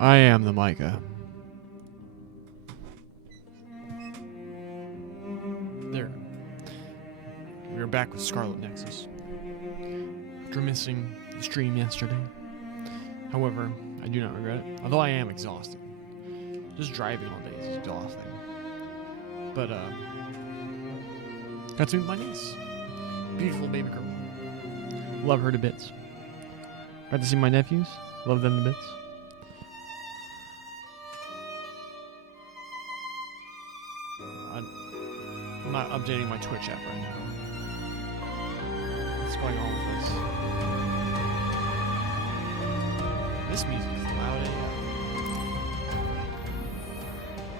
I am the Micah. There. We are back with Scarlet Nexus. After missing the stream yesterday. However, I do not regret it. Although I am exhausted. Just driving all day is exhausting. But, got to meet my niece. Beautiful baby girl. Love her to bits. Got to see my nephews. Love them to bits. I'm not updating my Twitch app right now. What's going on with this? This music is loud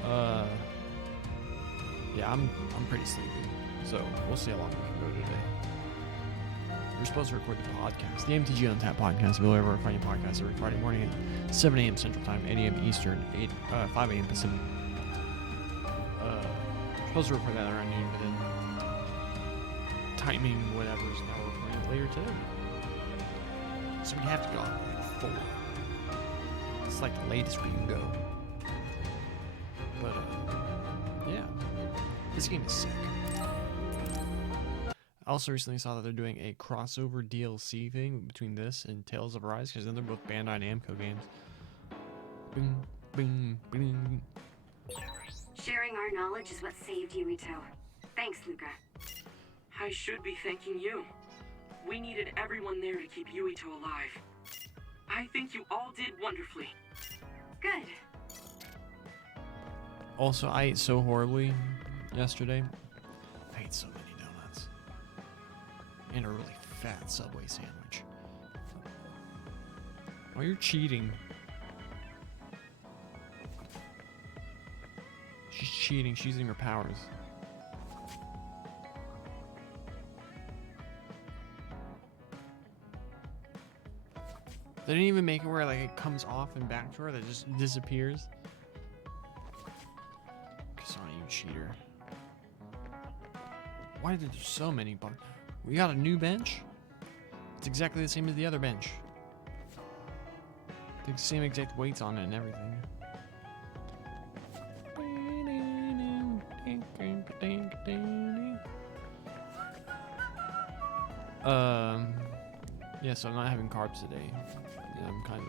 AF. Yeah, I'm pretty sleepy. So we'll see how long we can go today. We're supposed to record the podcast, the MTG Untapped podcast, available wherever find your podcast every Friday morning at 7 a.m. Central Time, 8 a.m. Eastern, 5 a.m. Pacific. Supposed to record that around noon, but then timing whatever is now recording it later today. So we have to go at like 4. It's like the latest we can go. But yeah, this game is sick. I also recently saw that they're doing a crossover DLC thing between this and Tales of Arise, because then they're both Bandai Namco games. Bing, bing, bing. Sharing our knowledge is what saved Yuito. Thanks, Luca. I should be thanking you. We needed everyone there to keep Yuito alive. I think you all did wonderfully. Good. Also, I ate so horribly yesterday. I ate so many donuts. And a really fat Subway sandwich. Oh, you're cheating. She's cheating. She's using her powers. They didn't even make it where like it comes off and back to her. That just disappears. Kasani, you cheater. Why did there so many bugs? We got a new bench. It's exactly the same as the other bench. The same exact weights on it and everything. Yeah, so I'm not having carbs today. Yeah, I'm kind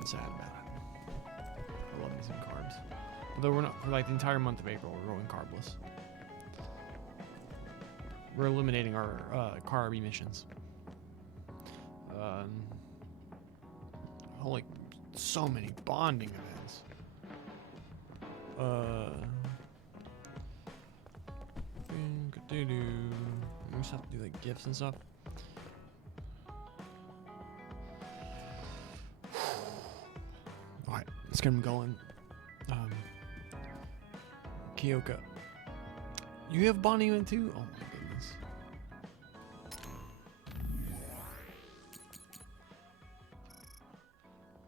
of sad about it. I love me some carbs. Although we're not, for like the entire month of April, we're going carbless. We're eliminating our carb emissions. Holy, so many bonding events. We just have to do like gifts and stuff. Alright, let's get them going. Kyoka. You have bonding event too? Oh my goodness.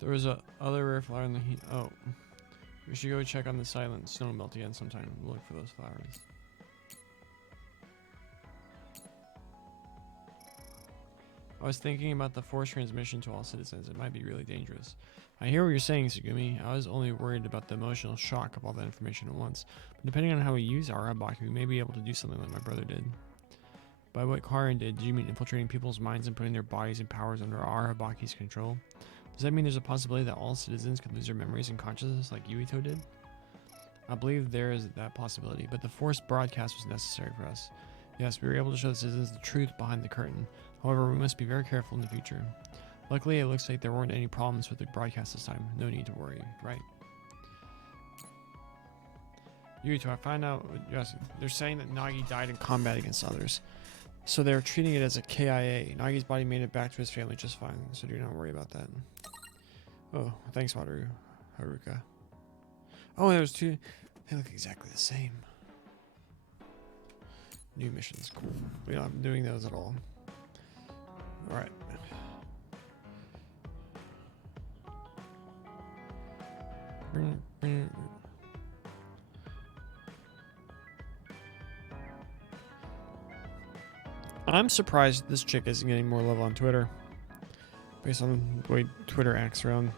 There was a other rare flower in the heat. Oh. We should go check on the silent snow melt again sometime. Look for those flowers. I was thinking about the forced transmission to all citizens. It might be really dangerous. I hear what you're saying, Sugumi. I was only worried about the emotional shock of all that information at once. But depending on how we use our Arabaki, we may be able to do something like my brother did. By what Karin did you mean infiltrating people's minds and putting their bodies and powers under our Arabaki's control? Does that mean there's a possibility that all citizens could lose their memories and consciousness like Yuito did? I believe there is that possibility, but the forced broadcast was necessary for us. Yes, we were able to show the citizens the truth behind the curtain. However, we must be very careful in the future. Luckily, it looks like there weren't any problems with the broadcast this time. No need to worry, right? Yuito, I find out, yes, they're saying that Nagi died in combat against others. So they're treating it as a KIA. Nagi's body made it back to his family just fine, so do not worry about that. Oh, thanks, Haruka. Oh, there's 2. They look exactly the same. New missions, cool. We're not doing those at all. Alright. I'm surprised this chick isn't getting more love on Twitter. Based on the way Twitter acts around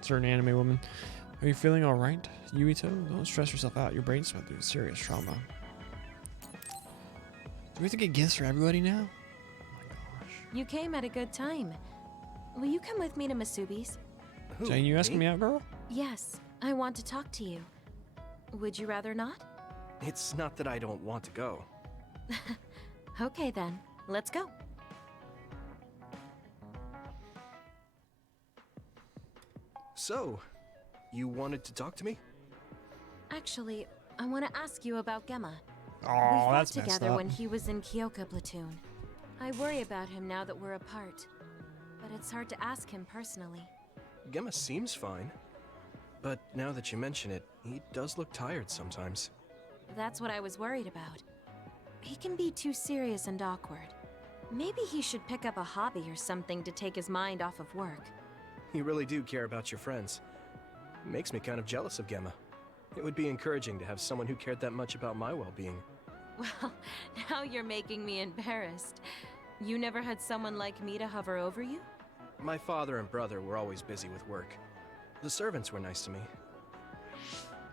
Certain anime woman. Are you feeling alright, Yuito? Don't stress yourself out. Your brain's went through serious trauma. Do we have to get gifts for everybody now? Oh my gosh. You came at a good time. Will you come with me to Masubi's? Who, Jane, you asking me out, girl? Yes, I want to talk to you. Would you rather not? It's not that I don't want to go. Okay then, let's go. So, you wanted to talk to me? Actually, I want to ask you about Gemma. We Oh, fought that's messed together up. when he was in Kyoka platoon. I worry about him now that we're apart, but it's hard to ask him personally. Gemma seems fine. But now that you mention it, he does look tired sometimes. That's what I was worried about. He can be too serious and awkward. Maybe he should pick up a hobby or something to take his mind off of work. You really do care about your friends. Makes me kind of jealous of Gemma. It would be encouraging to have someone who cared that much about my well-being. Well, now you're making me embarrassed. You never had someone like me to hover over you? My father and brother were always busy with work. The servants were nice to me.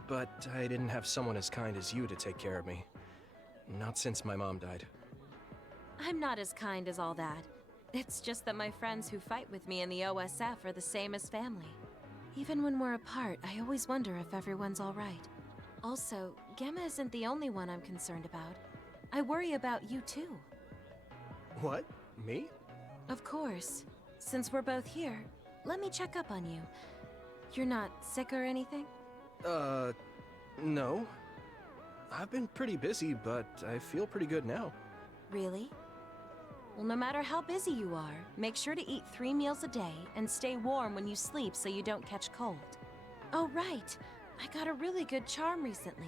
But I didn't have someone as kind as you to take care of me. Not since my mom died. I'm not as kind as all that. It's just that my friends who fight with me in the OSF are the same as family. Even when we're apart, I always wonder if everyone's alright. Also, Gemma isn't the only one I'm concerned about. I worry about you too. What? Me? Of course. Since we're both here, let me check up on you. You're not sick or anything? No. I've been pretty busy, but I feel pretty good now. Really? Well, no matter how busy you are, make sure to eat 3 meals a day and stay warm when you sleep so you don't catch cold. Oh, right. I got a really good charm recently.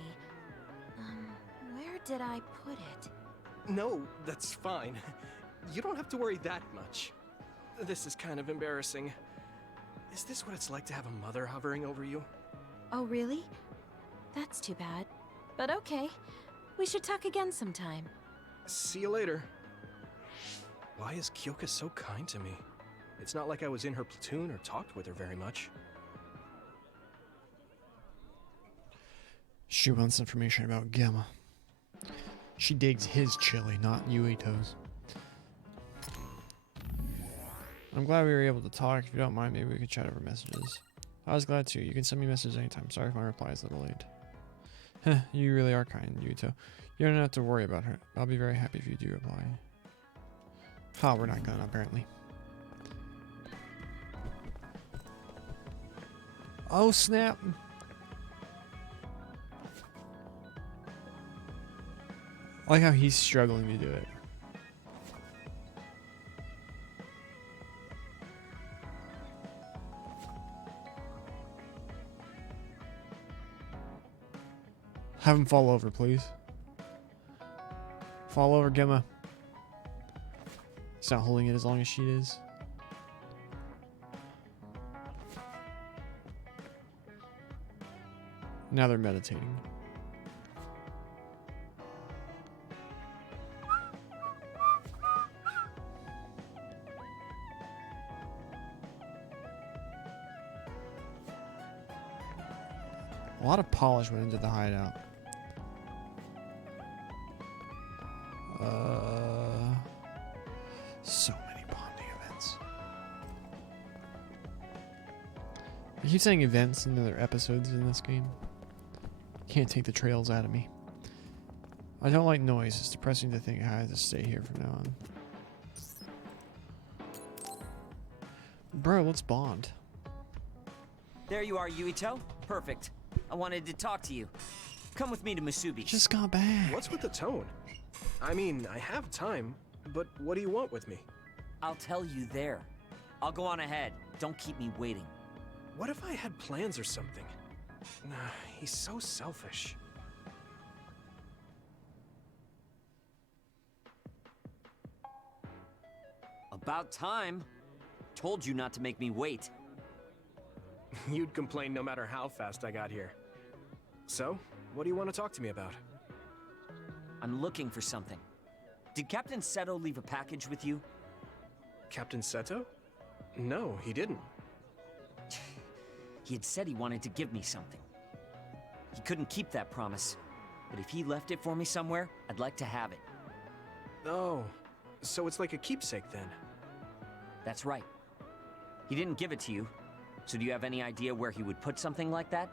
Where did I put it? No, that's fine. You don't have to worry that much. This is kind of embarrassing. Is this what it's like to have a mother hovering over you? Oh, really? That's too bad. But okay. We should talk again sometime. See you later. Why is Kyoka so kind to me? It's not like I was in her platoon or talked with her very much. She wants information about Gemma. She digs his chili, not Yuito's. I'm glad we were able to talk. If you don't mind, maybe we could chat over messages. I was glad to. You can send me messages anytime. Sorry if my reply is a little late. Heh, you really are kind, Yuito. You don't have to worry about her. I'll be very happy if you do reply. Ha, we're not gonna, apparently. Oh, snap! I like how he's struggling to do it. Have him fall over, please. Fall over, Gemma. He's not holding it as long as she is. Now they're meditating. A lot of polish went into the hideout. So many bonding events. I keep saying events and other episodes in this game. Can't take the trails out of me. I don't like noise. It's depressing to think I have to stay here from now on. Bro, let's bond. There you are, Yuito. Perfect. I wanted to talk to you. Come with me to Masubi. Just got back. What's with the tone? I mean, I have time, but what do you want with me? I'll tell you there. I'll go on ahead. Don't keep me waiting. What if I had plans or something? Nah, he's so selfish. About time. Told you not to make me wait. You'd complain no matter how fast I got here. So, what do you want to talk to me about? I'm looking for something. Did Captain Seto leave a package with you? Captain Seto? No, he didn't. He had said he wanted to give me something. He couldn't keep that promise, but if he left it for me somewhere, I'd like to have it. Oh, so it's like a keepsake then? That's right. He didn't give it to you, so do you have any idea where he would put something like that?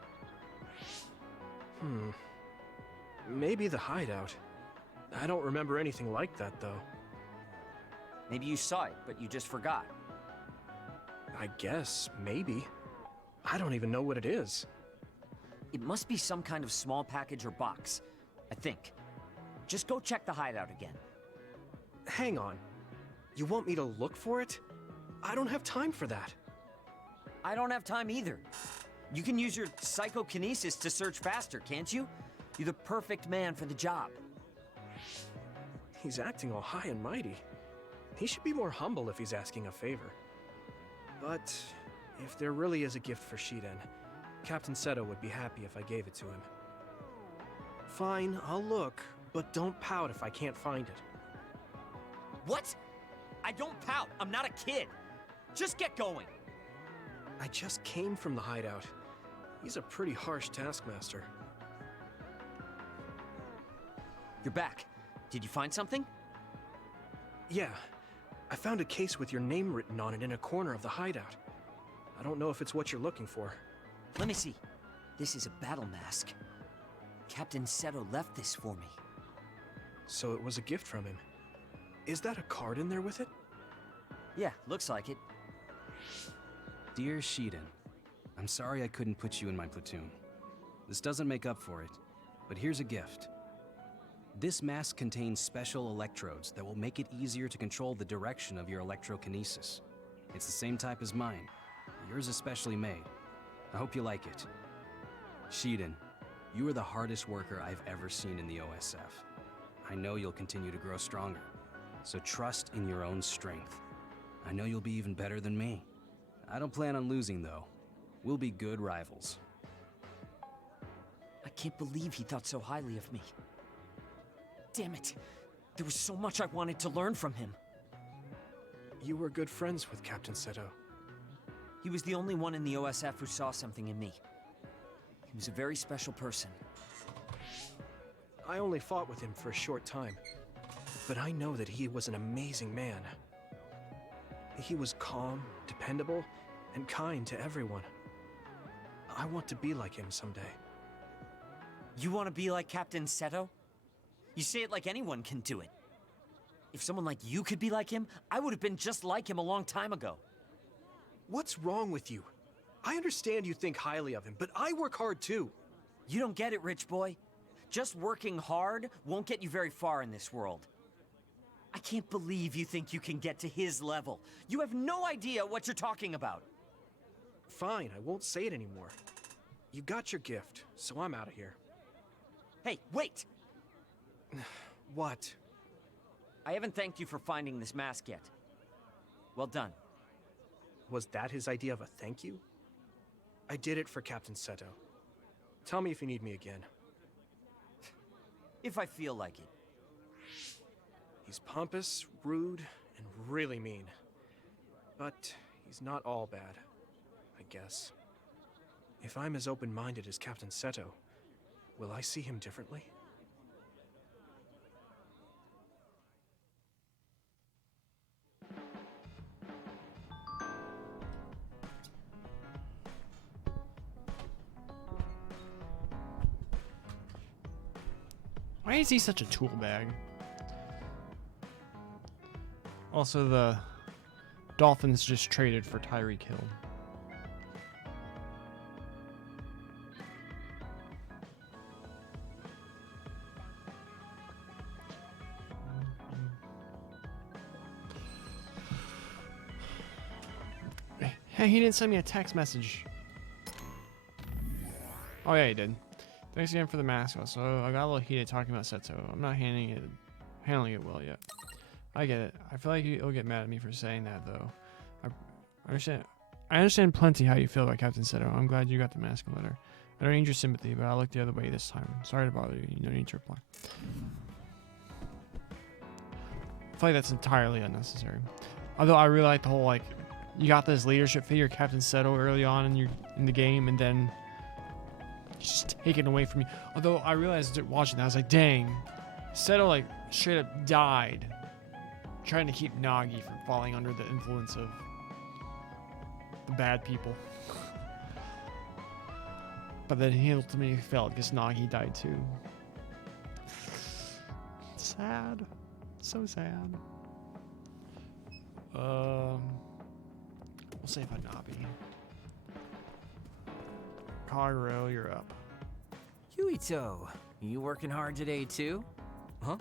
Maybe the hideout. I don't remember anything like that, though. Maybe you saw it, but you just forgot. I guess, maybe. I don't even know what it is. It must be some kind of small package or box, I think. Just go check the hideout again. Hang on. You want me to look for it? I don't have time for that. I don't have time either. You can use your psychokinesis to search faster, can't you? You're the perfect man for the job. He's acting all high and mighty. He should be more humble if he's asking a favor. But if there really is a gift for Shiden, Captain Seto would be happy if I gave it to him. Fine, I'll look, but don't pout if I can't find it. What? I don't pout. I'm not a kid. Just get going. I just came from the hideout. He's a pretty harsh taskmaster. You're back. Did you find something? Yeah, I found a case with your name written on it in a corner of the hideout. I don't know if it's what you're looking for. Let me see. This is a battle mask. Captain Seto left this for me. So it was a gift from him. Is that a card in there with it? Yeah, looks like it. Dear Shiden, I'm sorry I couldn't put you in my platoon. This doesn't make up for it, but here's a gift. This mask contains special electrodes that will make it easier to control the direction of your electrokinesis. It's the same type as mine. Yours is specially made. I hope you like it. Shiden, you are the hardest worker I've ever seen in the OSF. I know you'll continue to grow stronger, so trust in your own strength. I know you'll be even better than me. I don't plan on losing, though. We'll be good rivals. I can't believe he thought so highly of me. Damn it. There was so much I wanted to learn from him. You were good friends with Captain Seto. He was the only one in the OSF who saw something in me. He was a very special person. I only fought with him for a short time, but I know that he was an amazing man. He was calm, dependable, and kind to everyone. I want to be like him someday. You want to be like Captain Seto? You say it like anyone can do it. If someone like you could be like him, I would have been just like him a long time ago. What's wrong with you? I understand you think highly of him, but I work hard too. You don't get it, rich boy. Just working hard won't get you very far in this world. I can't believe you think you can get to his level. You have no idea what you're talking about. Fine, I won't say it anymore. You got your gift, so I'm out of here. Hey, wait! What? I haven't thanked you for finding this mask yet. Well done. Was that his idea of a thank you? I did it for Captain Seto. Tell me if you need me again. If I feel like it. He's pompous, rude, and really mean. But he's not all bad, I guess. If I'm as open-minded as Captain Seto, will I see him differently? Why is he such a tool bag? Also, the Dolphins just traded for Tyreek Hill. Hey, he didn't send me a text message. Oh yeah, he did. Thanks again for the mask. So I got a little heated talking about Seto. I'm not handling it well yet. I get it. I feel like he'll get mad at me for saying that though. I understand plenty how you feel about Captain Seto. I'm glad you got the mask letter. I don't need your sympathy, but I'll look the other way this time. Sorry to bother you. No need to reply. I feel like that's entirely unnecessary. Although I really like the whole like you got this leadership figure, Captain Seto, early on in the game, and then it's just taken away from you. Although I realized watching that, I was like, dang, Seto like straight up died trying to keep Nagi from falling under the influence of the bad people. But then he ultimately fell because Nagi died too. Sad. So sad. We'll save Hanabi. Kagero, you're up. Yuito, you working hard today too? Huh?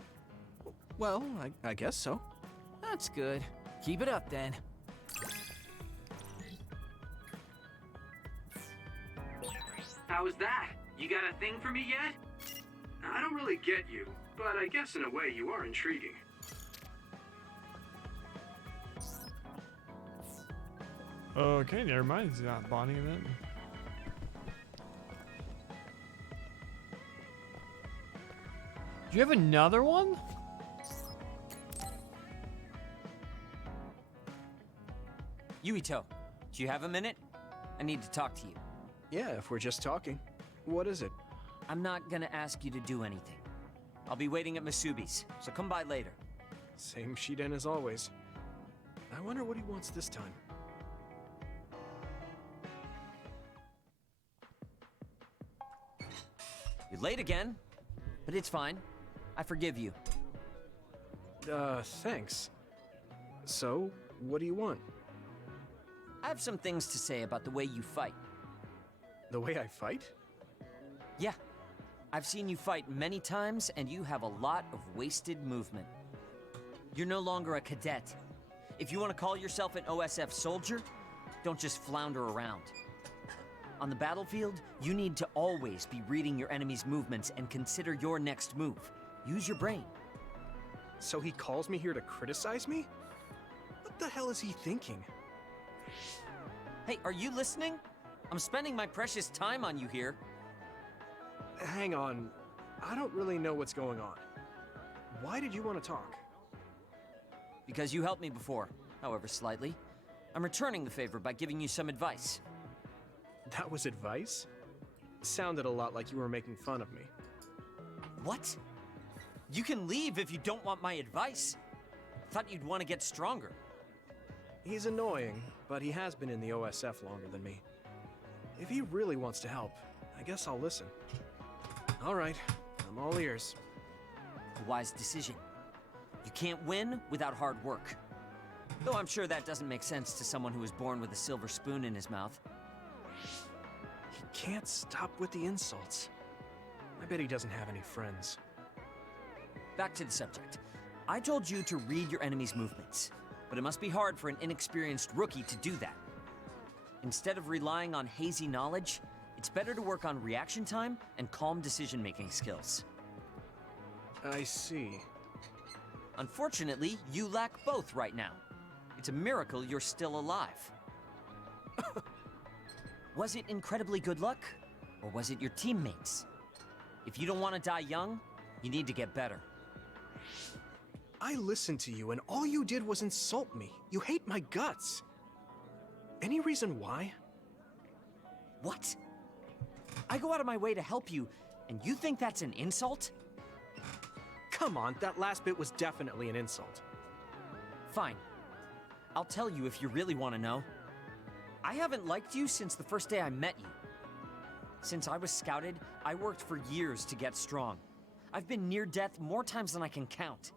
Well, I guess so. That's good. Keep it up then. How was that? You got a thing for me yet? I don't really get you, but I guess in a way you are intriguing. Okay, never mind. It's not bonding event. Do you have another one? Yuito, do you have a minute? I need to talk to you. Yeah, if we're just talking. What is it? I'm not gonna ask you to do anything. I'll be waiting at Masubi's, so come by later. Same Shiden as always. I wonder what he wants this time. You're late again, but it's fine. I forgive you. Thanks. So, what do you want? I have some things to say about the way you fight. The way I fight? Yeah, I've seen you fight many times, and you have a lot of wasted movement. You're no longer a cadet. If you want to call yourself an OSF soldier, don't just flounder around. On the battlefield, you need to always be reading your enemy's movements and consider your next move. Use your brain. So he calls me here to criticize me? What the hell is he thinking? Hey, are you listening? I'm spending my precious time on you here. Hang on. I don't really know what's going on. Why did you want to talk? Because you helped me before, however slightly. I'm returning the favor by giving you some advice. That was advice? Sounded a lot like you were making fun of me. What? You can leave if you don't want my advice. Thought you'd want to get stronger. He's annoying, but he has been in the OSF longer than me. If he really wants to help, I guess I'll listen. All right, I'm all ears. A wise decision. You can't win without hard work. Though I'm sure that doesn't make sense to someone who was born with a silver spoon in his mouth. He can't stop with the insults. I bet he doesn't have any friends. Back to the subject. I told you to read your enemy's movements, but it must be hard for an inexperienced rookie to do that. Instead of relying on hazy knowledge, it's better to work on reaction time and calm decision-making skills. I see. Unfortunately, you lack both right now. It's a miracle you're still alive. Was it incredibly good luck, or was it your teammates? If you don't want to die young, you need to get better. I listened to you, and all you did was insult me. You hate my guts. Any reason why? What? I go out of my way to help you, and you think that's an insult? Come on, that last bit was definitely an insult. Fine. I'll tell you if you really want to know. I haven't liked you since the first day I met you. Since I was scouted, I worked for years to get strong. I've been near death more times than I can count.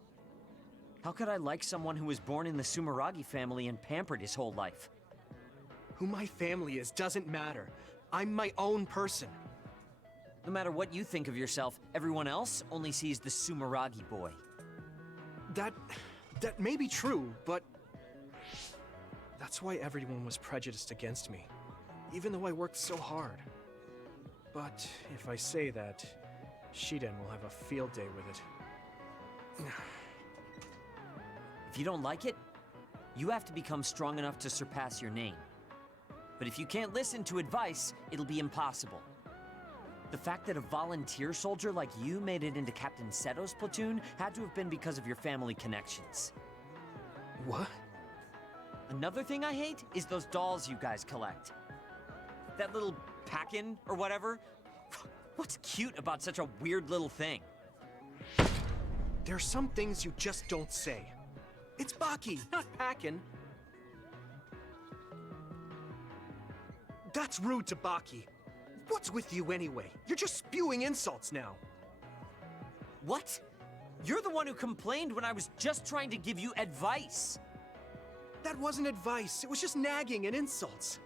How could I like someone who was born in the Sumeragi family and pampered his whole life? Who my family is doesn't matter. I'm my own person. No matter what you think of yourself, everyone else only sees the Sumeragi boy. That may be true, but that's why everyone was prejudiced against me, even though I worked so hard. But if I say that, Shiden will have a field day with it. If you don't like it, you have to become strong enough to surpass your name. But if you can't listen to advice, it'll be impossible. The fact that a volunteer soldier like you made it into Captain Seto's platoon had to have been because of your family connections. What? Another thing I hate is those dolls you guys collect. That little pack-in or whatever. What's cute about such a weird little thing? There are some things you just don't say. It's Baki, not Packin. That's rude to Baki. What's with you anyway? You're just spewing insults now. What? You're the one who complained when I was just trying to give you advice. That wasn't advice. It was just nagging and insults.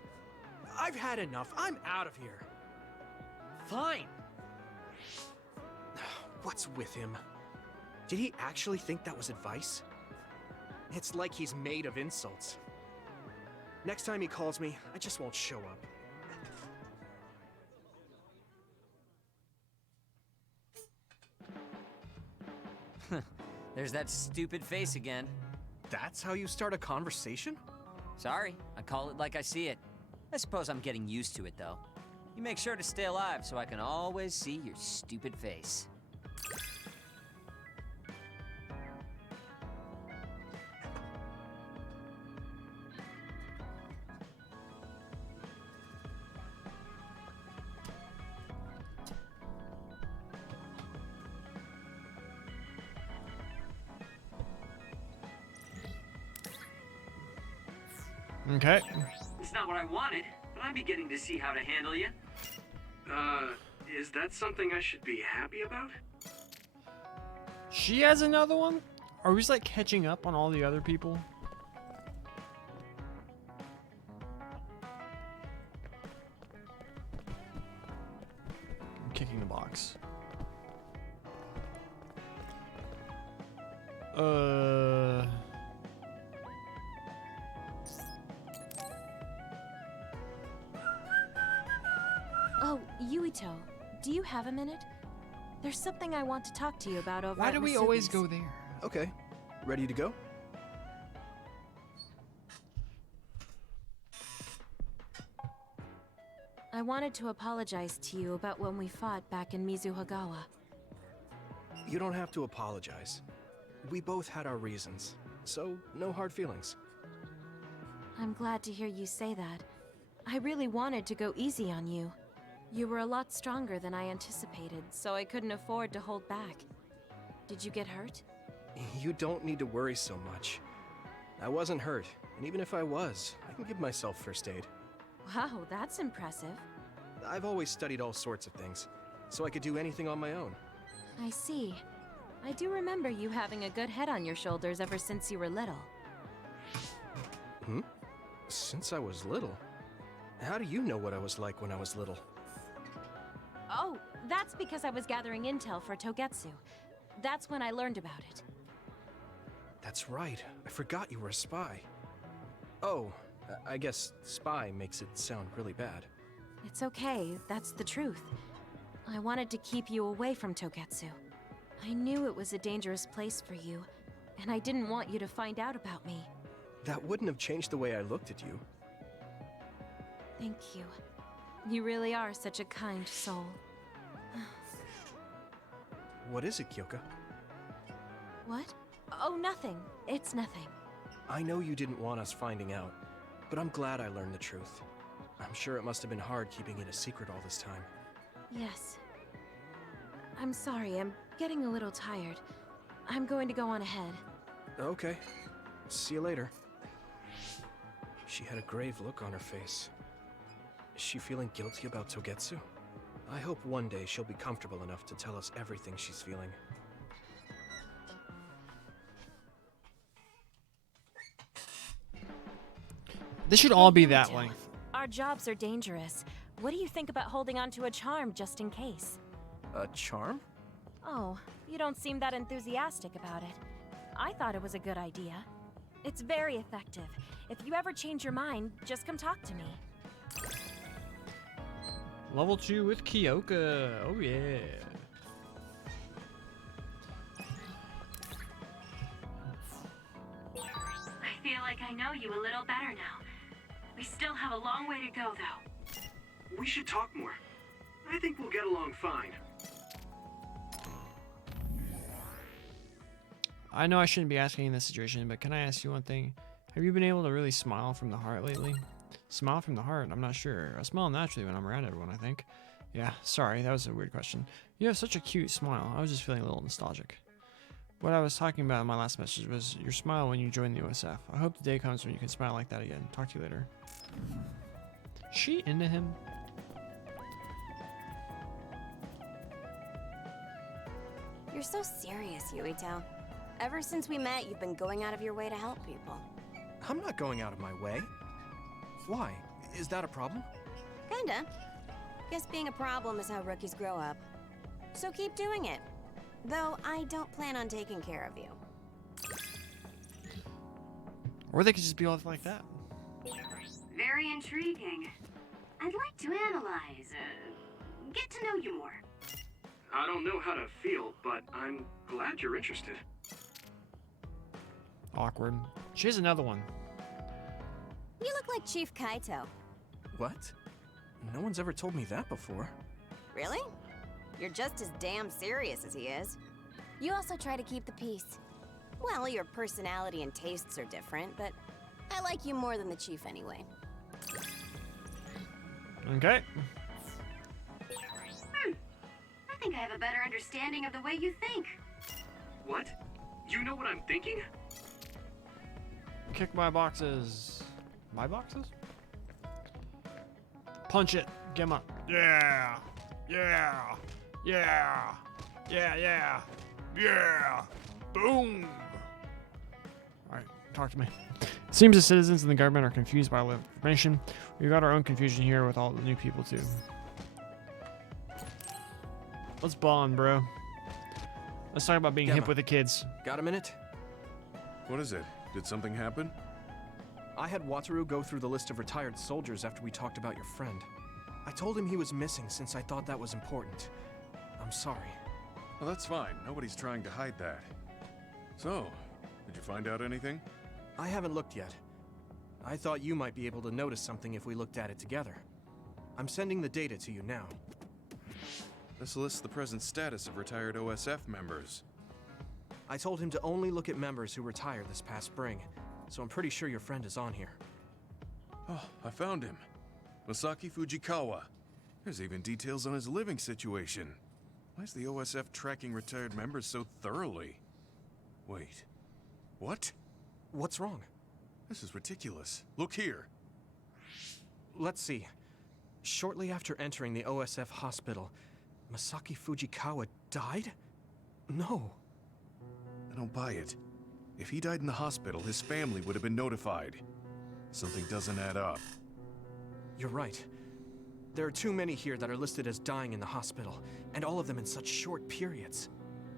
I've had enough. I'm out of here. Fine. What's with him? Did he actually think that was advice? It's like he's made of insults. Next time he calls me, I just won't show up. There's that stupid face again. That's how you start a conversation? Sorry, I call it like I see it. I suppose I'm getting used to it, though. You make sure to stay alive so I can always see your stupid face. Okay. It's not what I wanted, but I'm beginning to see how to handle you. Is that something I should be happy about? She has another one? Are we just like catching up on all the other people? I'm kicking the box. Oh, Yuito, do you have a minute? There's something I want to talk to you about over Why at do we always Masubi's. go there? Okay. Ready to go? I wanted to apologize to you about when we fought back in Mizuhagawa. You don't have to apologize. We both had our reasons, so no hard feelings. I'm glad to hear you say that. I really wanted to go easy on you. You were a lot stronger than I anticipated, so I couldn't afford to hold back. Did you get hurt? You don't need to worry so much. I wasn't hurt, and even if I was, I can give myself first aid. Wow, that's impressive. I've always studied all sorts of things, so I could do anything on my own. I see. I do remember you having a good head on your shoulders ever since you were little. Hmm? Since I was little? How do you know what I was like when I was little? Oh, that's because I was gathering intel for Togetsu. That's when I learned about it. That's right. I forgot you were a spy. Oh, I guess spy makes it sound really bad. It's okay, that's the truth. I wanted to keep you away from Togetsu. I knew it was a dangerous place for you, and I didn't want you to find out about me. That wouldn't have changed the way I looked at you. Thank you. You really are such a kind soul. What is it, Kyoka? What? Oh, nothing. It's nothing. I know you didn't want us finding out, but I'm glad I learned the truth. I'm sure it must have been hard keeping it a secret all this time. Yes. I'm sorry, I'm getting a little tired. I'm going to go on ahead. Okay. See you later. She had a grave look on her face. Is she feeling guilty about Togetsu? I hope one day she'll be comfortable enough to tell us everything she's feeling. This should all be Hey, that Yuito, length. Our jobs are dangerous. What do you think about holding on to a charm just in case? A charm? Oh, you don't seem that enthusiastic about it. I thought it was a good idea. It's very effective. If you ever change your mind, just come talk to me. Level 2 with Kyoka. Oh yeah. I feel like I know you a little better now. We still have a long way to go, though. We should talk more. I think we'll get along fine. I know I shouldn't be asking in this situation, but can I ask you one thing? Have Have you been able to really smile from the heart lately? Smile from the heart? I'm not sure. I smile naturally when I'm around everyone, I think. Yeah, sorry, that was a weird question. You have such a cute smile. I was just feeling a little nostalgic. What I was talking about in my last message was your smile when you join the OSF. I hope the day comes when you can smile like that again. Talk to you later. She into him? You're so serious, Yuito. Ever since we met, you've been going out of your way to help people. I'm not going out of my way. Why? Is that a problem? Kinda. Guess being a problem is how rookies grow up. So keep doing it. Though I don't plan on taking care of you. Or they could just be all like that. Very intriguing. I'd like to analyze, get to know you more. I don't know how to feel, but I'm glad you're interested. Awkward. She has another one. You look like Chief Kaito. What? No one's ever told me that before. Really? You're just as damn serious as he is. You also try to keep the peace. Well, your personality and tastes are different, but I like you more than the Chief anyway. Okay. I think I have a better understanding of the way you think. What? You know what I'm thinking? Kick my boxes. My boxes? Punch it. Get him up. Yeah. Yeah. Yeah. Yeah, yeah. Yeah. Boom. Alright, talk to me. It seems the citizens and the government are confused by all the information. We've got our own confusion here with all the new people too. Let's bond, bro. Let's talk about being hip Gemma. with the kids. Got a minute? What is it? Did something happen? I had Wataru go through the list of retired soldiers after we talked about your friend. I told him he was missing since I thought that was important. I'm sorry. Well, that's fine. Nobody's trying to hide that. So, did you find out anything? I haven't looked yet. I thought you might be able to notice something if we looked at it together. I'm sending the data to you now. This lists the present status of retired OSF members. I told him to only look at members who retired this past spring, so I'm pretty sure your friend is on here. Oh, I found him. Masaki Fujikawa. There's even details on his living situation. Why is the OSF tracking retired members so thoroughly? Wait. What? What's wrong? This is ridiculous. Look here. Let's see. Shortly after entering the OSF hospital, Masaki Fujikawa died? No. I don't buy it. If he died in the hospital, his family would have been notified. Something doesn't add up. You're right. There are too many here that are listed as dying in the hospital, and all of them in such short periods.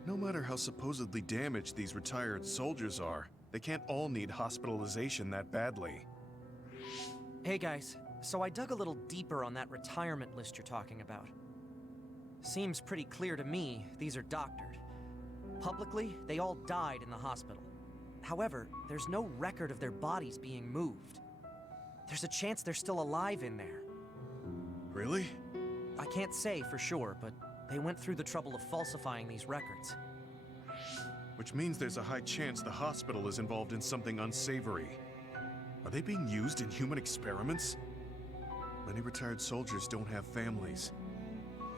No matter how supposedly damaged these retired soldiers are, they can't all need hospitalization that badly. Hey guys, so I dug a little deeper on that retirement list you're talking about. Seems pretty clear to me these are doctored. Publicly, they all died in the hospital. However, there's no record of their bodies being moved. There's a chance they're still alive in there. Really? I can't say for sure, but they went through the trouble of falsifying these records. Which means there's a high chance the hospital is involved in something unsavory. Are they being used in human experiments? Many retired soldiers don't have families.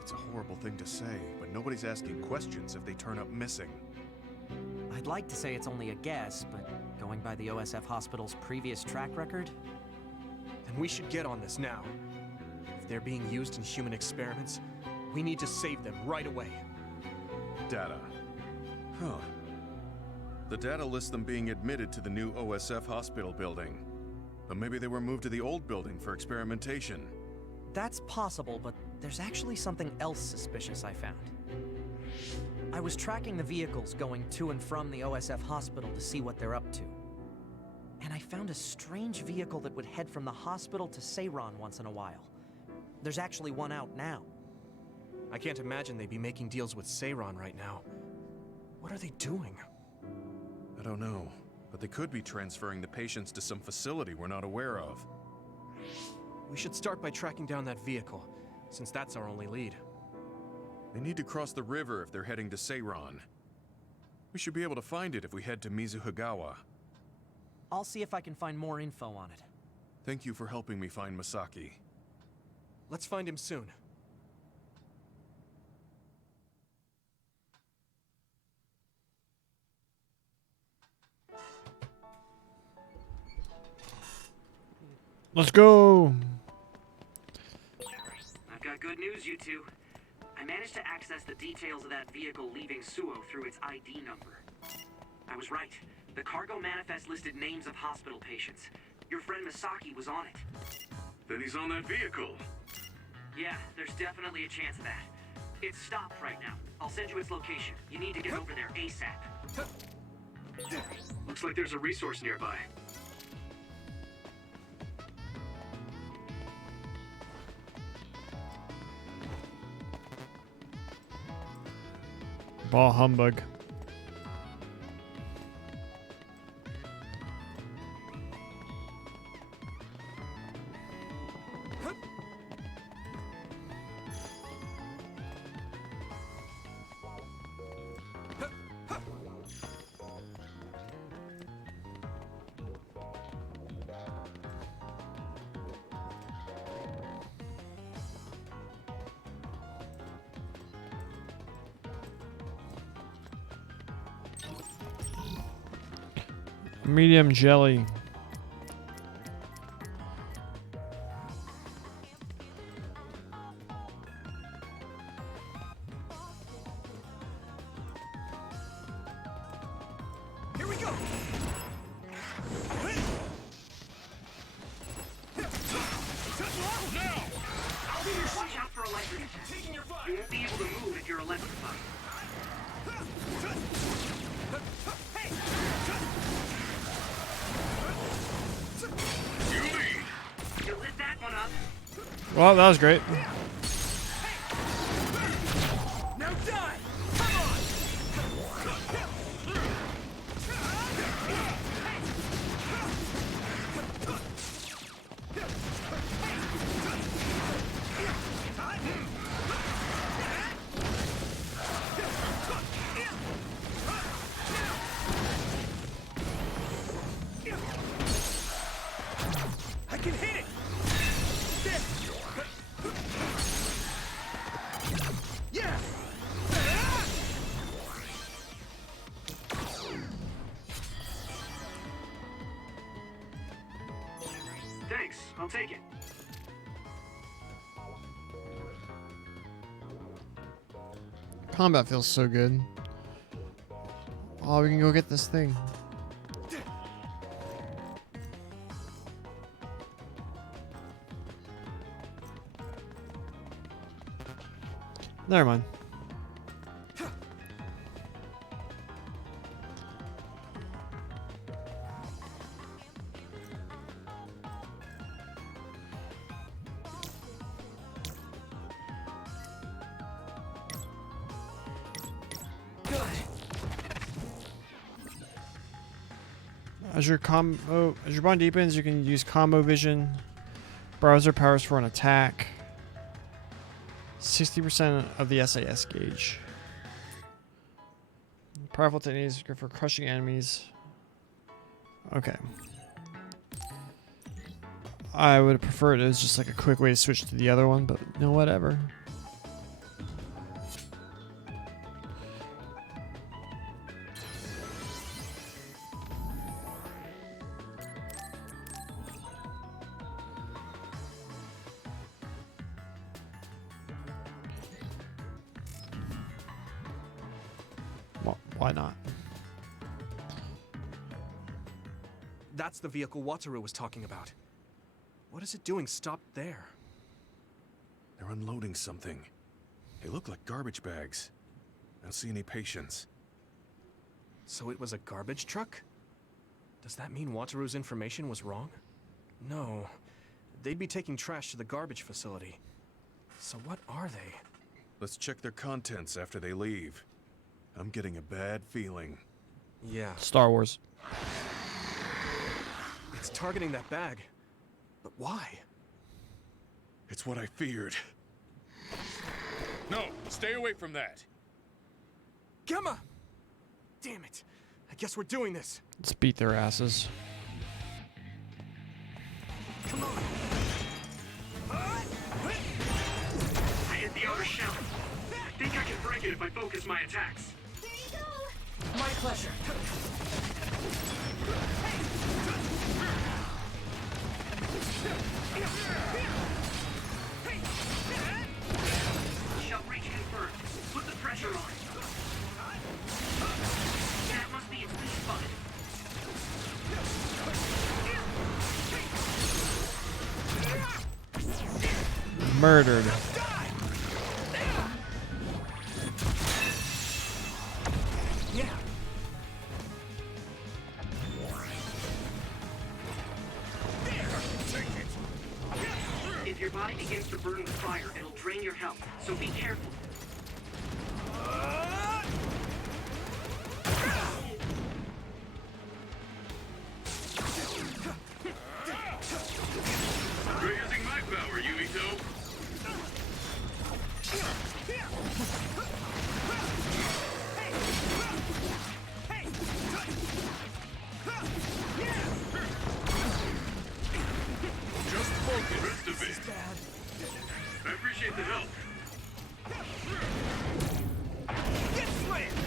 It's a horrible thing to say, but nobody's asking questions if they turn up missing. I'd like to say it's only a guess, but going by the OSF hospital's previous track record... Then we should get on this now. If they're being used in human experiments, we need to save them right away. Data. Huh. The data lists them being admitted to the new OSF hospital building. But maybe they were moved to the old building for experimentation. That's possible, but there's actually something else suspicious I found. I was tracking the vehicles going to and from the OSF hospital to see what they're up to. And I found a strange vehicle that would head from the hospital to Seiran once in a while. There's actually one out now. I can't imagine they'd be making deals with Seiran right now. What are they doing? I don't know, but they could be transferring the patients to some facility we're not aware of. We should start by tracking down that vehicle, since that's our only lead. They need to cross the river if they're heading to Seiran. We should be able to find it if we head to Mizuhigawa. I'll see if I can find more info on it. Thank you for helping me find Masaki. Let's find him soon. Let's go. I've got good news, you two. I managed to access the details of that vehicle leaving Suo through its ID number. I was right. The cargo manifest listed names of hospital patients. Your friend Masaki was on it. Then he's on that vehicle. Yeah, there's definitely a chance of that. It's stopped right now. I'll send you its location. You need to get over there ASAP. Looks like there's a resource nearby. Ball humbug. Medium jelly. Here we go. Watch out for electric attacks. You won't be able to move if you're electrified. You lit that one up. Well, that was great. Now die! I can hit it! Yeah! Thanks, I'll take it. Combat feels so good. Oh, we can go get this thing. Never mind. As your bond deepens, you can use combo vision. Browser powers for an attack. 60% of the SAS gauge. Powerful techniques good for crushing enemies. Okay. I would have preferred it as just like a quick way to switch to the other one, but no, whatever. Well, why not? That's the vehicle Wataru was talking about. What is it doing stopped there? They're unloading something. They look like garbage bags. I don't see any patients. So it was a garbage truck? Does that mean Wataru's information was wrong? No. They'd be taking trash to the garbage facility. So what are they? Let's check their contents after they leave. I'm getting a bad feeling. Yeah. Star Wars. It's targeting that bag. But why? It's what I feared. No, stay away from that. Gamma! Damn it. I guess we're doing this. Let's beat their asses. I hit the outer shell. I think I can break it if I focus my attacks. There you go! My pleasure. Shell breach confirmed. Put the pressure on. That must be its weak spot. Murdered. Yeah. If your body begins to burn with fire, it'll drain your health, so be careful. You're using my power, Yumito. Just focus. Rest of it. I appreciate the help. Get slammed!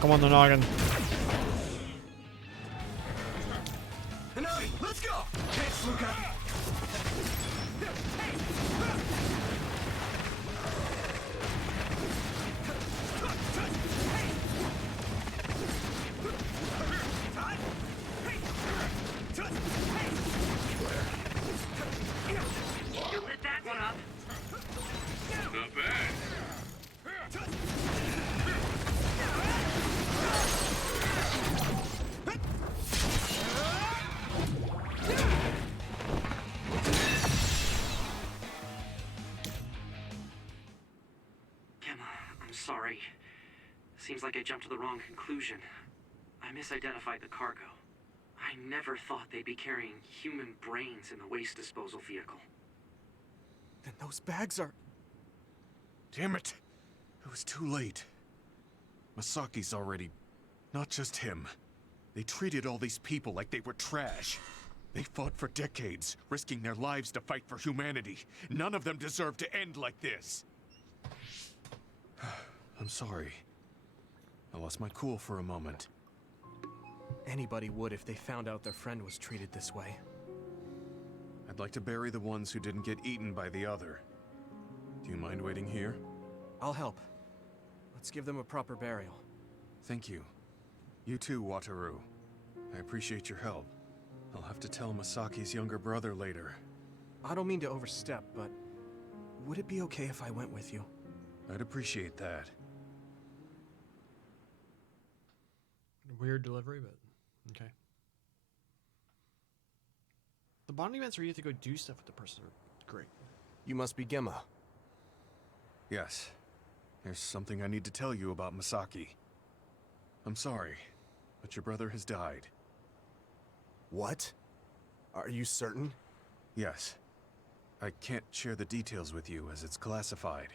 Come on the noggin. Hanabi, let's go! Thanks, Luca. You lit that one up. Not bad. Gemma, I'm sorry. Seems like I jumped to the wrong conclusion. I misidentified the cargo. I never thought they'd be carrying human brains in the waste disposal vehicle. Then those bags are... Damn it. It was too late. Masaki's already... Not just him. They treated all these people like they were trash. They fought for decades, risking their lives to fight for humanity. None of them deserve to end like this. I'm sorry. I lost my cool for a moment. Anybody would if they found out their friend was treated this way. I'd like to bury the ones who didn't get eaten by the other. Do you mind waiting here? I'll help. Let's give them a proper burial. Thank you. You too, Wataru. I appreciate your help. I'll have to tell Masaki's younger brother later. I don't mean to overstep, but would it be okay if I went with you? I'd appreciate that. Weird delivery, but okay. The bonding events where you have to go do stuff with the person are great. You must be Gemma. Yes. There's something I need to tell you about Masaki. I'm sorry, but your brother has died. What? Are you certain? Yes. I can't share the details with you as it's classified.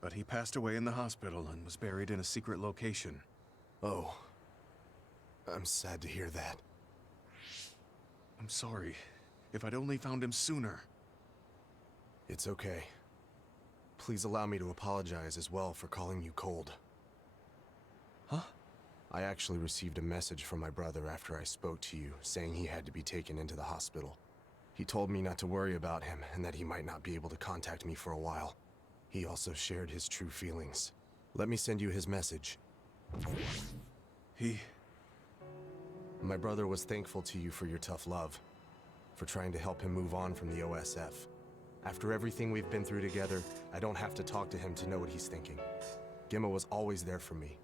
But he passed away in the hospital and was buried in a secret location. Oh. I'm sad to hear that. I'm sorry. If I'd only found him sooner. It's okay. Please allow me to apologize as well for calling you cold. Huh? I actually received a message from my brother after I spoke to you, saying he had to be taken into the hospital. He told me not to worry about him, and that he might not be able to contact me for a while. He also shared his true feelings. Let me send you his message. My brother was thankful to you for your tough love, for trying to help him move on from the OSF. After everything we've been through together, I don't have to talk to him to know what he's thinking. Gemma was always there for me,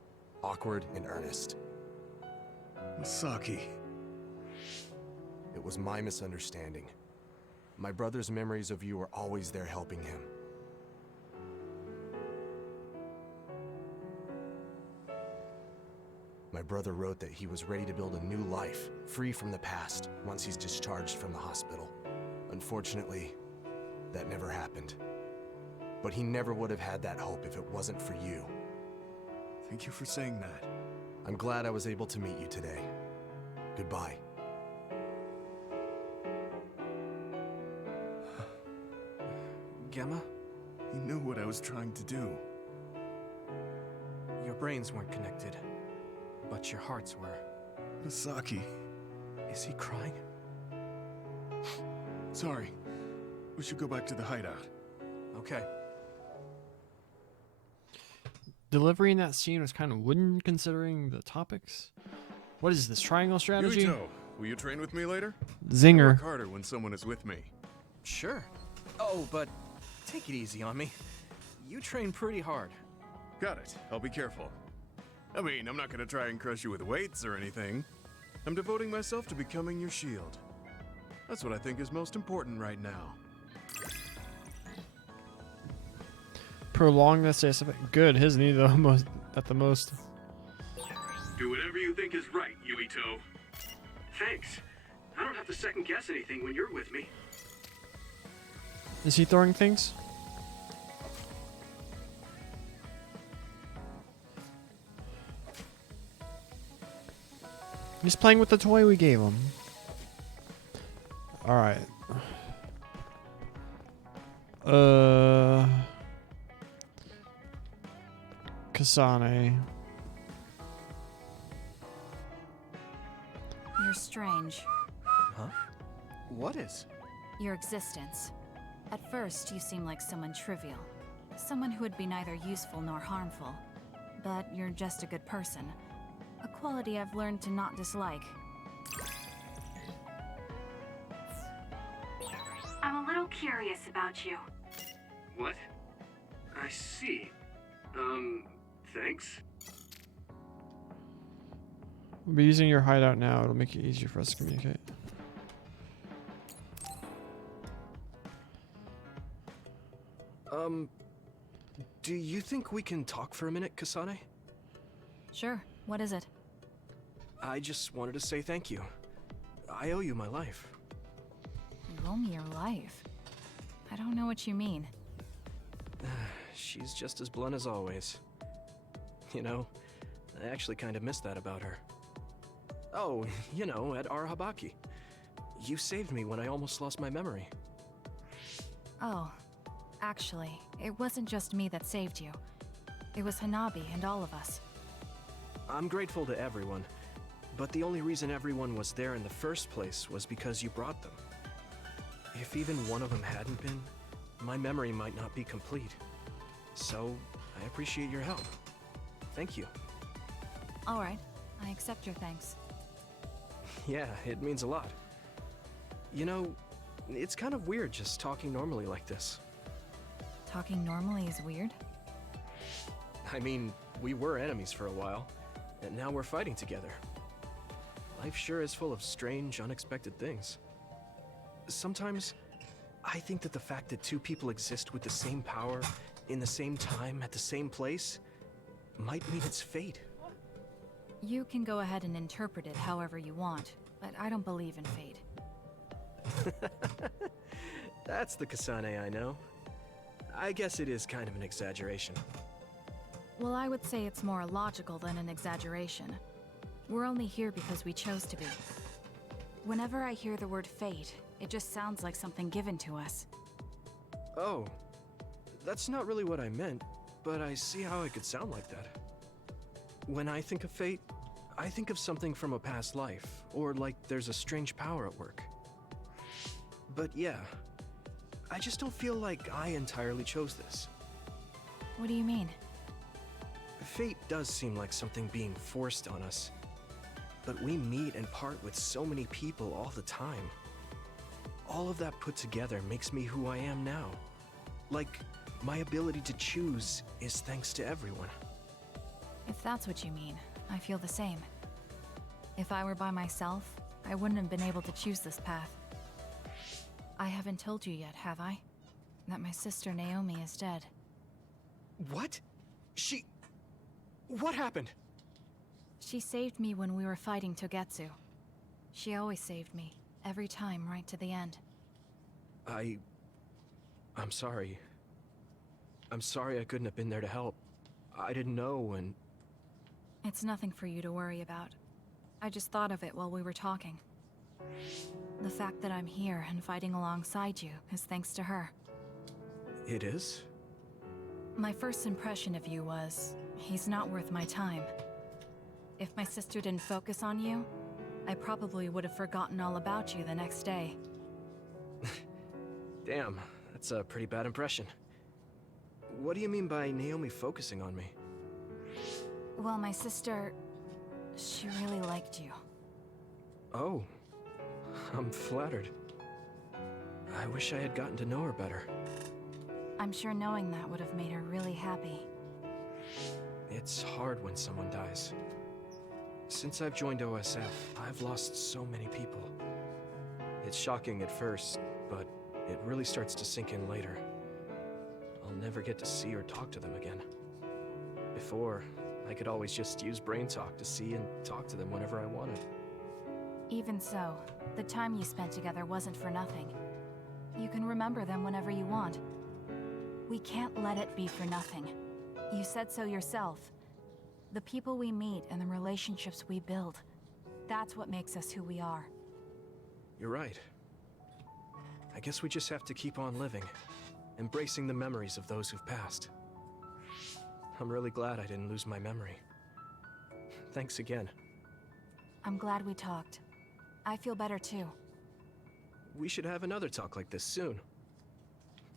awkward and earnest. Masaki. It was my misunderstanding. My brother's memories of you were always there helping him. My brother wrote that he was ready to build a new life, free from the past, once he's discharged from the hospital. Unfortunately, that never happened. But he never would have had that hope if it wasn't for you. Thank you for saying that. I'm glad I was able to meet you today. Goodbye. Gemma, He knew what I was trying to do. your brains weren't connected, but your hearts were. Misaki. Is he crying? Sorry. We should go back to the hideout. Okay. Delivery in that scene was kind of wooden considering the topics. What is this, triangle strategy? Yuito, will you train with me later? I Zinger. work harder when someone is with me. Sure. Oh, but take it easy on me. You train pretty hard. Got it. I'll be careful. I mean, I'm not gonna try and crush you with weights or anything. I'm devoting myself to becoming your shield. That's what I think is most important right now. Prolong the status effect. Good, his knee though most at the most. Do whatever you think is right, Yuito. Thanks. I don't have to second guess anything when you're with me. Is he throwing things? He's playing with the toy we gave him. Alright. Kasane. You're strange. Huh? What is? Your existence. At first, you seem like someone trivial. Someone who would be neither useful nor harmful. But you're just a good person. A quality I've learned to not dislike. I'm a little curious about you. What? I see. Thanks? We'll be using your hideout now. It'll make it easier for us to communicate. Do you think we can talk for a minute, Kasane? Sure, what is it? I just wanted to say thank you. I owe you my life. You owe me your life. I don't know what you mean. She's just as blunt as always. You know, I actually kind of miss that about her. Oh, you know, at Arahabaki. You saved me when I almost lost my memory. Oh, actually, it wasn't just me that saved you. It was Hanabi and all of us. I'm grateful to everyone, but the only reason everyone was there in the first place was because you brought them. If even one of them hadn't been, my memory might not be complete. So, I appreciate your help. Thank you. Alright, I accept your thanks. Yeah, it means a lot. You know, it's kind of weird just talking normally like this. Talking normally is weird? I mean, we were enemies for a while, and now we're fighting together. Life sure is full of strange, unexpected things. Sometimes, I think that the fact that two people exist with the same power, in the same time, at the same place, might mean it's fate. You can go ahead and interpret it however you want, but I don't believe in fate. That's the Kasane I know. I guess it is kind of an exaggeration. Well, I would say it's more logical than an exaggeration. We're only here because we chose to be. Whenever I hear the word fate, it just sounds like something given to us. Oh, that's not really what I meant, but I see how it could sound like that. When I think of fate, I think of something from a past life, or like there's a strange power at work. But yeah, I just don't feel like I entirely chose this. What do you mean? Fate does seem like something being forced on us. But we meet and part with so many people all the time. All of that put together makes me who I am now. Like, my ability to choose is thanks to everyone. If that's what you mean, I feel the same. If I were by myself, I wouldn't have been able to choose this path. I haven't told you yet, have I? That my sister Naomi is dead. What? What happened? She saved me when we were fighting Togetsu. She always saved me, every time right to the end. I'm sorry. I'm sorry I couldn't have been there to help. I didn't know, and... It's nothing for you to worry about. I just thought of it while we were talking. The fact that I'm here and fighting alongside you is thanks to her. It is? My first impression of you was, he's not worth my time. If my sister didn't focus on you, I probably would have forgotten all about you the next day. Damn, that's a pretty bad impression. What do you mean by Naomi focusing on me? Well, my sister... she really liked you. Oh, I'm flattered. I wish I had gotten to know her better. I'm sure knowing that would have made her really happy. It's hard when someone dies. Since I've joined OSF, I've lost so many people. It's shocking at first, but it really starts to sink in later. I'll never get to see or talk to them again. Before, I could always just use brain talk to see and talk to them whenever I wanted. Even so, the time you spent together wasn't for nothing. You can remember them whenever you want. We can't let it be for nothing. You said so yourself. The people we meet and the relationships we build, that's what makes us who we are. You're right. I guess we just have to keep on living, embracing the memories of those who've passed. I'm really glad I didn't lose my memory. Thanks again. I'm glad we talked. I feel better too. We should have another talk like this soon.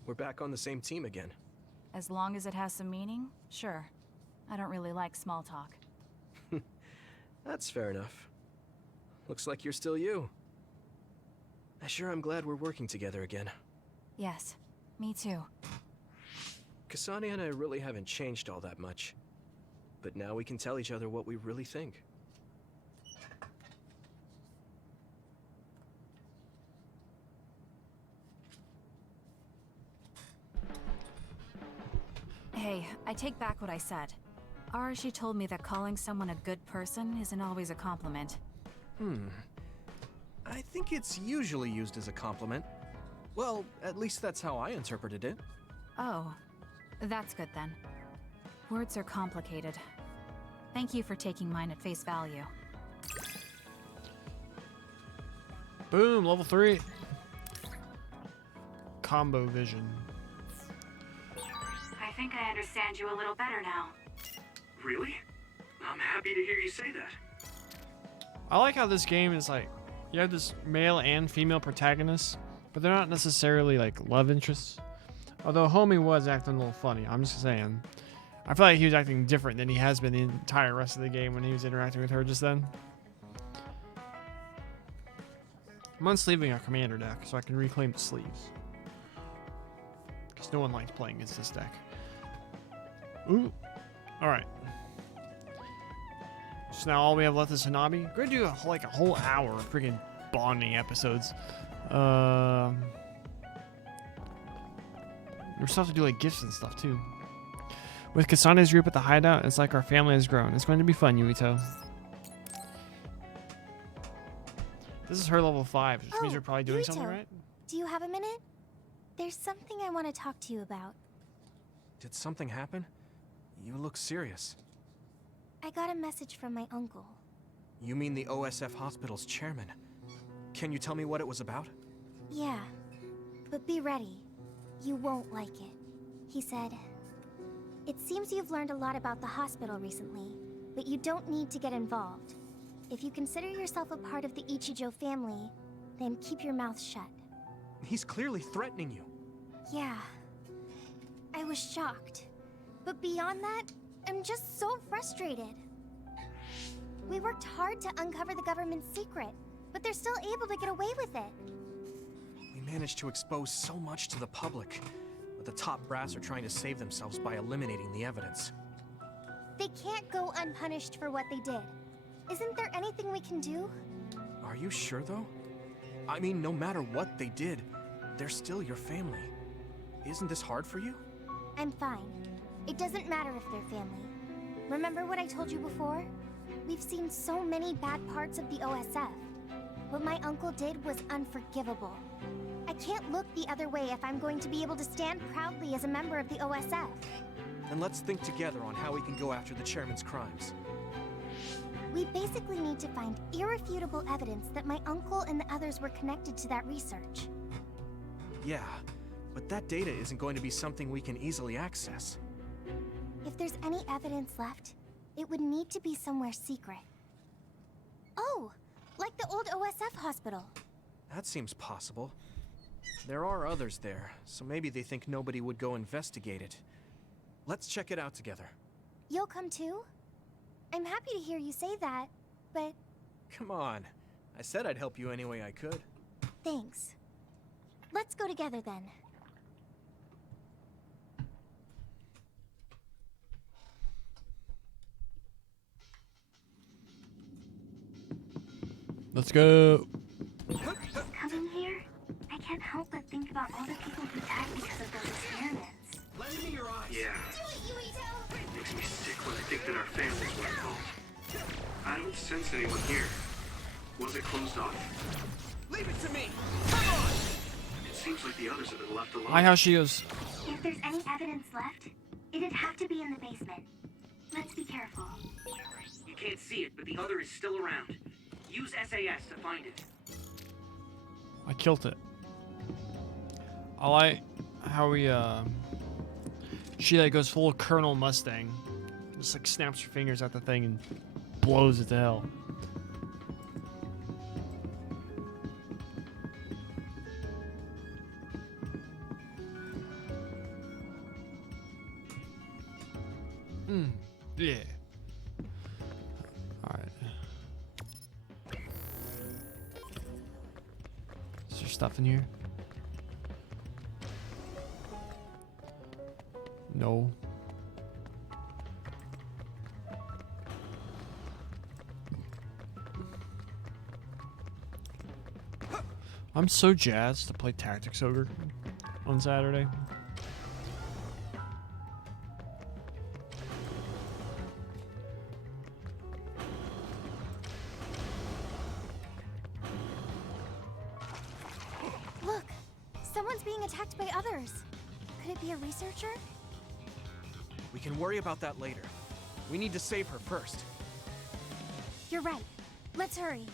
We're back on the same team again. As long as it has some meaning, sure. I don't really like small talk. That's fair enough. Looks like you're still you. I sure am glad we're working together again. Yes, me too. Kasani and I really haven't changed all that much. But now we can tell each other what we really think. Hey, I take back what I said. Arashi told me that calling someone a good person isn't always a compliment. I think it's usually used as a compliment. Well, at least that's how I interpreted it. Oh, that's good then. Words are complicated. Thank you for taking mine at face value. Boom, level 3. Combo vision. I think I understand you a little better now. Really? I'm happy to hear you say that. I like how this game is like, you have this male and female protagonists, but they're not necessarily like love interests. Although Homie was acting a little funny, I'm just saying. I feel like he was acting different than he has been the entire rest of the game when he was interacting with her just then. I'm unsleeving our commander deck so I can reclaim the sleeves. Because no one likes playing against this deck. Ooh. Alright. So now all we have left is Hanabi. We're going to do like a whole hour of freaking bonding episodes. We still have to do like gifts and stuff too. With Kasana's group at the hideout, it's like our family has grown. It's going to be fun, Yuito. This is her level 5, which means we're probably doing something right. Do you have a minute? There's something I want to talk to you about. Did something happen? You look serious. I got a message from my uncle. You mean the OSF Hospital's chairman? Can you tell me what it was about? Yeah, but be ready. You won't like it. He said, "It seems you've learned a lot about the hospital recently, but you don't need to get involved. If you consider yourself a part of the Ichijo family, then keep your mouth shut." He's clearly threatening you. Yeah. I was shocked. But beyond that, I'm just so frustrated. We worked hard to uncover the government's secret, but they're still able to get away with it. We managed to expose so much to the public, but the top brass are trying to save themselves by eliminating the evidence. They can't go unpunished for what they did. Isn't there anything we can do? Are you sure, though? I mean, no matter what they did, they're still your family. Isn't this hard for you? I'm fine. It doesn't matter if they're family. Remember what I told you before? We've seen so many bad parts of the OSF. What my uncle did was unforgivable. I I can't look the other way if I'm going to be able to stand proudly as a member of the OSF. Then let's think together on how we can go after the chairman's crimes. We basically need to find irrefutable evidence that my uncle and the others were connected to that research. Yeah, but that data isn't going to be something we can easily access. If there's any evidence left, it would need to be somewhere secret. Oh, like the old OSF hospital. That seems possible. There are others there, so maybe they think nobody would go investigate it. Let's check it out together. You'll come too? I'm happy to hear you say that, but... Come on. I said I'd help you any way I could. Thanks. Let's go together then. Let's go. Coming here, I can't help but think about all the people who died because of those experiments. Lend me your eyes. Yeah. Makes me sick when I think that our families were involved. I don't sense anyone here. Was it closed off? Leave it to me! Come on! It seems like the others have been left alone. Hi, how she goes. If there's any evidence left, it'd have to be in the basement. Let's be careful. You can't see it, but the other is still around. Use SAS to find it. I killed it. I like how we, she like goes full Colonel Mustang. Just like snaps her fingers at the thing and blows it to hell. Yeah. Alright. Is there stuff in here? No. I'm so jazzed to play Tactics Ogre on Saturday. Look! Someone's being attacked by others. Could it be a researcher? We can worry about that later. We need to save her first. You're right. Let's hurry.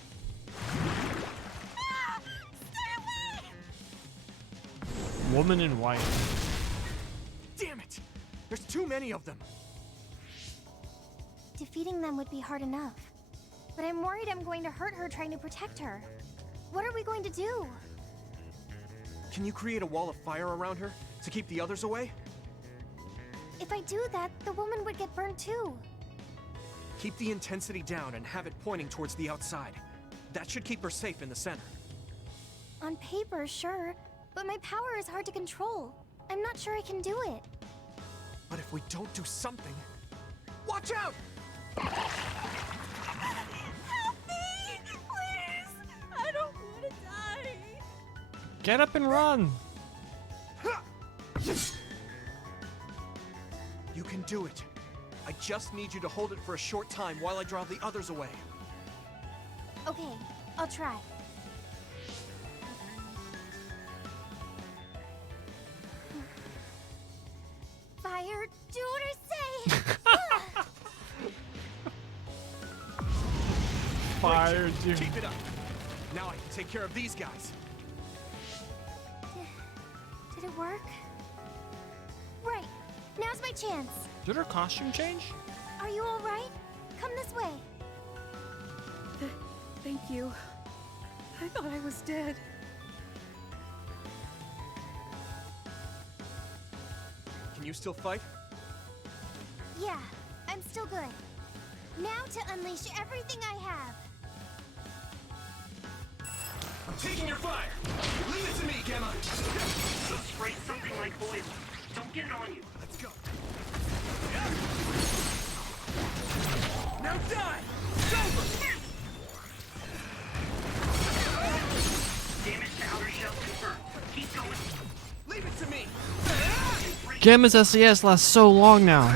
Woman in white. Damn it! There's too many of them! Defeating them would be hard enough. But I'm worried I'm going to hurt her trying to protect her. What are we going to do? Can you create a wall of fire around her to keep the others away? If I do that, the woman would get burned too. Keep the intensity down and have it pointing towards the outside. That should keep her safe in the center. On paper, sure. But my power is hard to control. I'm not sure I can do it. But if we don't do something... Watch out! Help me! Please! I don't want to die! Get up and run! You can do it. I just need you to hold it for a short time while I draw the others away. Okay, I'll try. Fire, do what I say! Fire, dude. Keep it up. Now I can take care of these guys. Did it work? Right. Now's my chance. Did her costume change? Are you all right? Come this way. Thank you. I thought I was dead. Can you still fight? Yeah, I'm still good. Now to unleash everything I have. I'm taking your fire! Leave it to me, Gemma! So spray something like oil. Don't get it on you. Let's go. Now die! It's over! Damage to outer shell confirmed. Keep going. Leave it to me! Gamma's SES lasts so long now.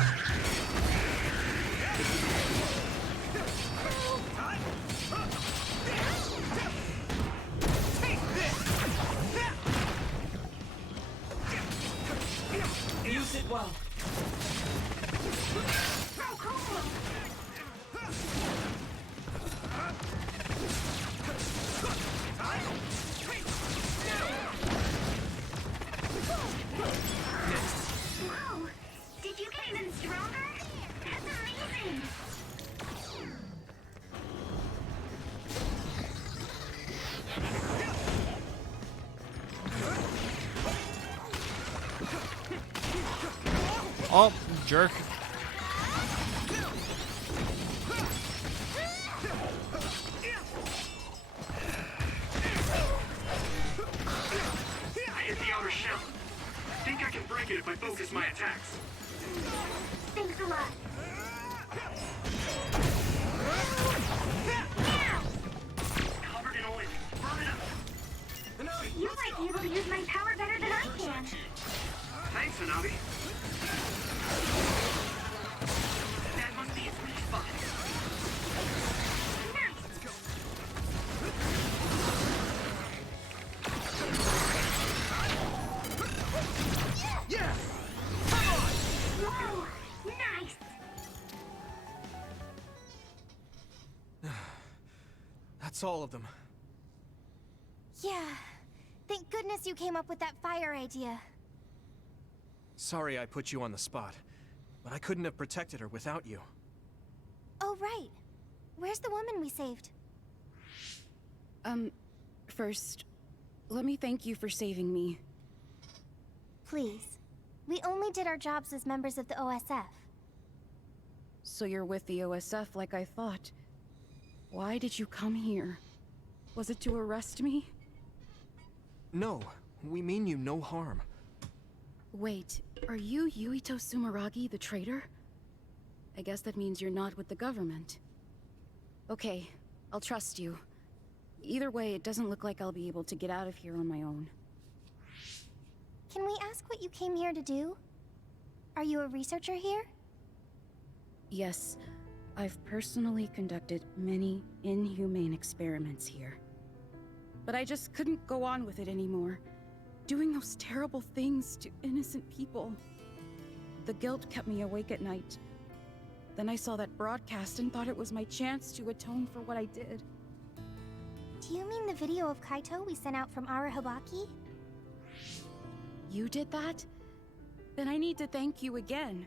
Oh, jerk. I hit the outer shell. Think I can break it if I focus my attacks. Thanks a lot. Covered in oil. Burn it up. You might be able to use my power better than I can. Thanks, Hanabi. That must be its weak spot. Yeah! Whoa! Nice! That's all of them. Yeah. Thank goodness you came up with that fire idea. Sorry I put you on the spot, but I couldn't have protected her without you. Oh, right. Where's the woman we saved? First, let me thank you for saving me. Please. We only did our jobs as members of the OSF. So you're with the OSF like I thought. Why did you come here? Was it to arrest me? No, we mean you no harm. Wait, are you Yuito Sumeragi, the traitor? I guess that means you're not with the government. Okay, I'll trust you. Either way, it doesn't look like I'll be able to get out of here on my own. Can we ask what you came here to do? Are you a researcher here? Yes, I've personally conducted many inhumane experiments here. But I just couldn't go on with it anymore. Doing those terrible things to innocent people. The guilt kept me awake at night. Then I saw that broadcast and thought it was my chance to atone for what I did. Do you mean the video of Kaito we sent out from Arahabaki? You did that? Then I need to thank you again.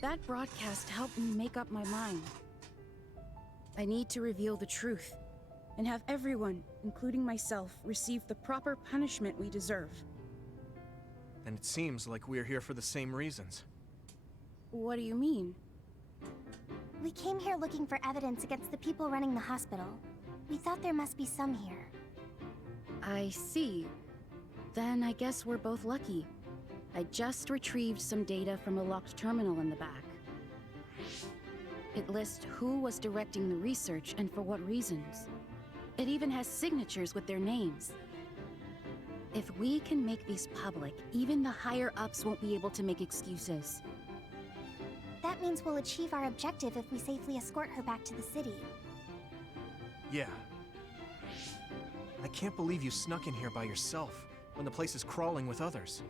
That broadcast helped me make up my mind. I need to reveal the truth, and have everyone, including myself, receive the proper punishment we deserve. And it seems like we're here for the same reasons. What do you mean? We came here looking for evidence against the people running the hospital. We thought there must be some here. I see. Then I guess we're both lucky. I just retrieved some data from a locked terminal in the back. It lists who was directing the research and for what reasons. It even has signatures with their names. If we can make these public, even the higher-ups won't be able to make excuses. That means we'll achieve our objective if we safely escort her back to the city. Yeah. I can't believe you snuck in here by yourself, when the place is crawling with others.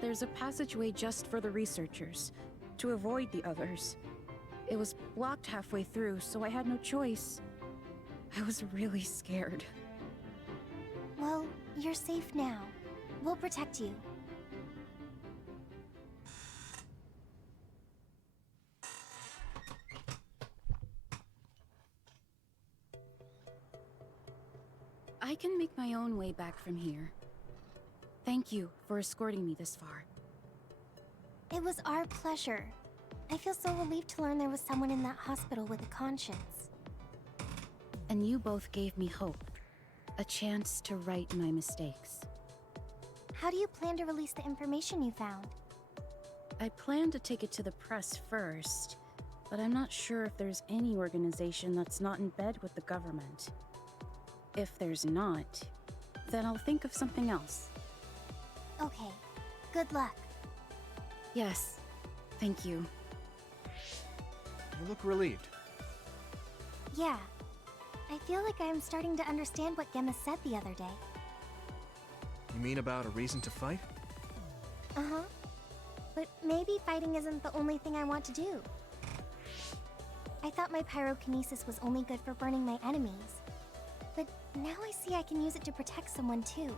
There's a passageway just for the researchers, to avoid the others. It was blocked halfway through, so I had no choice. I was really scared. Well, you're safe now. We'll protect you. I can make my own way back from here. Thank you for escorting me this far. It was our pleasure. I feel so relieved to learn there was someone in that hospital with a conscience. And you both gave me hope. A chance to right my mistakes. How do you plan to release the information you found? I plan to take it to the press first, but I'm not sure if there's any organization that's not in bed with the government. If there's not, then I'll think of something else. Okay. Good luck. Yes. Thank you. You look relieved. Yeah. I feel like I am starting to understand what Gemma said the other day. You mean about a reason to fight? Uh-huh. But maybe fighting isn't the only thing I want to do. I thought my pyrokinesis was only good for burning my enemies. But now I see I can use it to protect someone too.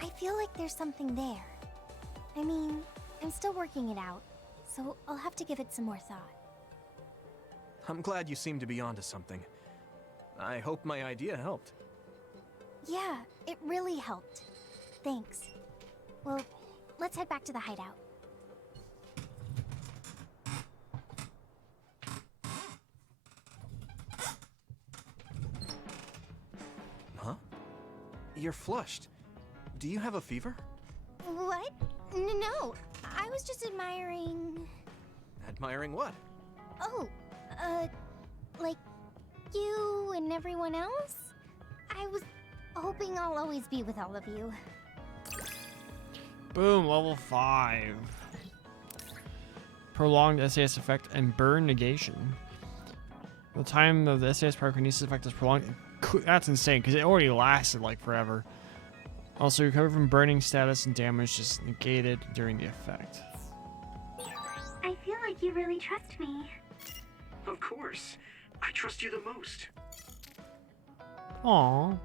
I feel like there's something there. I mean, I'm still working it out, so I'll have to give it some more thought. I'm glad you seem to be onto something. I hope my idea helped. Yeah, it really helped. Thanks. Well, let's head back to the hideout. You're flushed. Do you have a fever? What? No, I was just admiring... Admiring what? Oh, like you and everyone else? I was hoping I'll always be with all of you. Boom, level 5. Prolonged SAS effect and burn negation. The time of the SAS pyrokinesis effect is prolonged. That's insane, because it already lasted like forever. Also, recover from burning status and damage is negated during the effect. I feel like you really trust me. Of course. I trust you the most. Aww.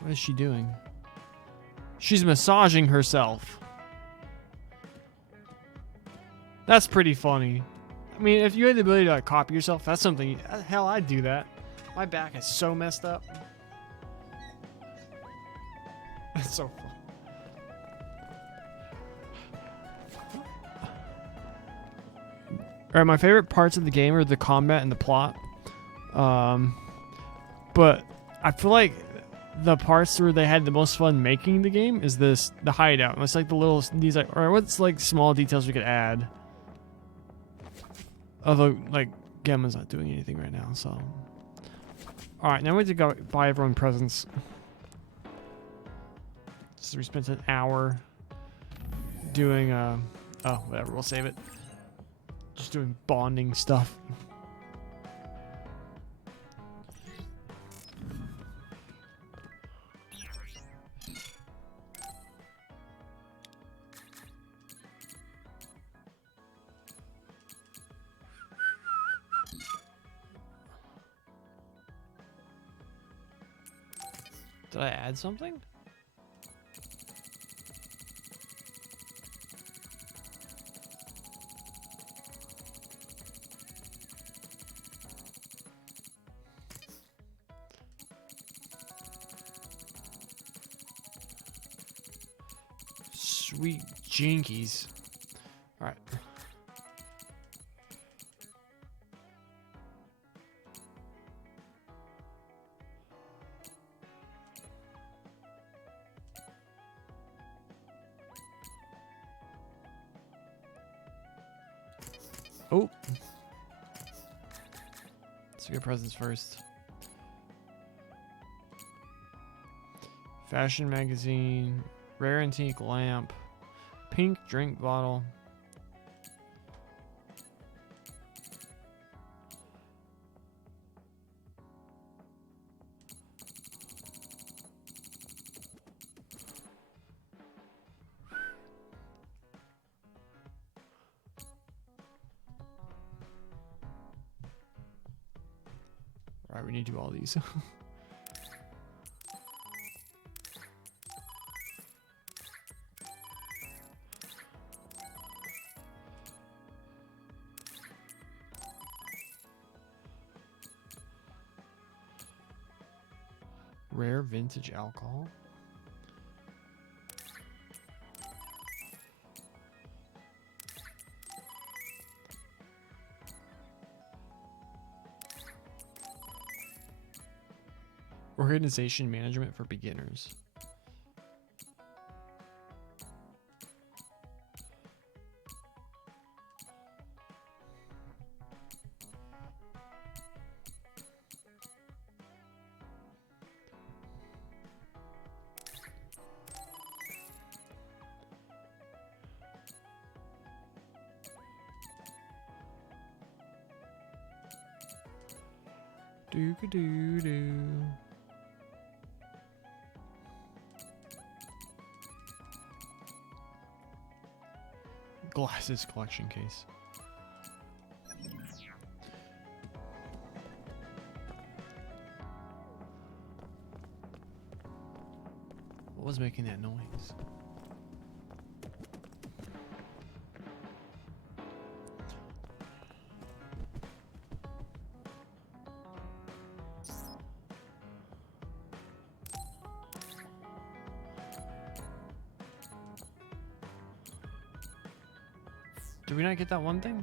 What is she doing? She's massaging herself. That's pretty funny. I mean, if you had the ability to like, copy yourself, that's something. Hell, I'd do that. My back is so messed up. That's so fun. Alright, my favorite parts of the game are the combat and the plot. But I feel like the parts where they had the most fun making the game is the hideout. It's like the little these like, or what's like small details we could add. Although like Gemma's not doing anything right now, so. All right, now we have to go buy everyone presents. So we spent an hour doing oh whatever, we'll save it. Just doing bonding stuff. Did I add something? Sweet jinkies. All right. Oh. Let's get presents first. Fashion magazine, rare antique lamp, pink drink bottle. Alright, we need to do all these. Rare vintage alcohol. Organization management for beginners. Do-ga-doo-doo. Glasses collection case. What was making that noise? Did we not get that one thing?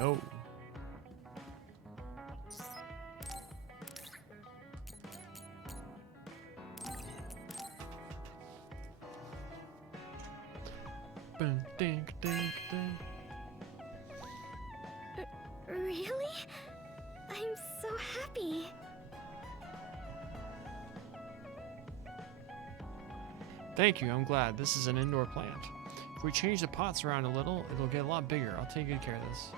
no. Boom, ding, ding, ding. Really? I'm so happy. Thank you, I'm glad. This is an indoor plant. If we change the pots around a little, it'll get a lot bigger. I'll take good care of this.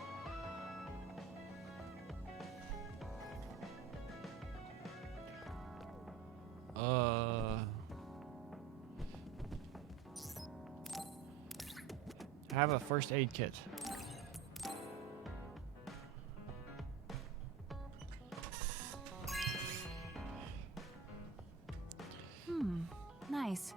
I have a first aid kit. Nice.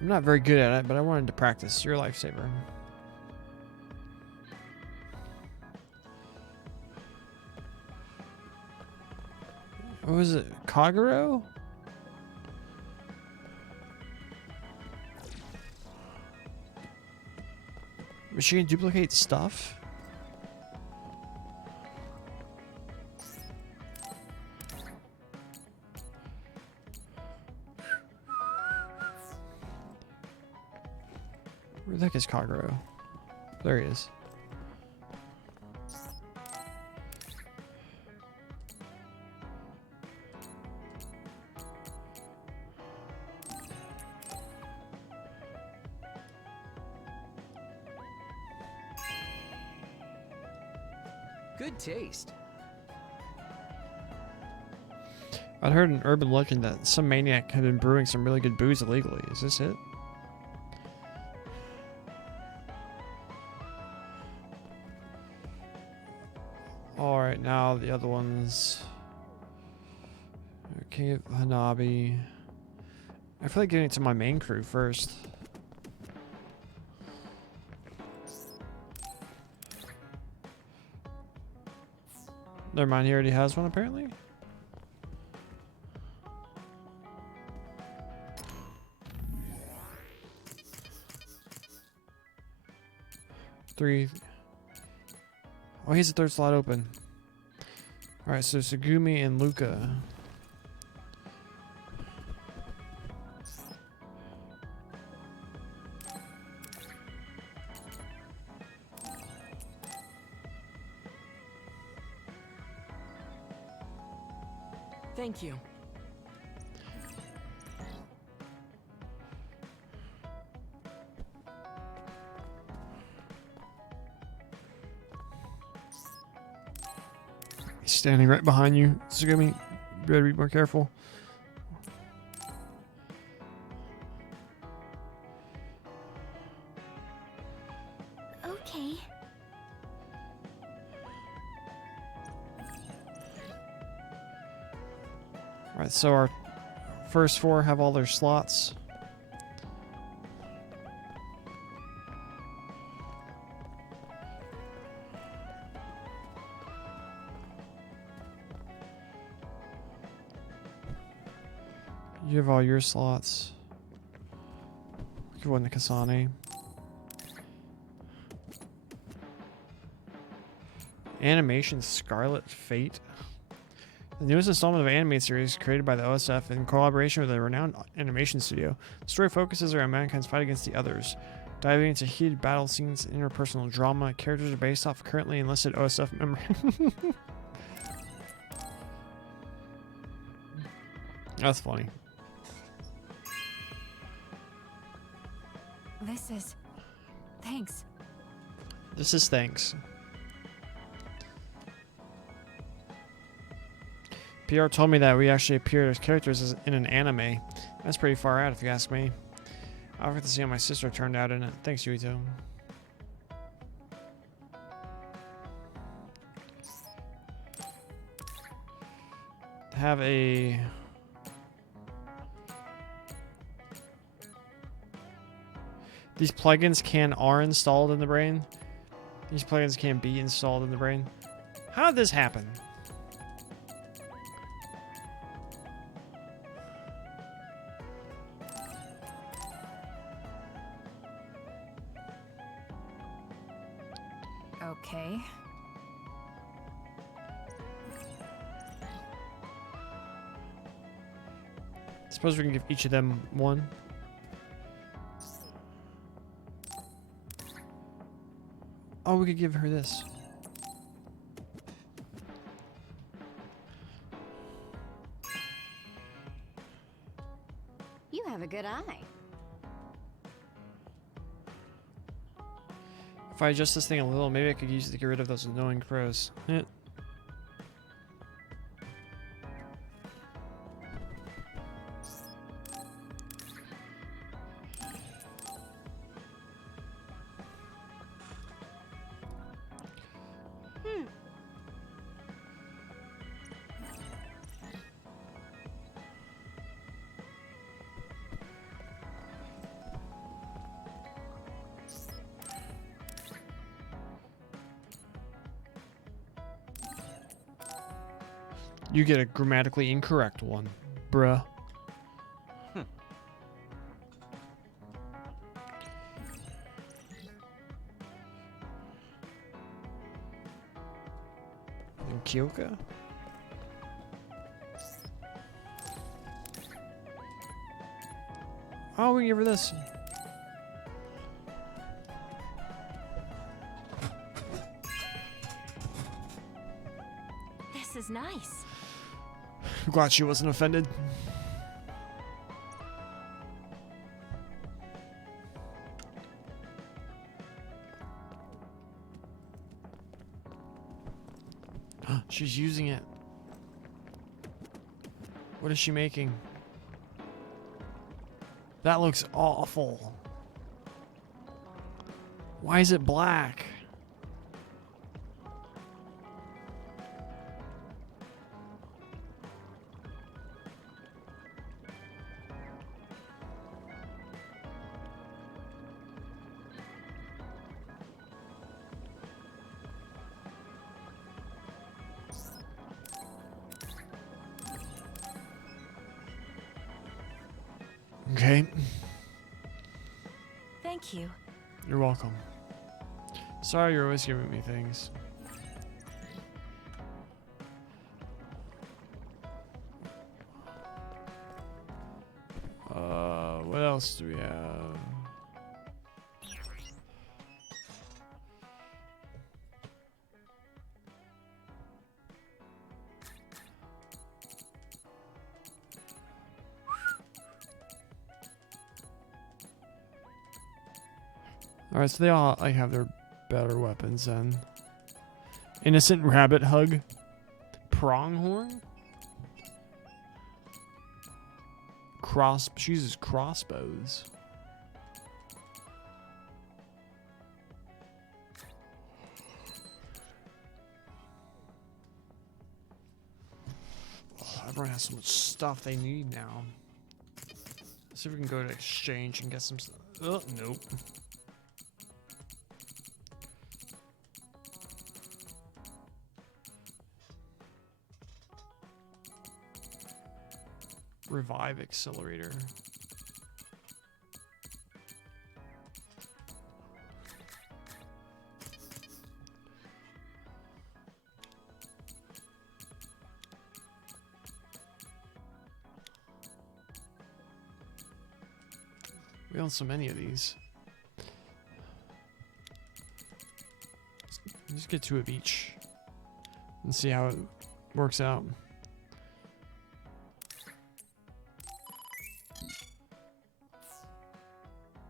I'm not very good at it, but I wanted to practice. You're a lifesaver. What was it? Kagero? Was she gonna duplicate stuff? Where the heck is Kagero? There he is. Good taste. I'd heard an urban legend that some maniac had been brewing some really good booze illegally. Is this it? Alright, now the other ones. King of Hanabi. I feel like getting it to my main crew first. Never mind, he already has one apparently. Three. Oh, he's the third slot open. Alright, so Tsugumi and Luca. Thank you. He's standing right behind you, Tsugumi. You better be more careful. Okay. Alright, so our first four have all their slots. You have all your slots. Give one to Kasane. Animation Scarlet Fate. The newest installment of an anime series created by the OSF in collaboration with a renowned animation studio. The story focuses around mankind's fight against the others, diving into heated battle scenes and interpersonal drama. Characters are based off currently enlisted OSF members. That's funny. This is... Thanks. This is thanks. PR told me that we actually appeared as characters in an anime. That's pretty far out if you ask me. I'll have to see how my sister turned out in it. Thanks, Yuito. Have a... These plugins are installed in the brain. These plugins can be installed in the brain. How did this happen? Okay. Suppose we can give each of them one. Oh, we could give her this. You have a good eye. If I adjust this thing a little, maybe I could use it to get rid of those annoying crows. Eh. You get a grammatically incorrect one, bruh. And Kyoka? Oh, we can give her this. This is nice. I'm glad she wasn't offended. She's using it. What is she making? That looks awful. Why is it black? Okay. Thank you. You're welcome. Sorry you're always giving me things. What else do we have? Alright, so they all like have their better weapons then. Innocent rabbit hug. Pronghorn? She uses crossbows. Oh, everyone has so much stuff they need now. Let's see if we can go to exchange and get some stuff. Oh, nope. Revive accelerator. We own so many of these. Let's just get 2 of each and see how it works out.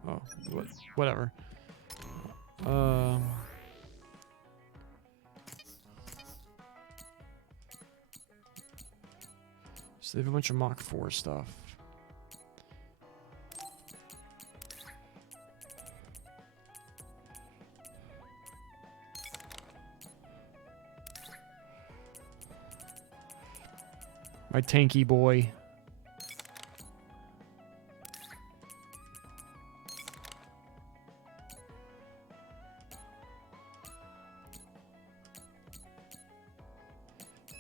Oh, whatever. So they have a bunch of Mach 4 stuff. My tanky boy.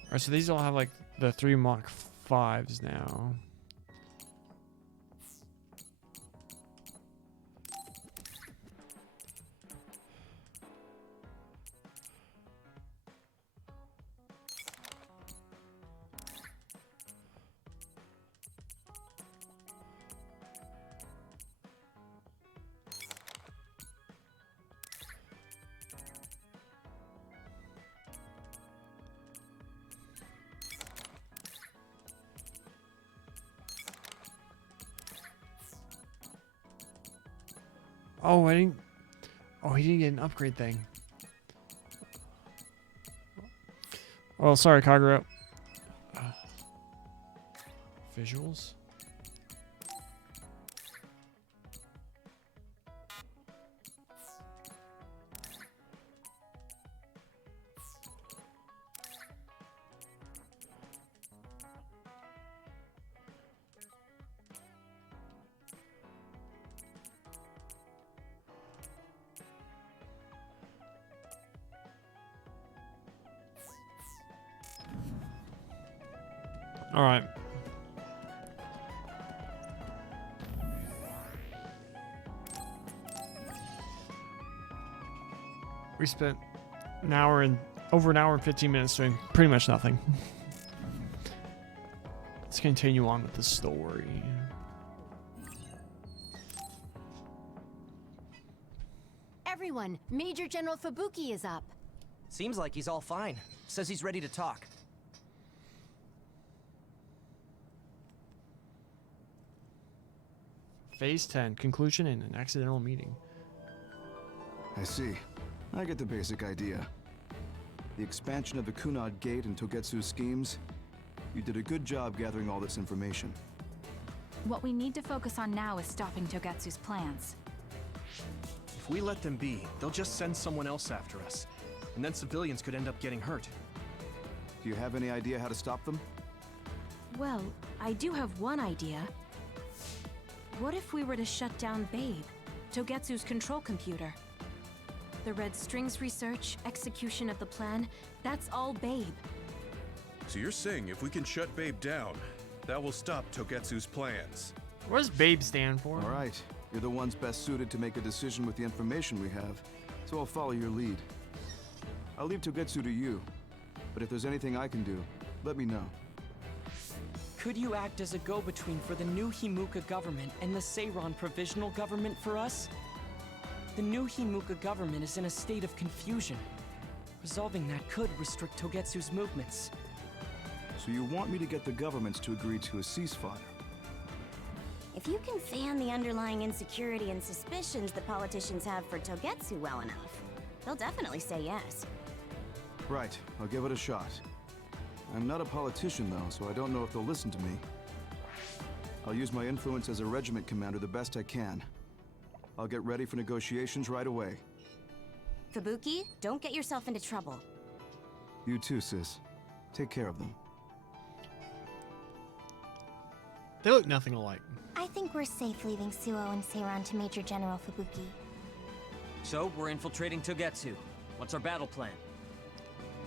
Alright, so these all have like the 3 Mach 5s now. Oh, I didn't. Oh, he didn't get an upgrade thing. Oh, sorry, Kagura. Visuals. All right. We spent over an hour and 15 minutes doing pretty much nothing. Let's continue on with the story. Everyone, Major General Fubuki is up. Seems like he's all fine. Says he's ready to talk. Phase 10, conclusion in an accidental meeting. I see. I get the basic idea. The expansion of the Kunad Gate and Togetsu's schemes. You did a good job gathering all this information. What we need to focus on now is stopping Togetsu's plans. If we let them be, they'll just send someone else after us. And then civilians could end up getting hurt. Do you have any idea how to stop them? Well, I do have one idea. What if we were to shut down Babe, Togetsu's control computer? The Red Strings research, execution of the plan, that's all Babe. So you're saying if we can shut Babe down, that will stop Togetsu's plans? What does Babe stand for? All right. You're the ones best suited to make a decision with the information we have, so I'll follow your lead. I'll leave Togetsu to you, but if there's anything I can do, let me know. Could you act as a go-between for the new Himuka government and the Seiran provisional government for us? The new Himuka government is in a state of confusion. Resolving that could restrict Togetsu's movements. So you want me to get the governments to agree to a ceasefire? If you can fan the underlying insecurity and suspicions the politicians have for Togetsu well enough, they'll definitely say yes. Right, I'll give it a shot. I'm not a politician though, so I don't know if they'll listen to me. I'll use my influence as a regiment commander the best I can. I'll get ready for negotiations right away. Fubuki, don't get yourself into trouble. You too, sis. Take care of them. They look nothing alike. I think we're safe leaving Suo and Seiran to Major General Fubuki. So, we're infiltrating Togetsu. What's our battle plan?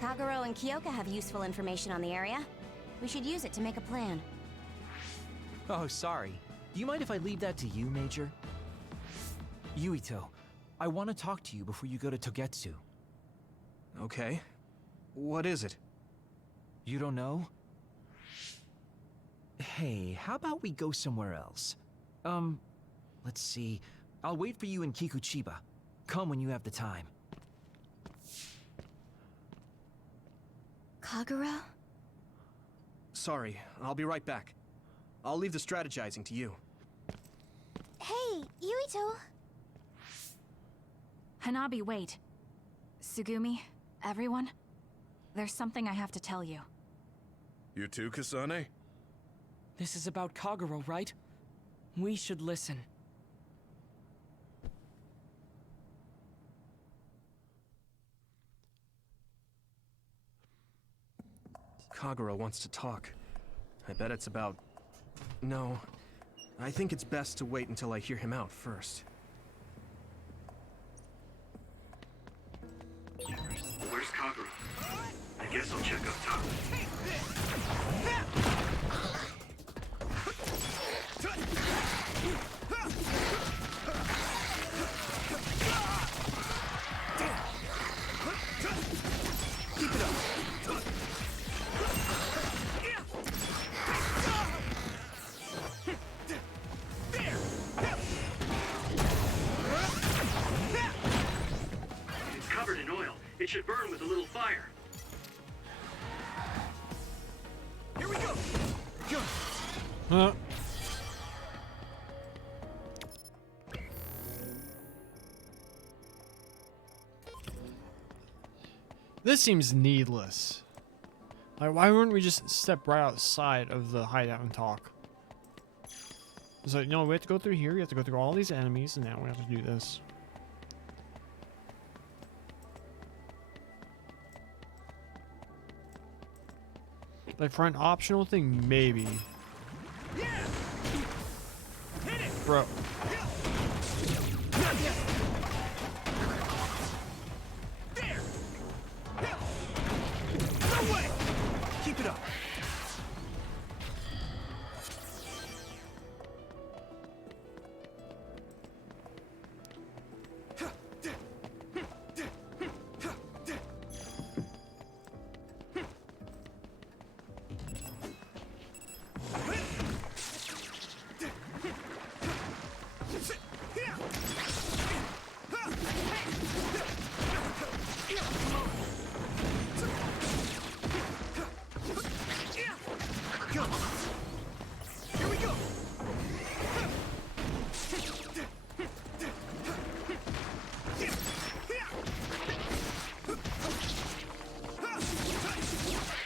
Kagero and Kyoka have useful information on the area. We should use it to make a plan. Oh, sorry. Do you mind if I leave that to you, Major? Yuito, I want to talk to you before you go to Togetsu. Okay. What is it? You don't know? Hey, how about we go somewhere else? Let's see. I'll wait for you in Kikuchiba. Come when you have the time. Kagero? Sorry, I'll be right back. I'll leave the strategizing to you. Hey, Yuito! Hanabi, wait. Sugumi, everyone, there's something I have to tell you. You too, Kasane? This is about Kagero, right? We should listen. Kagero wants to talk. I bet it's about... No. I think it's best to wait until I hear him out first. Where's Kagero? I guess I'll check up top. Keep it up. It's covered in oil. It should burn with a little fire. This seems needless. Like, why wouldn't we just step right outside of the hideout and talk? It's like, no, we have to go through here. We have to go through all these enemies, and now we have to do this. Like, for an optional thing, maybe. Bro. No way! Keep it up.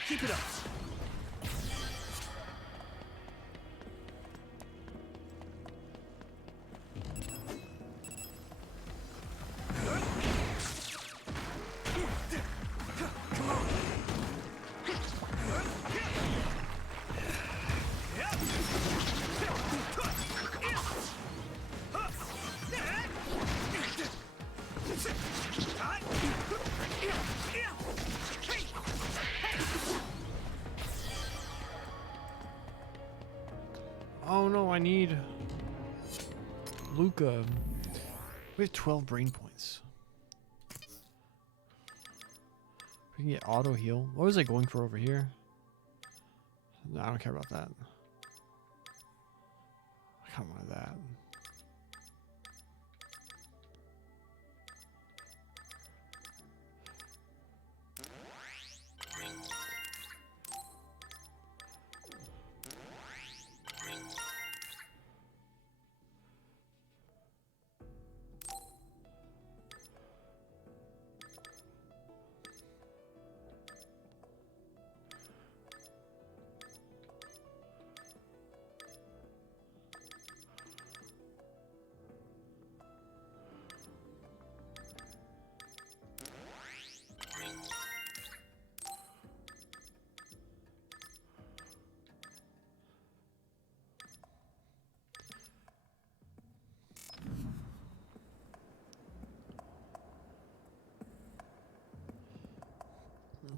Keep it up. Oh no, I need Luca. We have 12 brain points. We can get auto heal. What was I going for over here? No, I don't care about that. I kind of wanted that.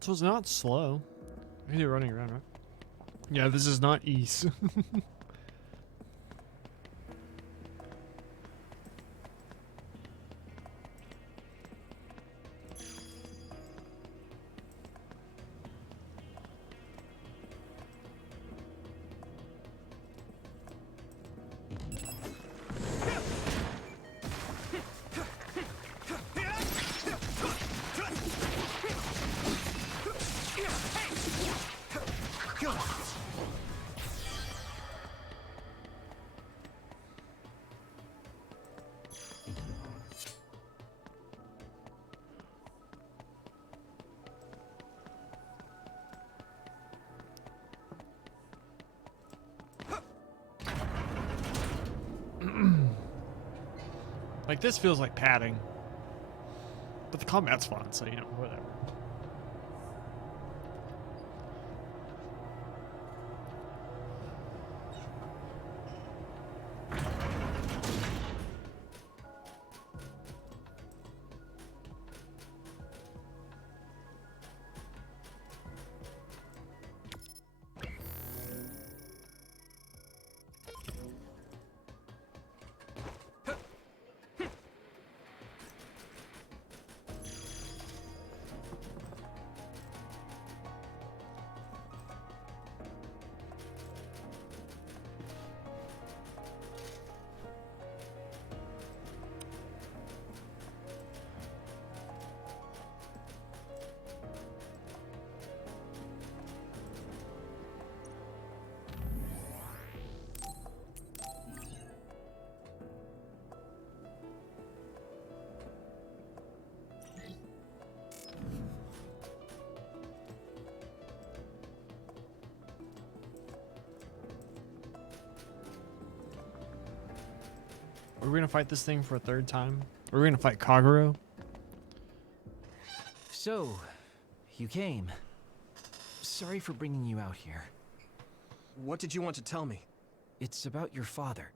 So it's not slow. I can do running around, right? Yeah, this is not ease. Like, this feels like padding. But the combat's fun, so, you know, whatever. Are we gonna fight this thing for a third time? Are we gonna fight Kagero? So, you came. Sorry for bringing you out here. What did you want to tell me? It's about your father,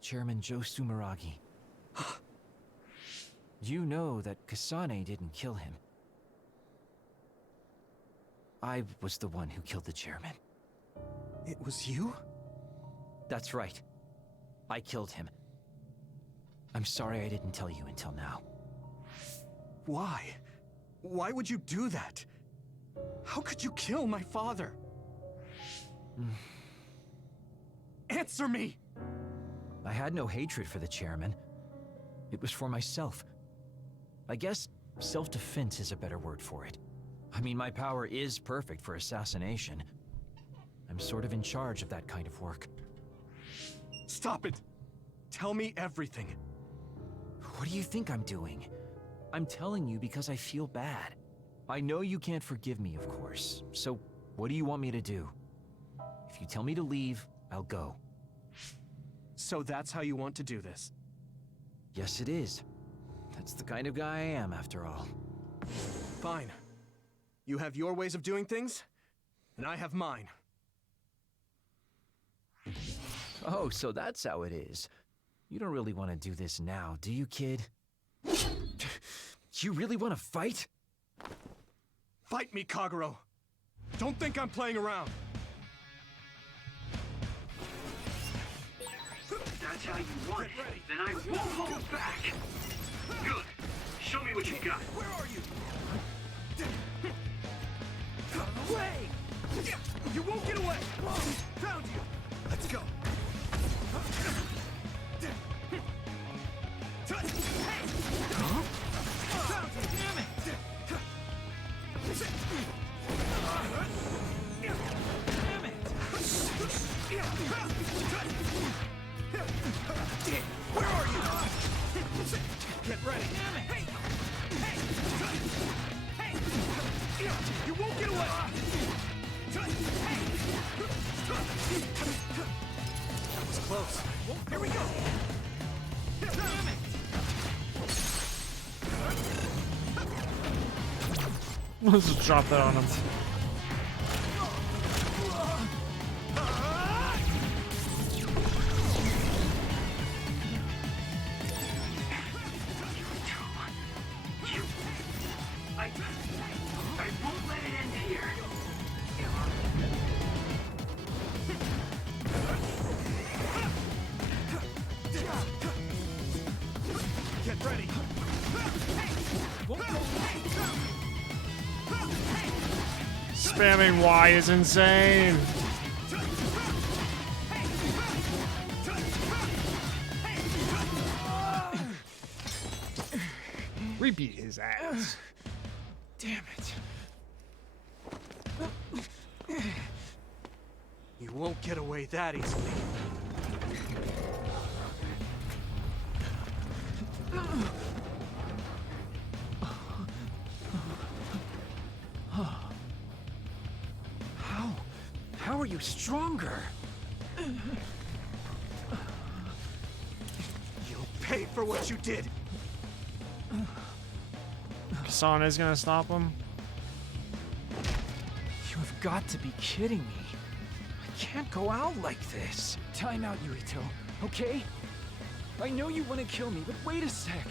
Chairman Joe Sumeragi. You know that Kasane didn't kill him. I was the one who killed the chairman. It was you? That's right. I killed him. I'm sorry I didn't tell you until now. Why? Why would you do that? How could you kill my father? Answer me! I had no hatred for the chairman. It was for myself. I guess self-defense is a better word for it. I mean, my power is perfect for assassination. I'm sort of in charge of that kind of work. Stop it! Tell me everything. What do you think I'm doing? I'm telling you because I feel bad. I know you can't forgive me, of course. So, what do you want me to do? If you tell me to leave, I'll go. So that's how you want to do this? Yes, it is. That's the kind of guy I am, after all. Fine. You have your ways of doing things, and I have mine. Oh, so that's how it is. You don't really want to do this now, do you, kid? You really want to fight? Fight me, Kagero! Don't think I'm playing around! That's how you want it. Then I won't hold back. Good. Show me what you got. Where are you? Away! You won't get away! Found you! Let's go! Huh? Found you! Damn it! Damn it! Where are you? Get ready! Damn it! Hey! You won't get away! That was close. Here we go! Damn it! Let's just drop that on him. I won't let it end here. Get ready! Spamming Y is insane. We beat his ass. Damn it. You won't get away that easily. How are you stronger? You'll pay for what you did. Kasane's gonna stop him. You have got to be kidding me. I can't go out like this. Time out, Yuito, okay? I know you want to kill me, but wait a sec.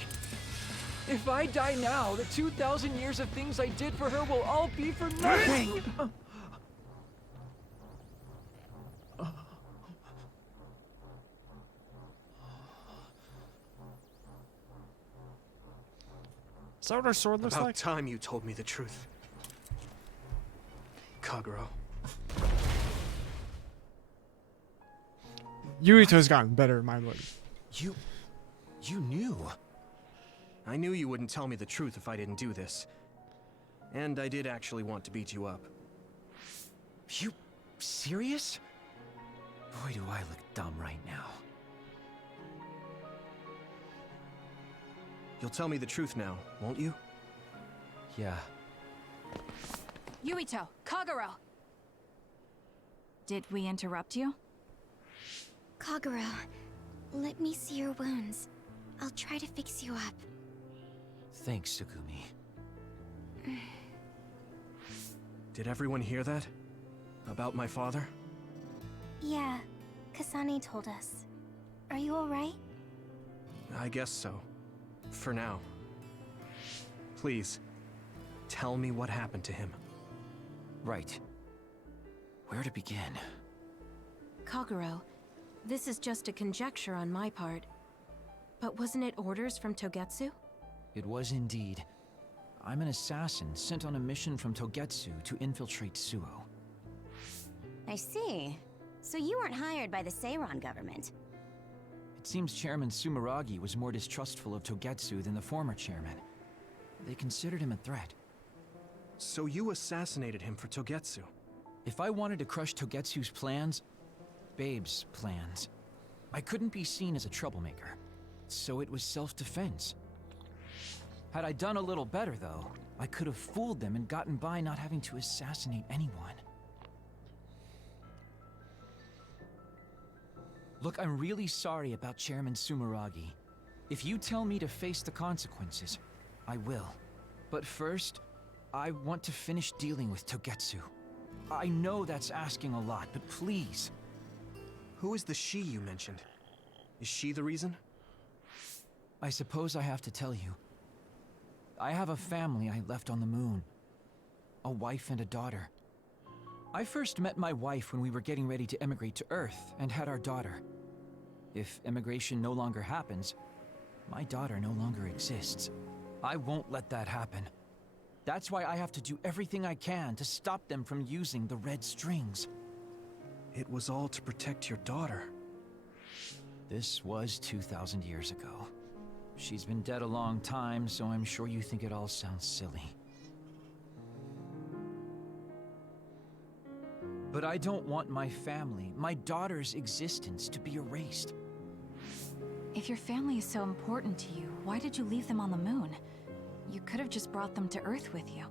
If I die now, the 2,000 years of things I did for her will all be for nothing! Is that what our sword looks About like? time you told me the truth. Kagero. Yuito's gotten better, my lord. You knew? I knew you wouldn't tell me the truth if I didn't do this. And I did actually want to beat you up. You serious? Boy, do I look dumb right now. You'll tell me the truth now, won't you? Yeah. Yuito, Kagero! Did we interrupt you? Kagero, Let me see your wounds. I'll try to fix you up. Thanks, Tsugumi. Did everyone hear that? About my father? Yeah, Kasane told us. Are you alright? I guess so. For now. Please, tell me what happened to him. Right. Where to begin? Kaguro, this is just a conjecture on my part. But wasn't it orders from Togetsu? It was indeed. I'm an assassin sent on a mission from Togetsu to infiltrate Suo. I see. So you weren't hired by the Seiran government. It seems Chairman Sumeragi was more distrustful of Togetsu than the former chairman. They considered him a threat. So you assassinated him for Togetsu? If I wanted to crush Togetsu's plans, Babe's plans, I couldn't be seen as a troublemaker. So it was self-defense. Had I done a little better, though, I could have fooled them and gotten by not having to assassinate anyone. Look, I'm really sorry about Chairman Sumeragi. If you tell me to face the consequences, I will. But first, I want to finish dealing with Togetsu. I know that's asking a lot, but please. Who is the she you mentioned? Is she the reason? I suppose I have to tell you. I have a family I left on the moon. A wife and a daughter. I first met my wife when we were getting ready to emigrate to Earth and had our daughter. If immigration no longer happens, my daughter no longer exists. I won't let that happen. That's why I have to do everything I can to stop them from using the red strings. It was all to protect your daughter. This was 2,000 years ago. She's been dead a long time, so I'm sure you think it all sounds silly. But I don't want my family, my daughter's existence, to be erased. If your family is so important to you, why did you leave them on the moon? You could have just brought them to Earth with you.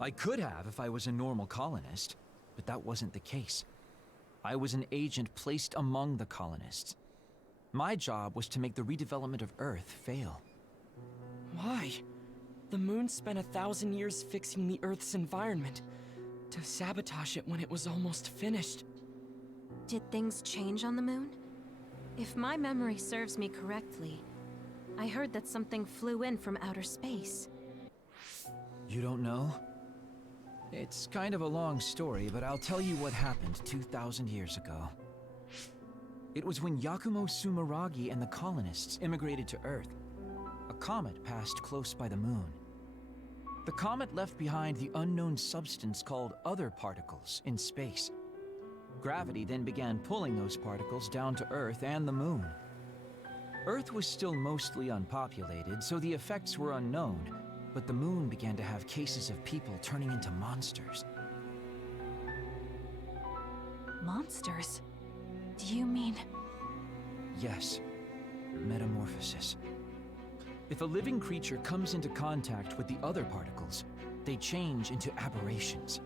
I could have if I was a normal colonist, but that wasn't the case. I was an agent placed among the colonists. My job was to make the redevelopment of Earth fail. Why? The moon spent 1,000 years fixing the Earth's environment. To sabotage it when it was almost finished. Did things change on the moon? If my memory serves me correctly, I heard that something flew in from outer space. You don't know? It's kind of a long story, but I'll tell you what happened 2,000 years ago. It was when Yakumo Sumeragi and the colonists immigrated to Earth. A comet passed close by the moon. The comet left behind the unknown substance called other particles in space. Gravity then began pulling those particles down to Earth and the moon. Earth was still mostly unpopulated, so the effects were unknown, but the moon began to have cases of people turning into monsters. Monsters? Do you mean... Yes. Metamorphosis. If a living creature comes into contact with the other particles, they change into aberrations.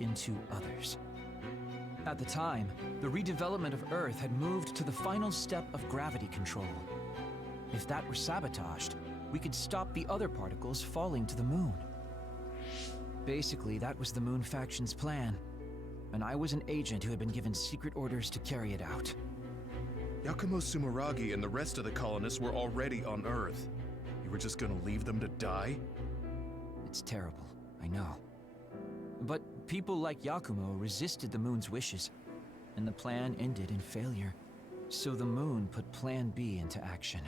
Into others. At the time, the redevelopment of Earth had moved to the final step of gravity control. If that were sabotaged, we could stop the other particles falling to the moon. Basically, that was the Moon Faction's plan. And I was an agent who had been given secret orders to carry it out. Yakumo Sumeragi and the rest of the colonists were already on Earth. You were just gonna leave them to die? It's terrible, I know. But people like Yakumo resisted the moon's wishes, and the plan ended in failure. So the moon put Plan B into action.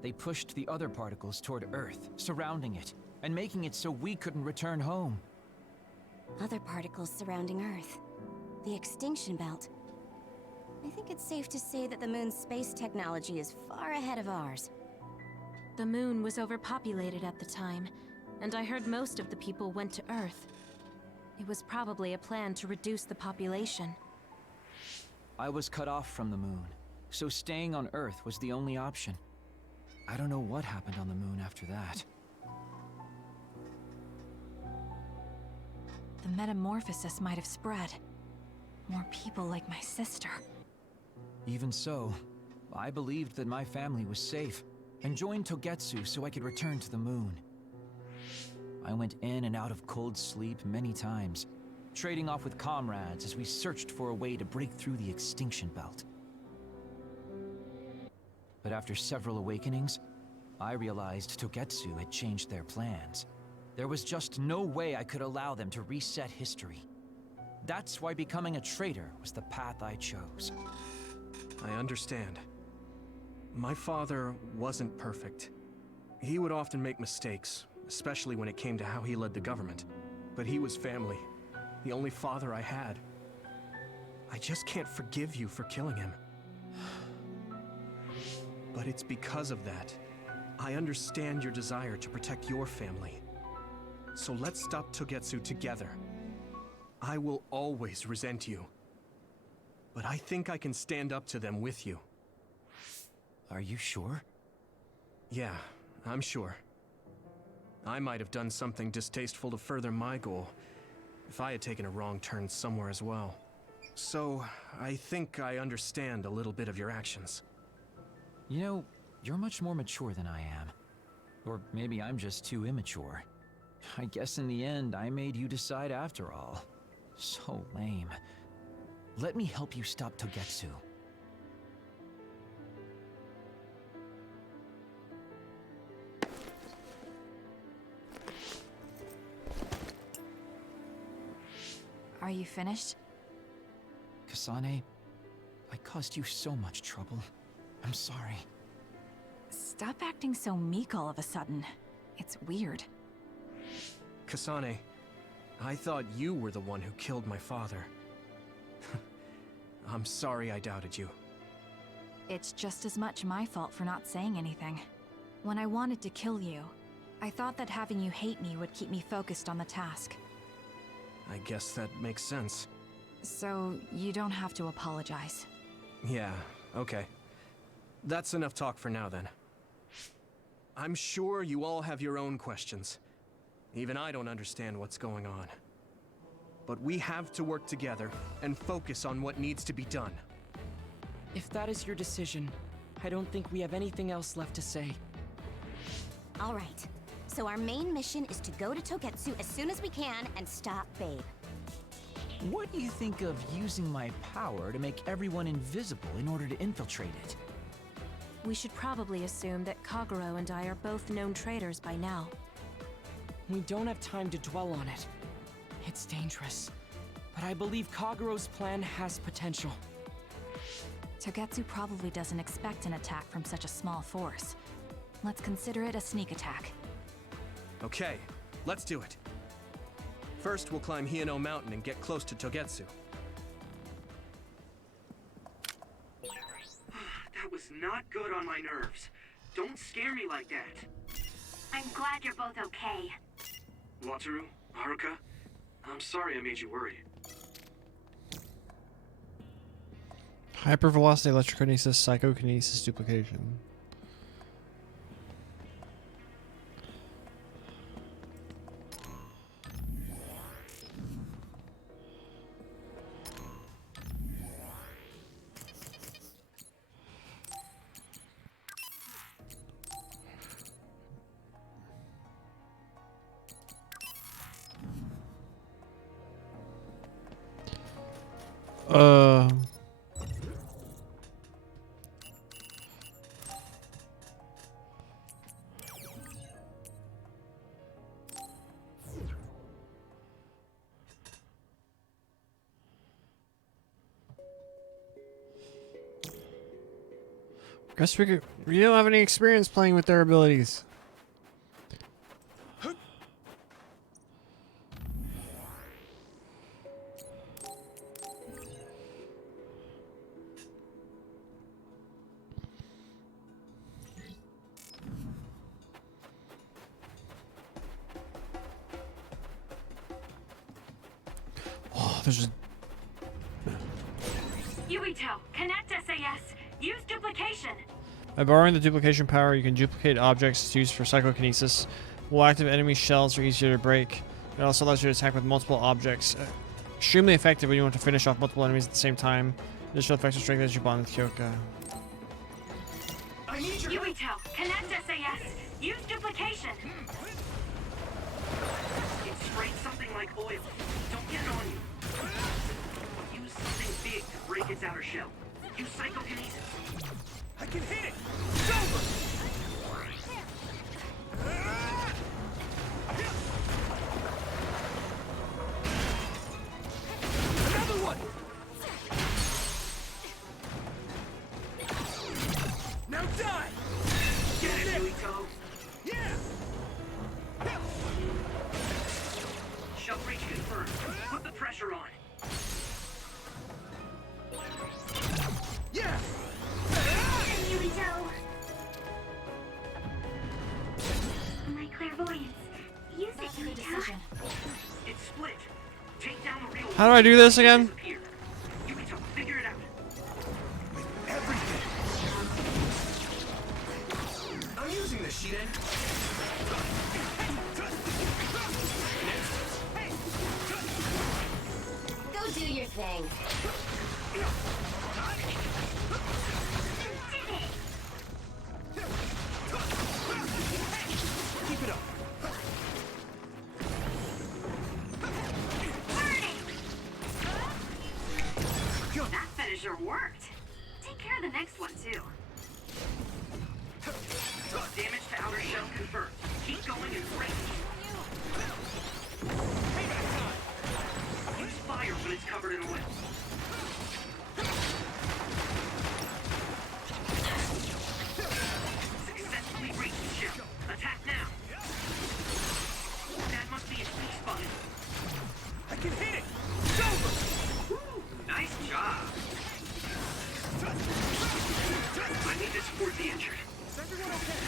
They pushed the other particles toward Earth, surrounding it, and making it so we couldn't return home. Other particles surrounding Earth. The extinction belt. I think it's safe to say that the moon's space technology is far ahead of ours. The moon was overpopulated at the time, and I heard most of the people went to Earth. It was probably a plan to reduce the population. I was cut off from the moon, so staying on Earth was the only option. I don't know what happened on the moon after that. The metamorphosis might have spread. More people like my sister. Even so, I believed that my family was safe, and joined Togetsu so I could return to the moon. I went in and out of cold sleep many times, trading off with comrades as we searched for a way to break through the extinction belt. But after several awakenings, I realized Togetsu had changed their plans. There was just no way I could allow them to reset history. That's why becoming a traitor was the path I chose. I understand. My father wasn't perfect. He would often make mistakes, especially when it came to how he led the government. But he was family, the only father I had. I just can't forgive you for killing him. But it's because of that. I understand your desire to protect your family. So let's stop Togetsu together. I will always resent you. But I think I can stand up to them with you. Are you sure? Yeah, I'm sure. I might have done something distasteful to further my goal, if I had taken a wrong turn somewhere as well. So, I think I understand a little bit of your actions. You know, you're much more mature than I am. Or maybe I'm just too immature. I guess in the end, I made you decide after all. So lame. Let me help you stop Togetsu. Are you finished? Kasane, I caused you so much trouble. I'm sorry. Stop acting so meek all of a sudden. It's weird. Kasane, I thought you were the one who killed my father. I'm sorry I doubted you. It's just as much my fault for not saying anything. When I wanted to kill you, I thought that having you hate me would keep me focused on the task. I guess that makes sense. So, you don't have to apologize. Yeah, okay. That's enough talk for now then. I'm sure you all have your own questions. Even I don't understand what's going on. But we have to work together and focus on what needs to be done. If that is your decision, I don't think we have anything else left to say. All right. So our main mission is to go to Togetsu as soon as we can and stop Babe. What do you think of using my power to make everyone invisible in order to infiltrate it? We should probably assume that Kagero and I are both known traitors by now. We don't have time to dwell on it. It's dangerous. But I believe Kagero's plan has potential. Togetsu probably doesn't expect an attack from such a small force. Let's consider it a sneak attack. Okay, let's do it. First, we'll climb Hino Mountain and get close to Togetsu. That was not good on my nerves. Don't scare me like that. I'm glad you're both okay. Wataru, Haruka, I'm sorry I made you worry. Hypervelocity electrokinesis, psychokinesis, duplication. Guess we don't have any experience playing with their abilities. Oh, there's just... Yuito, connect SAS. Use duplication. By borrowing the duplication power, you can duplicate objects used for psychokinesis, while active enemy shells are easier to break. It also allows you to attack with multiple objects. Extremely effective when you want to finish off multiple enemies at the same time. Additional effects are strength as you bond with Kyoka. I need your Yuito, connect SAS. Use duplication. It sprayed something like oil. Don't get it on you. Use something big to break its outer shell. Use psychokinesis. I can hit it! It's over! Another one! Now die! Get it, Yuito! Yeah! Shell breach confirmed. Put the pressure on. Yeah! Yuito! My clairvoyance. Use it, Yuito. It's split. Take down the real How do I do this again? Yuito, figure it out. Everything. I'm using this, Shiden. Go do your thing. Keep it up. That finisher worked. Take care of the next one, too. Damage to outer shell confirmed. Keep going and break. Use fire when it's covered in oil. Successfully breached the shell. Attack now. That must be its weak spot. I can hit it. It's over. Woo, nice job. I need to support the injured. Is everyone okay?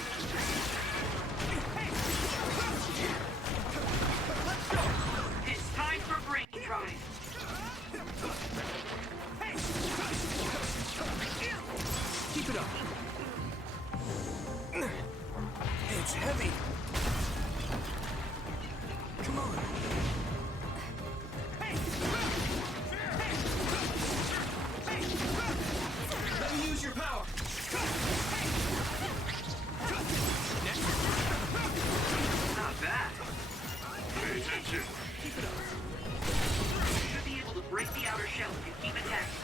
Let's go. It's time for brain drive. Keep it up. It's heavy. Come on. Let me use your power. Not bad. Pay attention. Keep it up. You should be able to break the outer shell if you keep attacking.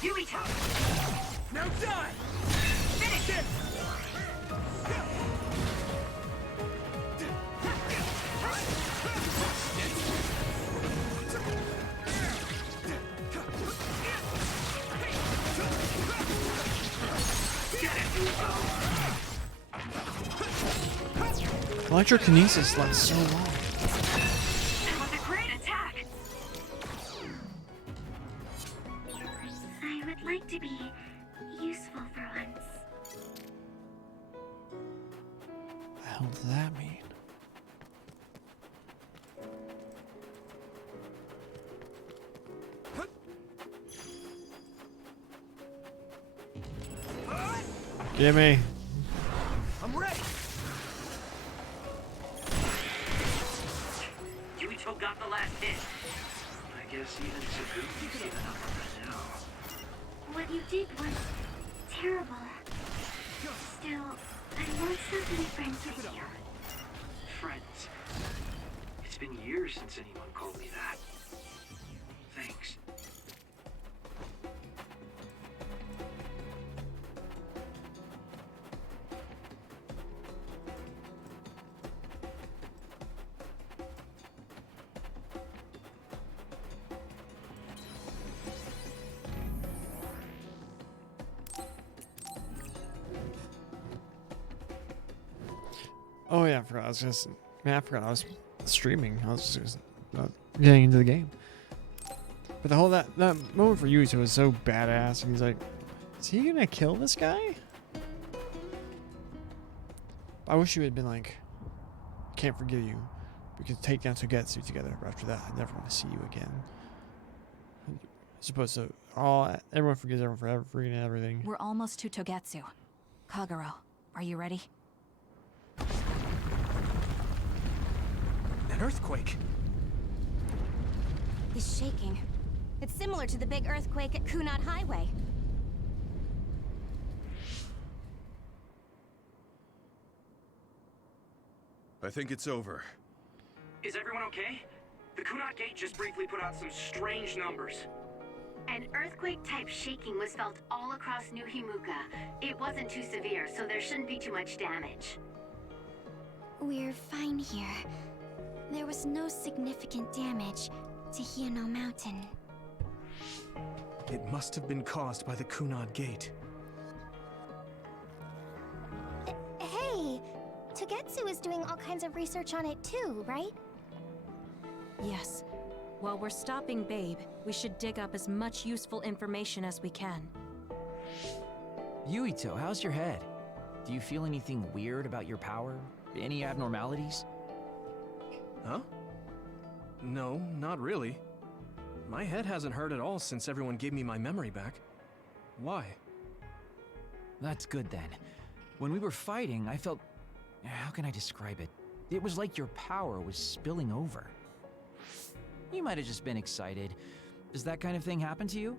Yuito! Now die! Finish it! Electrokinesis lasts so long. That was a great attack. I would like to be useful for once. What the hell does that mean? Gimme. I'm ready. Yuito got the last hit. I guess even Sabuki's given up on that now. What you did was terrible. Still, I want still to be friends with you. Friends. It's been years since anyone called me that. Thanks. Oh yeah, I forgot. I forgot I was streaming. I was just getting into the game. But the whole that moment for Yuito was so badass. And he's like, "Is he gonna kill this guy?" I wish you had been like, "Can't forgive you. We can take down Togetsu together. But after that, I never want to see you again." As opposed to everyone forgives everyone for freaking everything. We're almost to Togetsu. Kagero, are you ready? An earthquake. He's shaking. It's similar to the big earthquake at Kunad Highway. I think it's over. Is everyone okay? The Kunad Gate just briefly put out some strange numbers. An earthquake-type shaking was felt all across New Himuka. It wasn't too severe, so there shouldn't be too much damage. We're fine here. There was no significant damage to Hino Mountain. It must have been caused by the Kunad Gate. Hey! Togetsu is doing all kinds of research on it too, right? Yes. While we're stopping Babe, we should dig up as much useful information as we can. Yuito, how's your head? Do you feel anything weird about your power? Any abnormalities? Huh? No, not really. My head hasn't hurt at all since everyone gave me my memory back. Why? That's good then. When we were fighting, I felt... How can I describe it? It was like your power was spilling over. You might have just been excited. Does that kind of thing happen to you?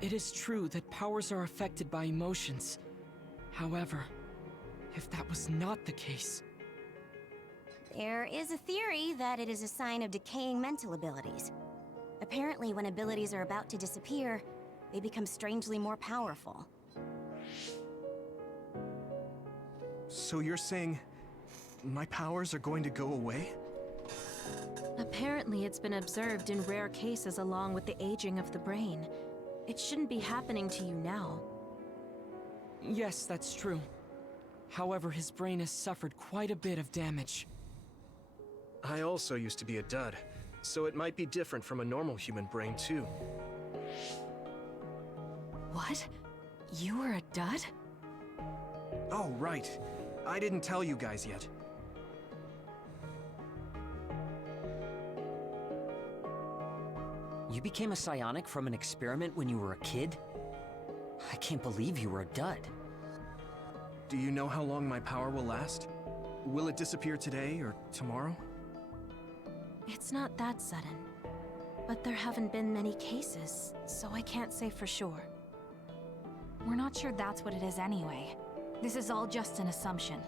It is true that powers are affected by emotions. However, if that was not the case... There is a theory that it is a sign of decaying mental abilities. Apparently, when abilities are about to disappear, they become strangely more powerful. So you're saying my powers are going to go away? Apparently, it's been observed in rare cases along with the aging of the brain. It shouldn't be happening to you now. Yes, that's true. However, his brain has suffered quite a bit of damage. I also used to be a dud, so it might be different from a normal human brain too. What? You were a dud? Oh, right. I didn't tell you guys yet. You became a psionic from an experiment when you were a kid? I can't believe you were a dud. Do you know how long my power will last? Will it disappear today or tomorrow? It's not that sudden. But there haven't been many cases, so I can't say for sure. We're not sure that's what it is anyway. This is all just an assumption.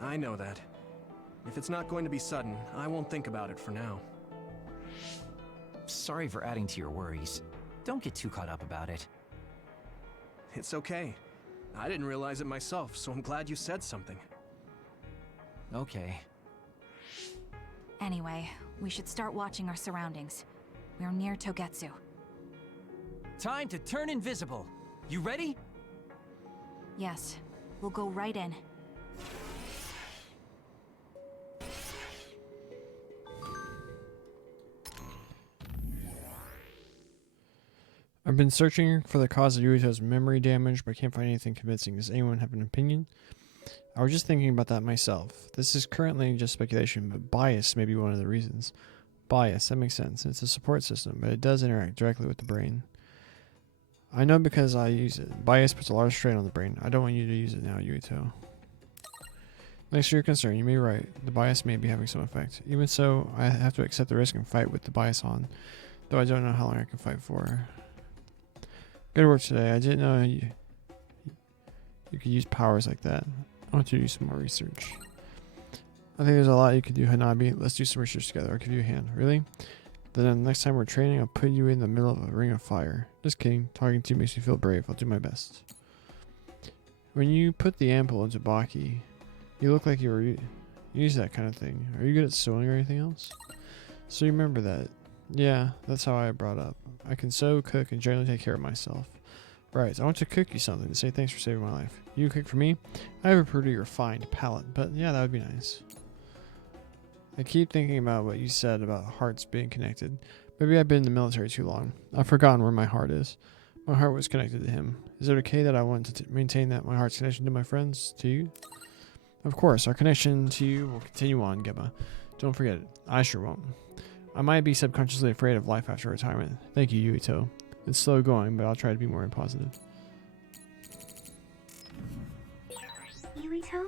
I know that. If it's not going to be sudden, I won't think about it for now. Sorry for adding to your worries. Don't get too caught up about it. It's okay. I didn't realize it myself, so I'm glad you said something. Okay. Anyway, we should start watching our surroundings. We're near Togetsu. Time to turn invisible. You ready? Yes. We'll go right in. I've been searching for the cause of Yuito's memory damage, but can't find anything convincing. Does anyone have an opinion? I was just thinking about that myself. This is currently just speculation, but bias may be one of the reasons. Bias, that makes sense. It's a support system, but it does interact directly with the brain. I know because I use it. Bias puts a large strain on the brain. I don't want you to use it now, Yuito. Thanks for your concern. You may be right. The bias may be having some effect. Even so, I have to accept the risk and fight with the bias on, though I don't know how long I can fight for. Good work today. I didn't know you could use powers like that. I want to do some more research. I think there's a lot you could do, Hanabi. Let's do some research together. I'll give you a hand. Really? Then next time we're training, I'll put you in the middle of a ring of fire. Just kidding. Talking to you makes me feel brave. I'll do my best. When you put the ampoule into Baki, you look like you were use that kind of thing. Are you good at sewing or anything else? So you remember that. Yeah, that's how I brought up. I can sew, cook, and generally take care of myself. Right, I want to cook you something to say thanks for saving my life. You cook for me? I have a pretty refined palate, but yeah, that would be nice. I keep thinking about what you said about hearts being connected. Maybe I've been in the military too long. I've forgotten where my heart is. My heart was connected to him. Is it okay that I want to maintain that my heart's connection to my friends, to you? Of course, our connection to you will continue on, Gemma. Don't forget it. I sure won't. I might be subconsciously afraid of life after retirement. Thank you, Yuito. It's slow going, but I'll try to be more positive. Yuito,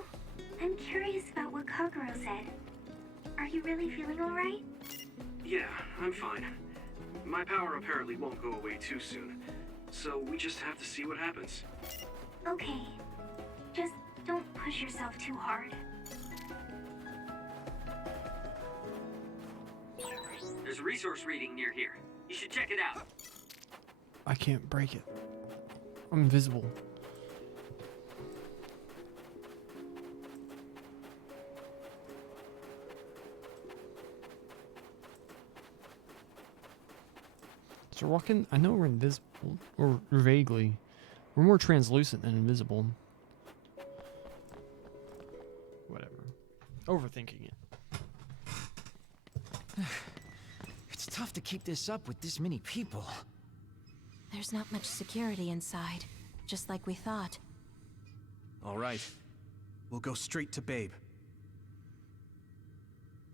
I'm curious about what Kaguro said. Are you really feeling alright? Yeah, I'm fine. My power apparently won't go away too soon, so we just have to see what happens. Okay. Just don't push yourself too hard. There's a resource reading near here. You should check it out. I can't break it. I'm invisible. So we're walking. I know we're invisible, or vaguely. We're more translucent than invisible. Whatever. Overthinking it. It's tough to keep this up with this many people. There's not much security inside, just like we thought. All right. We'll go straight to Babe.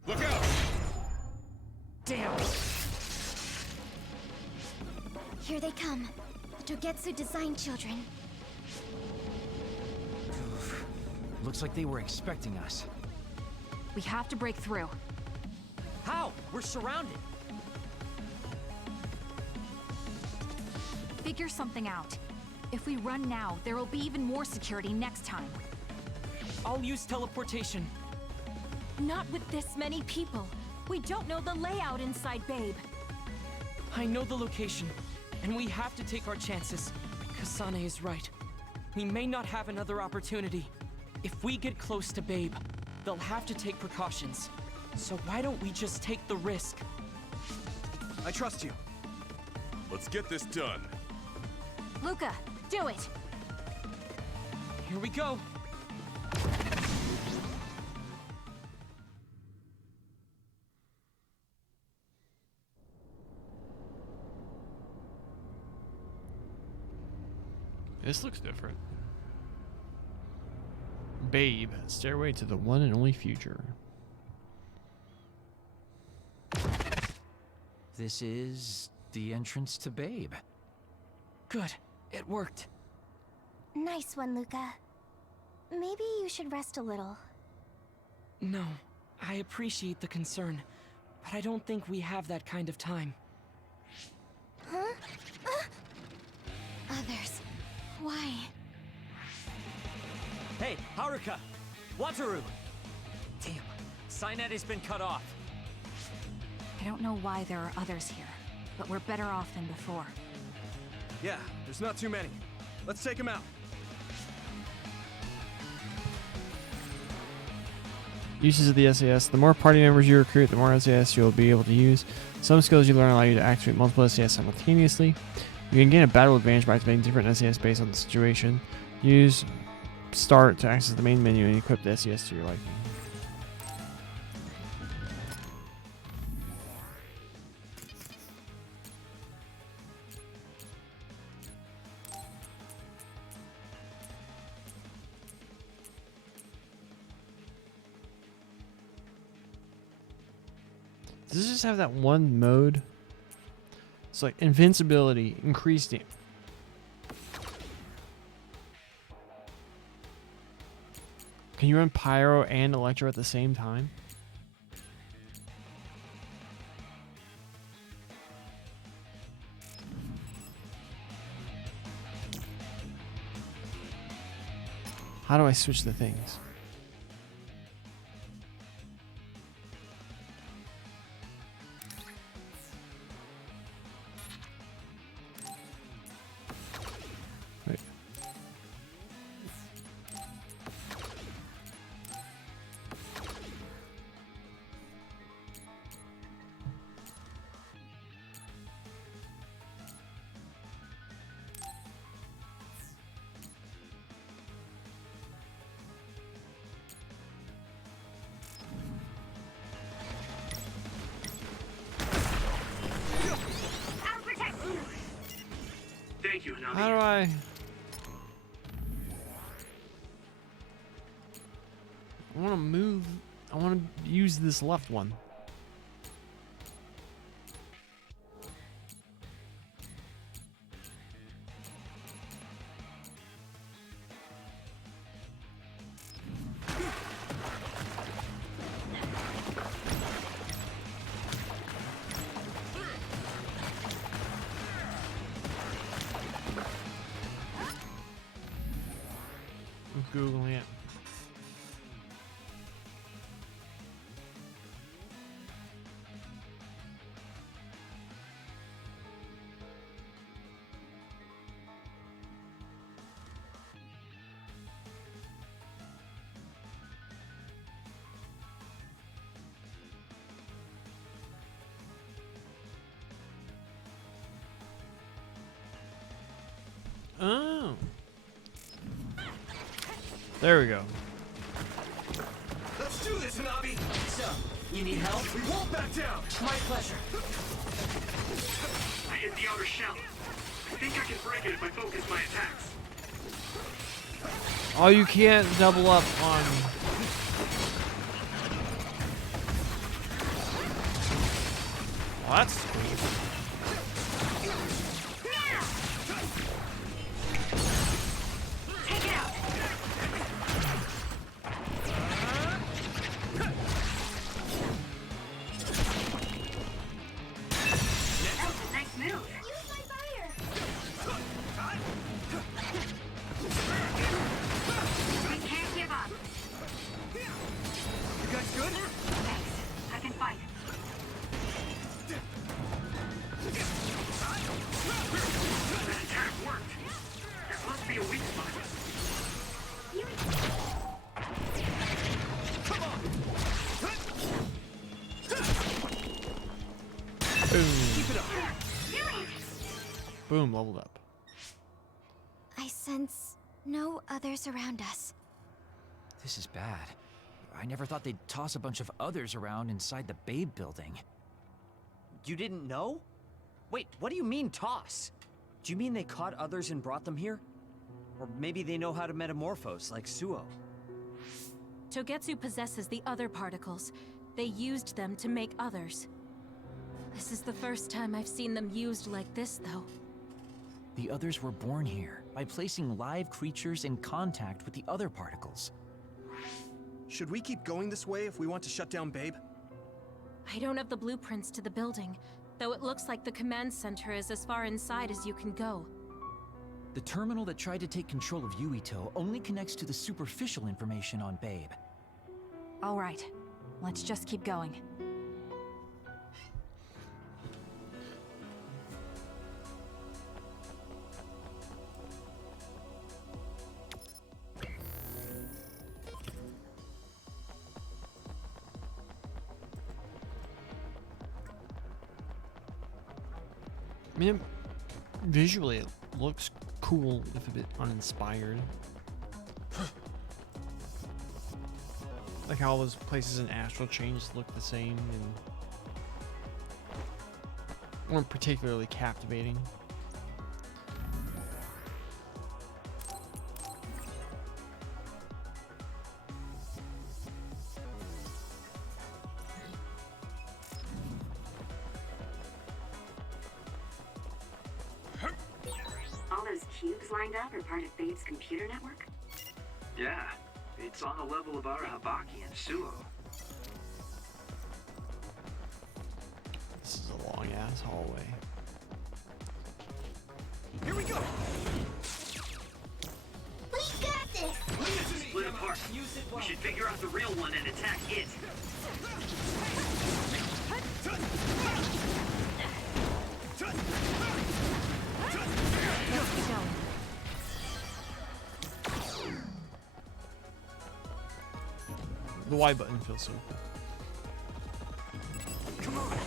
Look out! Damn! Here they come. The Togetsu design children. Looks like they were expecting us. We have to break through. How? We're surrounded. Figure something out. If we run now, there will be even more security next time. I'll use teleportation. Not with this many people. We don't know the layout inside Babe. I know the location, and we have to take our chances. Kasane is right. We may not have another opportunity. If we get close to Babe, they'll have to take precautions. So why don't we just take the risk? I trust you. Let's get this done. Luca, do it! Here we go. This looks different. Babe, stairway to the one and only future. This is the entrance to Babe. Good. It worked. Nice one, Luca. Maybe you should rest a little. No, I appreciate the concern, but I don't think we have that kind of time. Huh? Others. Why? Hey, Haruka! Wataru! Damn, Cynet has been cut off. I don't know why there are others here, but we're better off than before. Yeah, there's not too many. Let's take them out. Uses of the SAS. The more party members you recruit, the more SAS you'll be able to use. Some skills you learn allow you to activate multiple SAS simultaneously. You can gain a battle advantage by activating different SAS based on the situation. Use Start to access the main menu and equip the SAS to your liking. Does this just have that one mode? It's like invincibility, increased damage. Can you run Pyro and Electro at the same time? How do I switch the things? Wait. Thank you, Hanabi. How do I... I want to move. I want to use this left one. Googling it. Oh. There we go. Let's do this, Hanabi! So, you need help? We won't back down! My pleasure. I hit the outer shell. I think I can break it if I focus my attacks. Oh, you can't double up on... Well, that's sweet. Take it out. That was a nice move. Use my fire. We can't give up. You guys good? Thanks. I can fight. That attack worked. There must be a weak spot. Boom. Keep it up. Boom, leveled up. I sense no others around us. This is bad. I never thought they'd toss a bunch of others around inside the Babe building. You didn't know? Wait, what do you mean toss? Do you mean they caught others and brought them here? Or maybe they know how to metamorphose, like Suo. Togetsu possesses the other particles. They used them to make others. This is the first time I've seen them used like this, though. The others were born here by placing live creatures in contact with the other particles. Should we keep going this way if we want to shut down Babe? I don't have the blueprints to the building, though it looks like the command center is as far inside as you can go. The terminal that tried to take control of Yuito only connects to the superficial information on Babe. All right, let's just keep going. I mean, visually it looks cool, if a bit uninspired. Like how all those places in Astral Chain just look the same and weren't particularly captivating. All those cubes lined up are part of Babe's computer network? Yeah, it's on the level of Arahabaki and Suo. This is a long ass hallway. Here we go! We got this! Split apart. We should figure out the real one and attack it. The Y button feels so cool. Come on!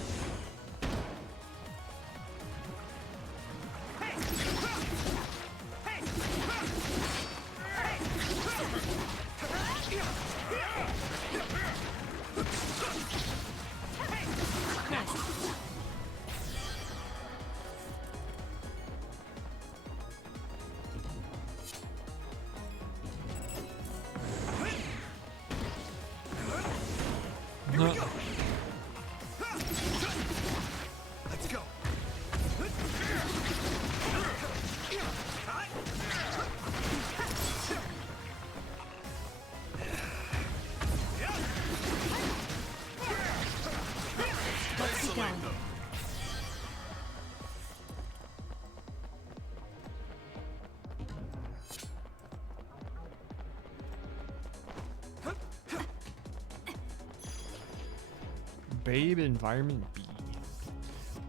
Babe Environment B.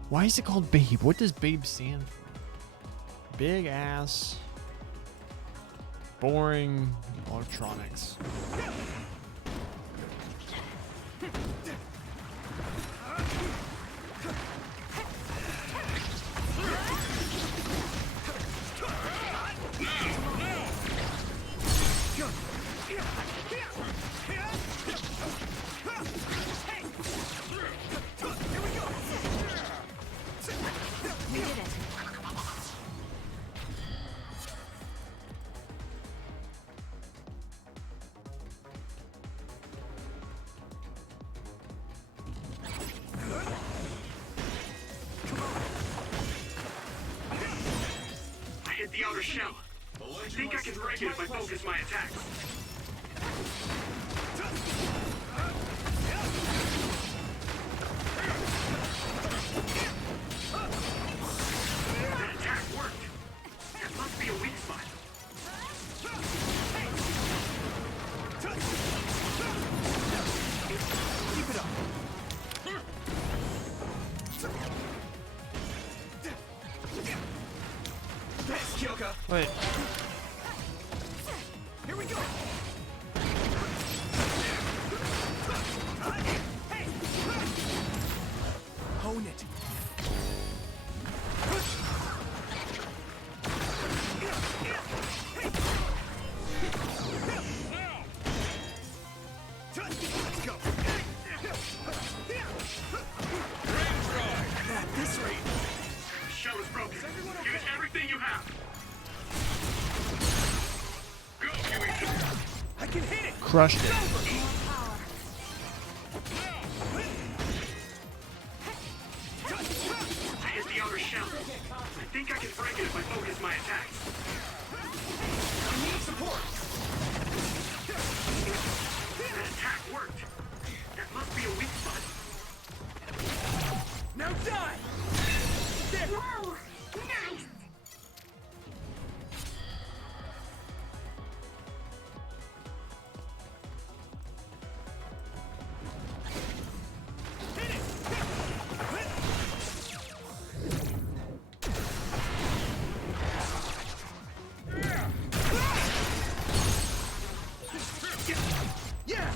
Why is it called Babe? What does Babe stand for? Big ass. Boring electronics. The outer shell. I think I can break it if I focus my attacks. That attack worked. That must be a weak spot. Keep it up. Wait. Here we go. Hone it. Let's go. At this rate. The shell is broken. Give it everything you have. I can hit it. Crushed it. I hit the outer shell. I think I can break it if I focus my attacks. I need support. That attack worked. That must be a weak spot. Now die! Whoa! Nice! Yeah!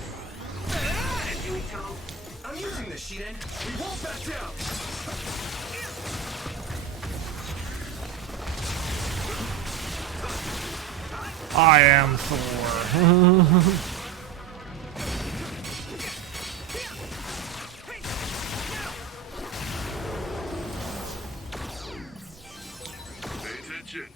I'm using this, Shiden. We won't back down! I am Thor. Pay attention.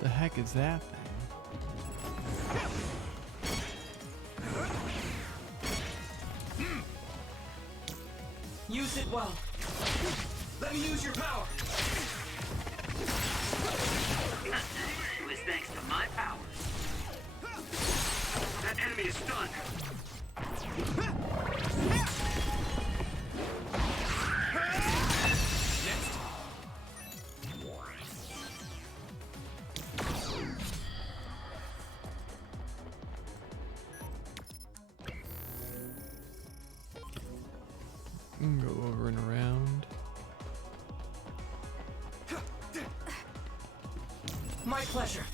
The heck is that thing? Use it well. Let me use your power. It was thanks to my power. That enemy is stunned. Go over and around. My pleasure.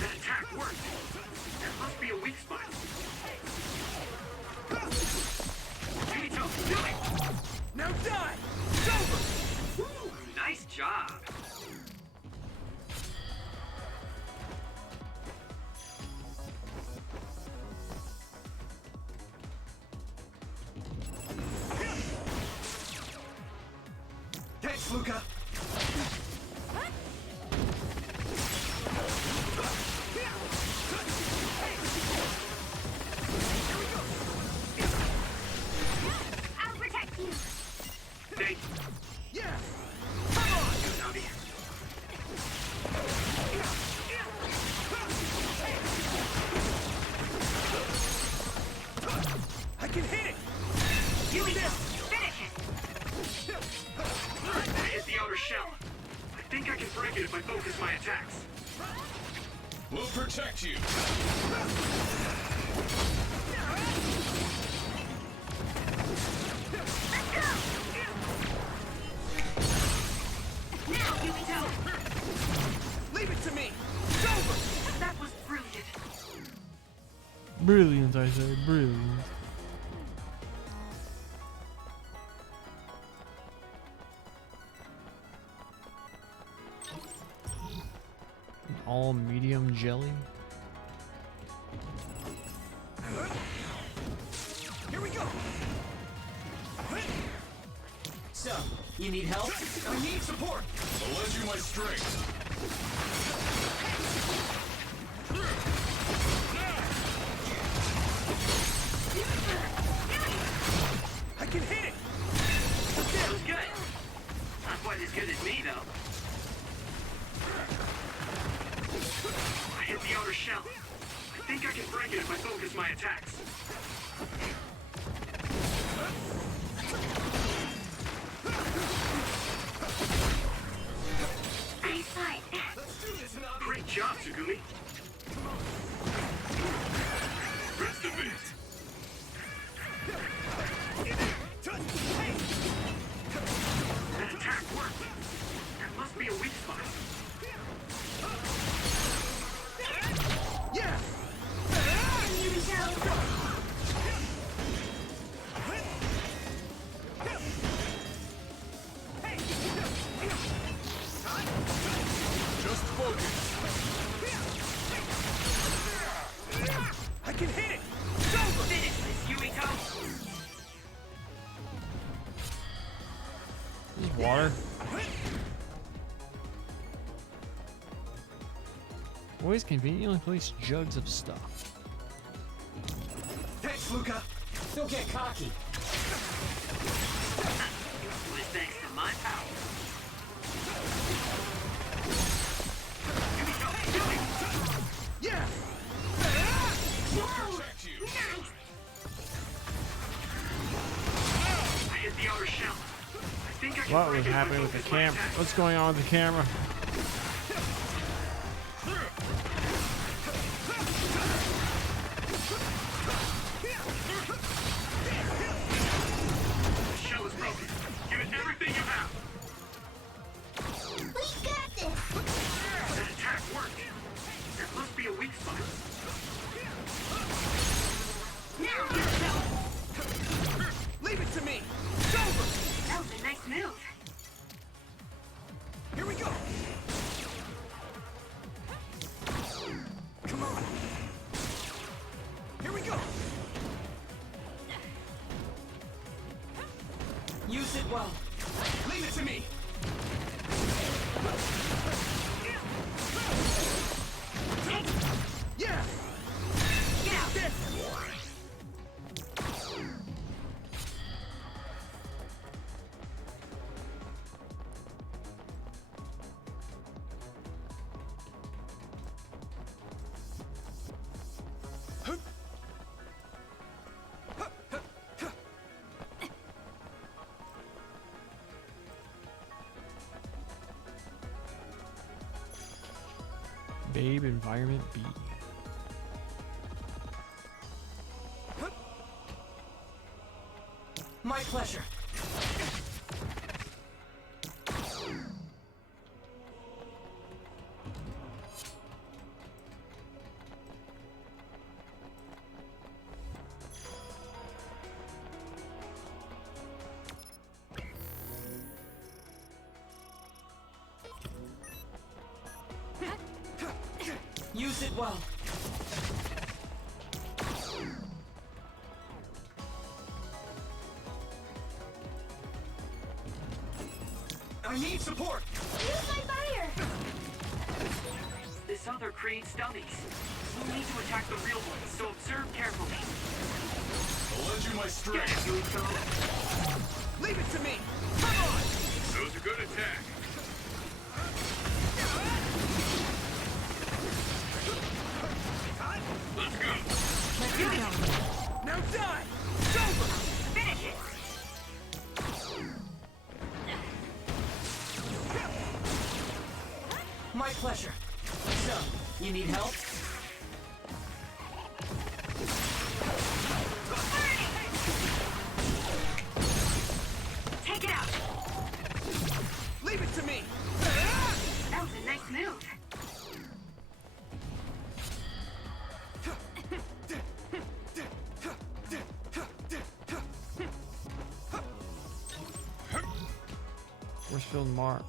That attack worked. That must be a weak spot. Vito, do it! Now die! It's over! Woo, nice job. Luca. I'll protect you. Thank you. Yeah. Come on, Konami. I can hit it! Give me this! Finish it! I hit the outer shell. I think I can break it if I focus my attacks. We'll protect you. Now, Yukito! Leave it to me! It's over! That was brilliant. Brilliant, I said. Brilliant. An all medium jelly. Here we go! So, you need help? I need support! I'll lend you my strength. I can hit it! That was good. Not quite as good as me, though. I hit the outer shell. I think I can break it if I focus my attacks. Great job, Tsugumi. Rest of it. That attack worked. There must be a weak spot. Yeah! Just focus. I can hit it! It's over! Finish this, Yuito! This is water. Always conveniently placed jugs of stuff. Thanks, Luca! Don't get cocky. It was thanks to my power. Yeah! Whoa! Nice! I hit the outer shell. I think I can What break was it if I happening with the focus my camera? attacks. What's going on with the camera? The shell is broken. Give it everything you have. We got this. That attack worked. There must be a weak spot. Now, Yukito. Leave it to me! It's over! That was a nice move. Here we go! Come on! Here we go! Use it well. Leave it to me! Yeah! Get out! Babe Environment B. My pleasure. Use it well. I need support! Use my fire! This other creates dummies. We'll need to attack the real ones, so observe carefully. I'll lend you my strength. Leave it to me! Come on! That was a good attack. Let's go. Let's do it! Now die! It's over! Finish it! My pleasure. So, you need help? Take it out! Leave it to me! That was a nice move. Force field mark.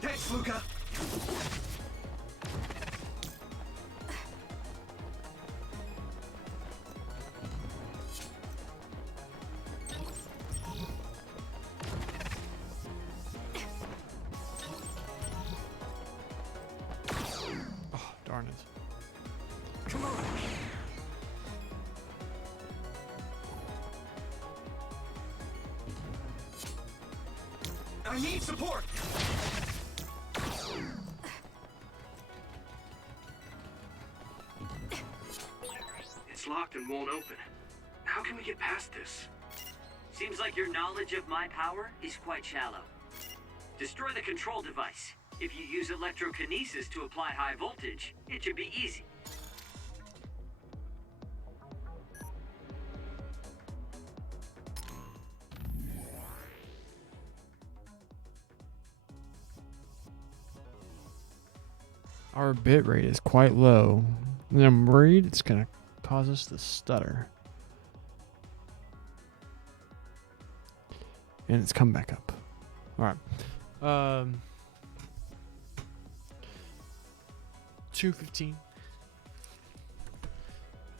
Thanks, Luca! Oh, darn it. Come on! I need support! It's locked and won't open. How can we get past this? Seems like your knowledge of my power is quite shallow. Destroy the control device. If you use electrokinesis to apply high voltage, it should be easy. Our bit rate is quite low, and I'm worried it's gonna cause us to stutter. And it's come back up. Alright. 2:15.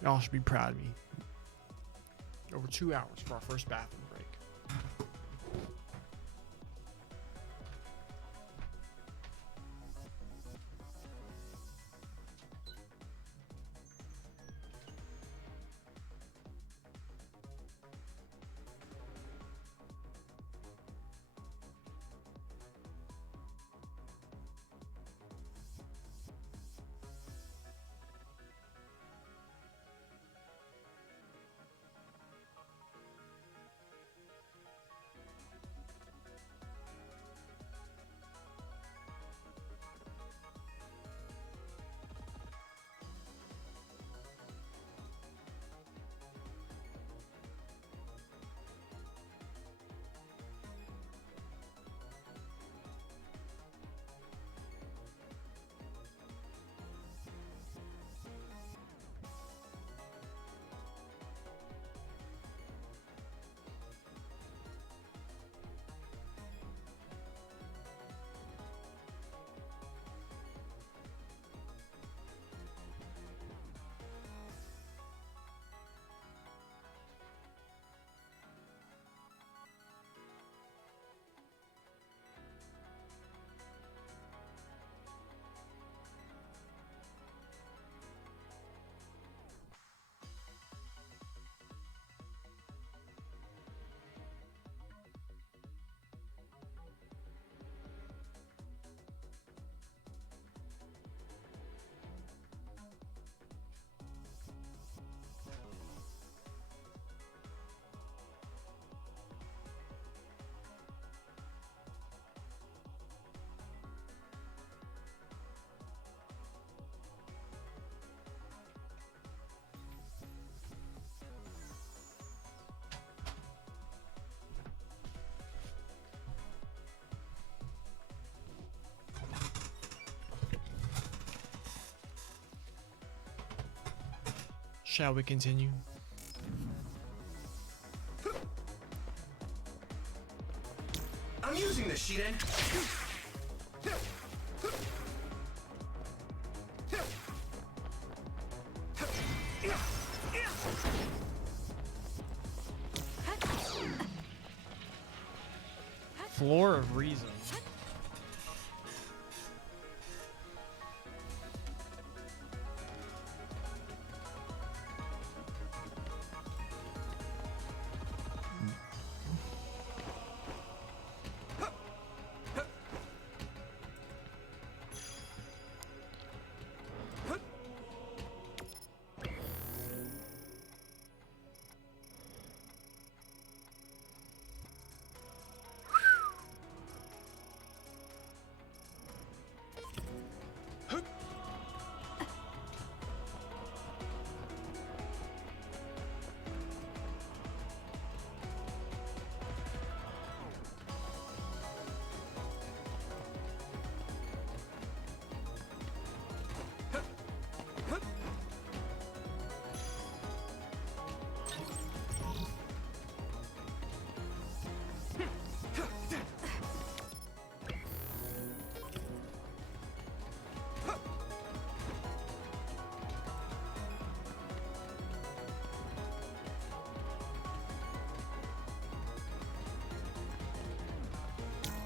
Y'all should be proud of me. Over 2 hours for our first bathroom break. Shall we continue? I'm using this, Shiden. Floor of Reason.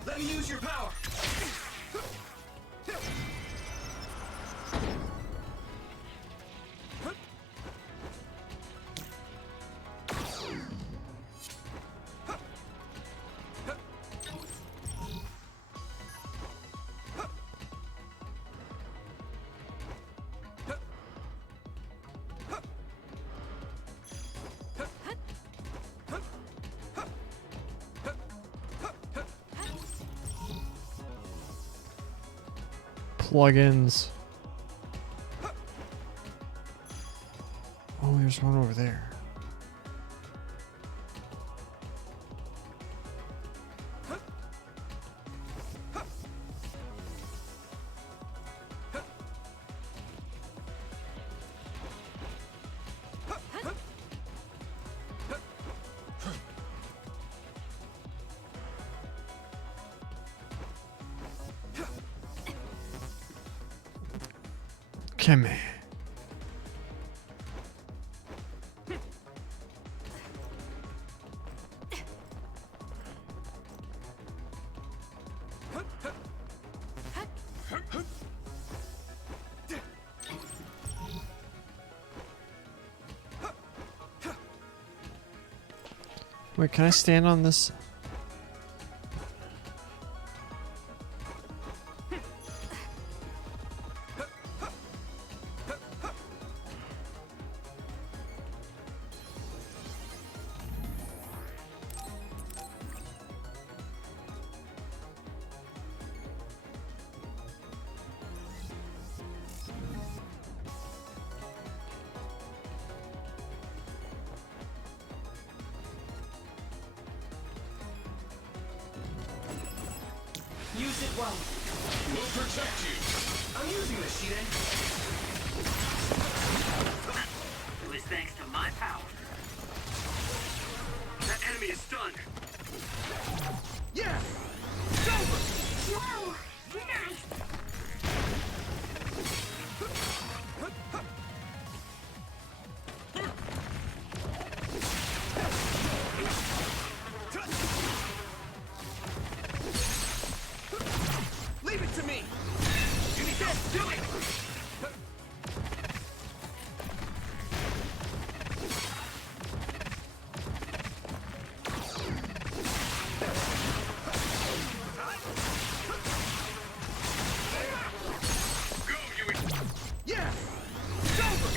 Let me use your power! Plugins. Oh, there's one over there. Come here. Wait, can I stand on this? Use it well. We'll protect you. I'm using this, Shiden. It was thanks to my power. That enemy is stunned. Yeah! It's over! Whoa! Nice! Leave it to me! Give me this! Do it! Yeah! It's over!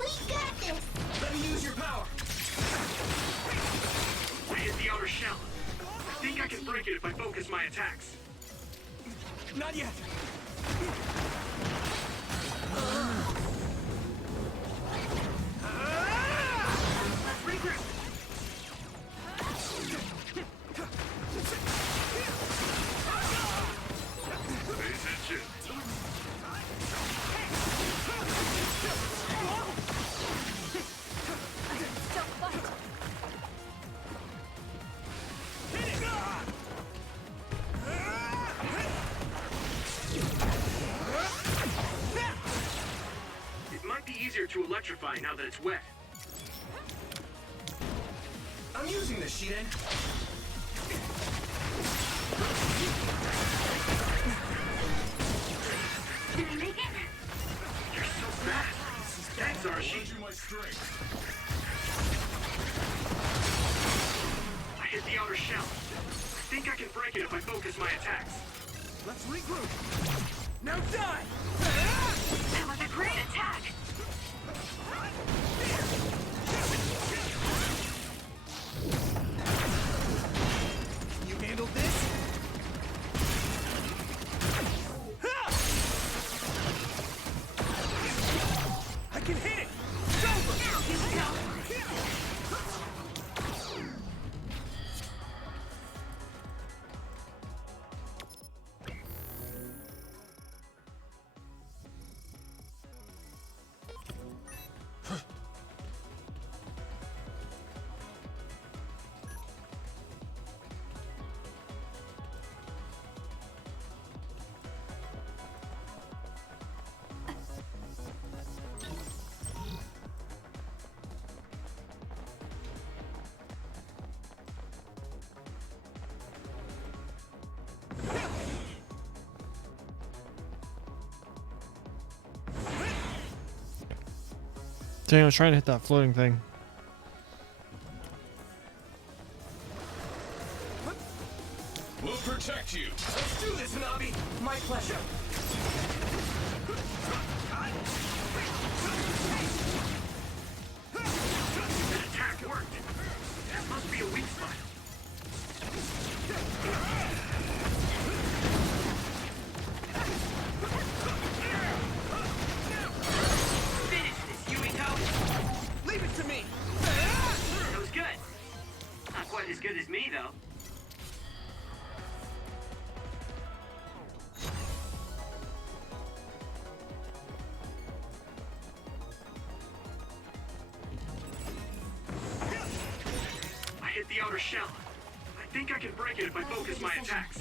We got this! Let me use your power! I hit the outer shell. I think I can break it if I focus my attacks. Not yet! Let's regroup! Pay attention. It might be easier to electrify now that it's wet. I'm using this, Shiden. Did I make it? You're so fast. Thanks, Arashi. My strength. I hit the outer shell. I think I can break it if I focus my attacks. Let's regroup. Now die! That was a great attack. You handled this? I can hit it! It's over! Here we go. Dang, I was trying to hit that floating thing. We'll protect you. Let's do this, Hanabi! My pleasure. That attack worked. That must be a weak spot. Finish this, Yuito. Leave it to me! That was good. Not quite as good as me, though. I hit the outer shell. I think I can break it if I focus my attacks.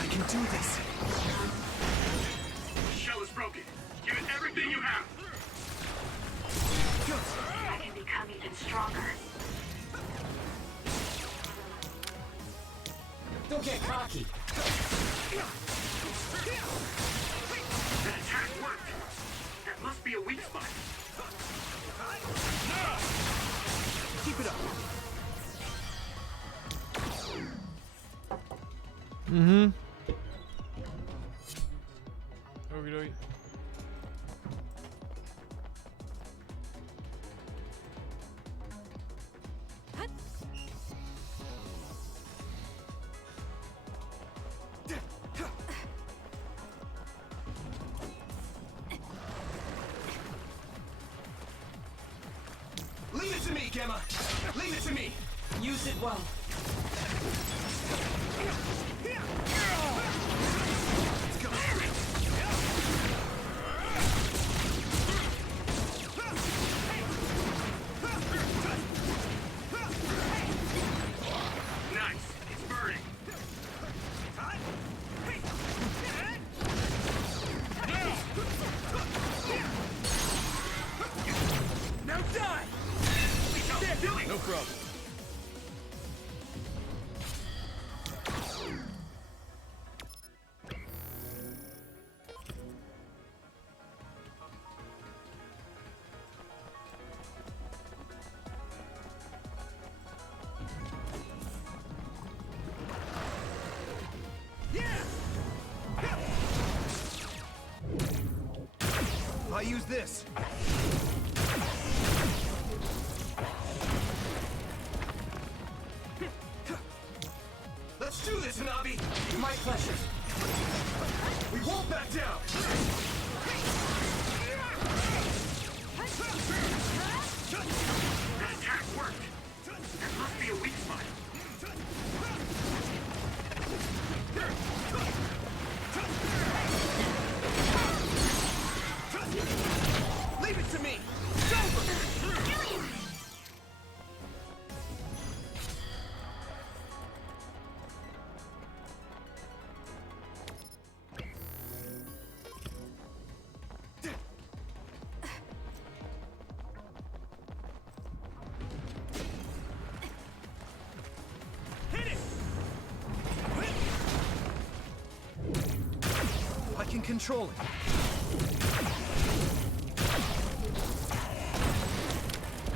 I can do this! The shell is broken. Give it everything you have. I can become even stronger. Don't get cocky. That attack worked. That must be a weak spot. Keep it up! Mm-hmm. Okie dokie. Leave it to me, Gemma! Leave it to me! Use it well. Let's go! Nice. It's burning. Now die! No problem. I use this. Let's do this, Hanabi! My pleasure. We won't back down! That attack worked. There must be a weak spot. Leave it to me! It's over! I can control it.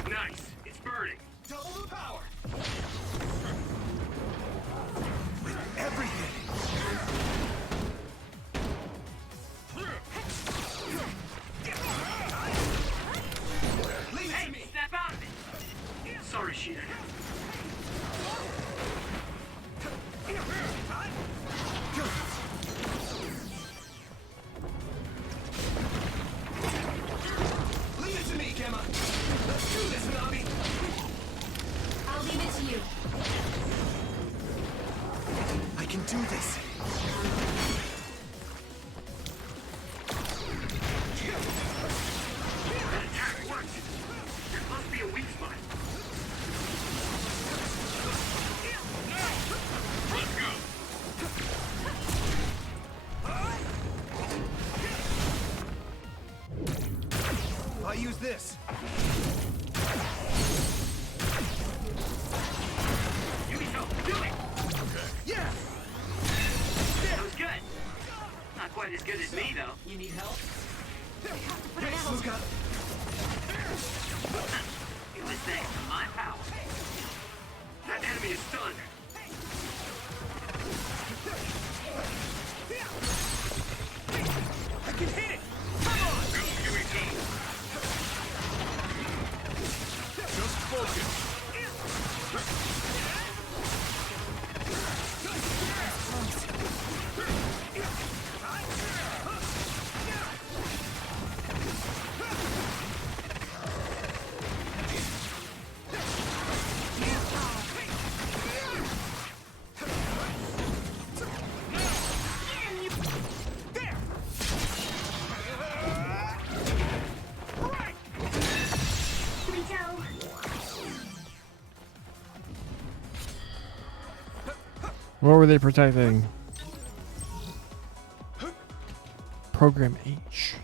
Nice. It's burning. Double the power. With everything. Hey, snap out of it. Sorry, Sheeta. Leave it to me, Gemma. Let's do this, Hanabi. I'll leave it to you. I can do this. That attack worked. There must be a weak spot. Let's go. I use this. Yumiko, do it. Yeah! That was good. Not quite as good as me, though. You need help? Thanks, Luca. It was thanks to my power. That enemy is stunned. I can hit it! Come on! Go, Yumiko. Just focus. What were they protecting? Program H.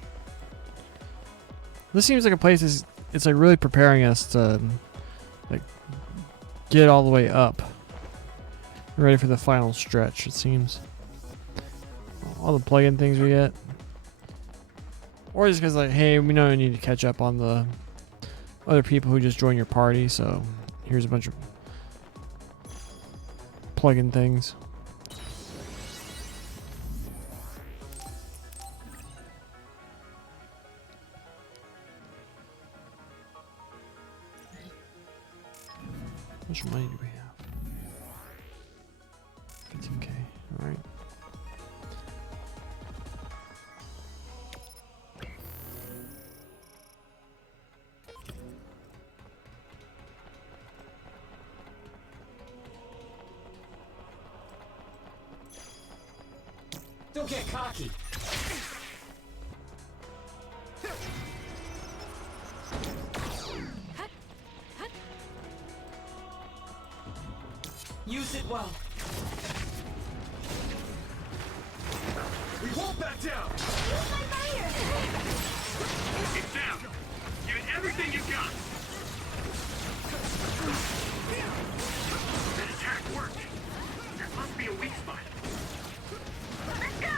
This seems like a place it's like really preparing us to like get all the way up. Ready for the final stretch, it seems. All the plug-in things we get. Or just because like, hey, we know we need to catch up on the other people who just joined your party, so here's a bunch of plug-in things. How much money do we have? 15K. All right. Don't get cocky. Use it well. We won't back down! It's down. Give it everything you've got. That attack worked. There must be a weak spot. Let's go!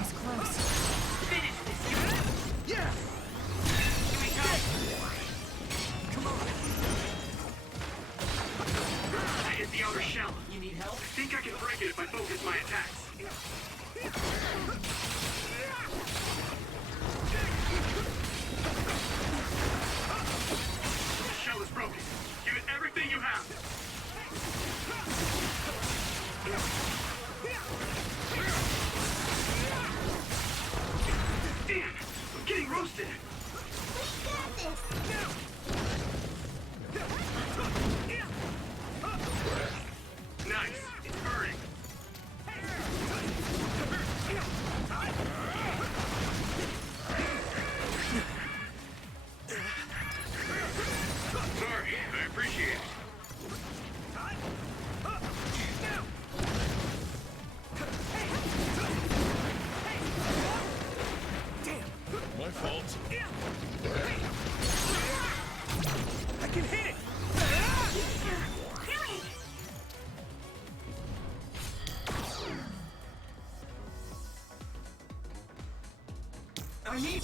It's close. Finish this, you. Yeah! Here we go. Come on! I hit the outer shell. You need help? I think I can break it if I focus my attacks.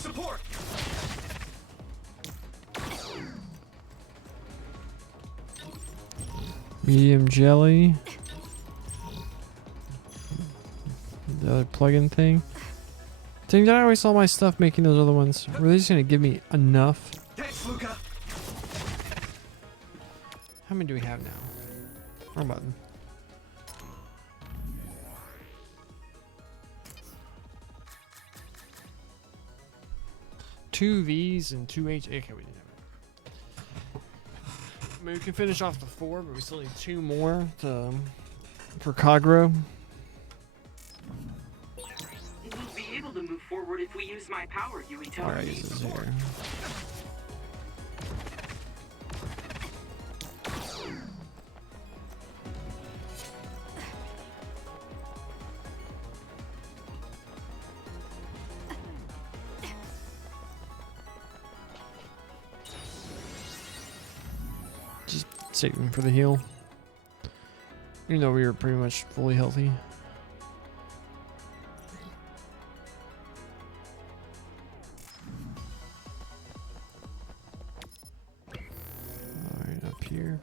support! Medium jelly. The other plug-in thing. Dang, I always saw my stuff making those other ones. Were they just gonna give me enough? Thanks, Luca. How many do we have now? Wrong button. Two V's and two H. Okay, we didn't have it. I mean, we can finish off the 4, but we still need 2 more to, for Kagro. We'll be able to move forward if we use my power, Yuito. Alright, use this here. Just saving for the heal. Even though we were pretty much fully healthy. Alright, up here.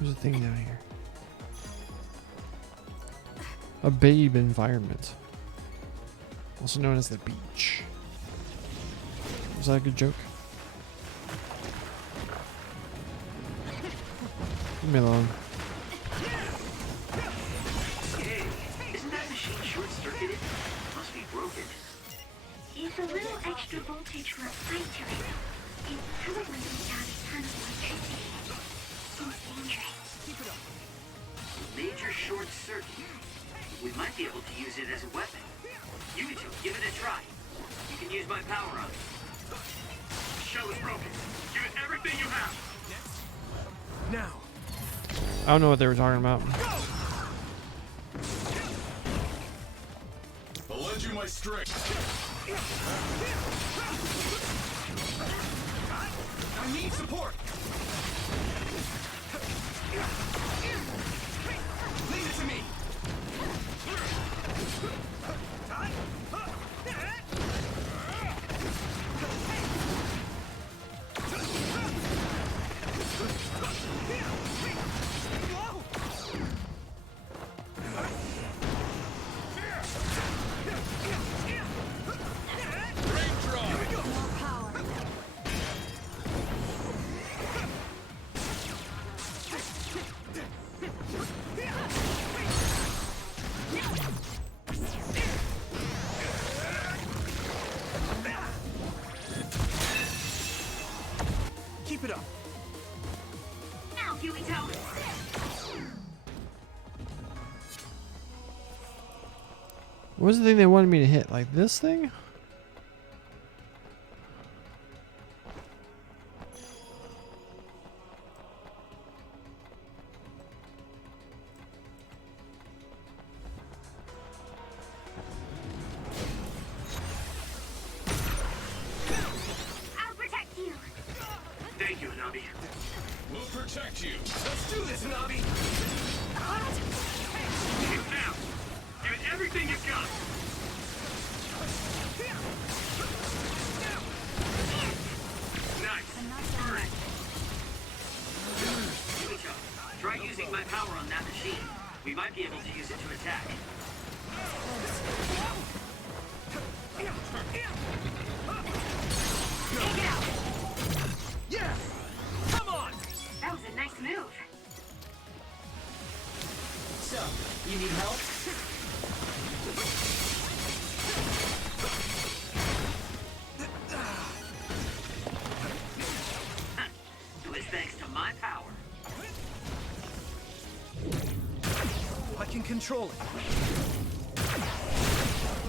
There's a thing down here. A babe environment. Also known as the beach. Was that a good joke? Leave me alone. Hey, isn't that machine short-circuited? Must be broken. If a little extra voltage were applied to it, it probably leak out a ton of electricity. Seems dangerous. Major short circuit. We might be able to use it as a weapon. Yuito, give it a try. You can use my power on it. The shell is broken. Give it everything you have. Now. I don't know what they were talking about. I'll lend you my strength. I need support. Leave it to me. Keep it up. Now, Yuito! What was the thing they wanted me to hit? Like this thing? I'll protect you! Thank you, Hanabi. We'll protect you. Let's do this, Hanabi. Now, give it everything you control it.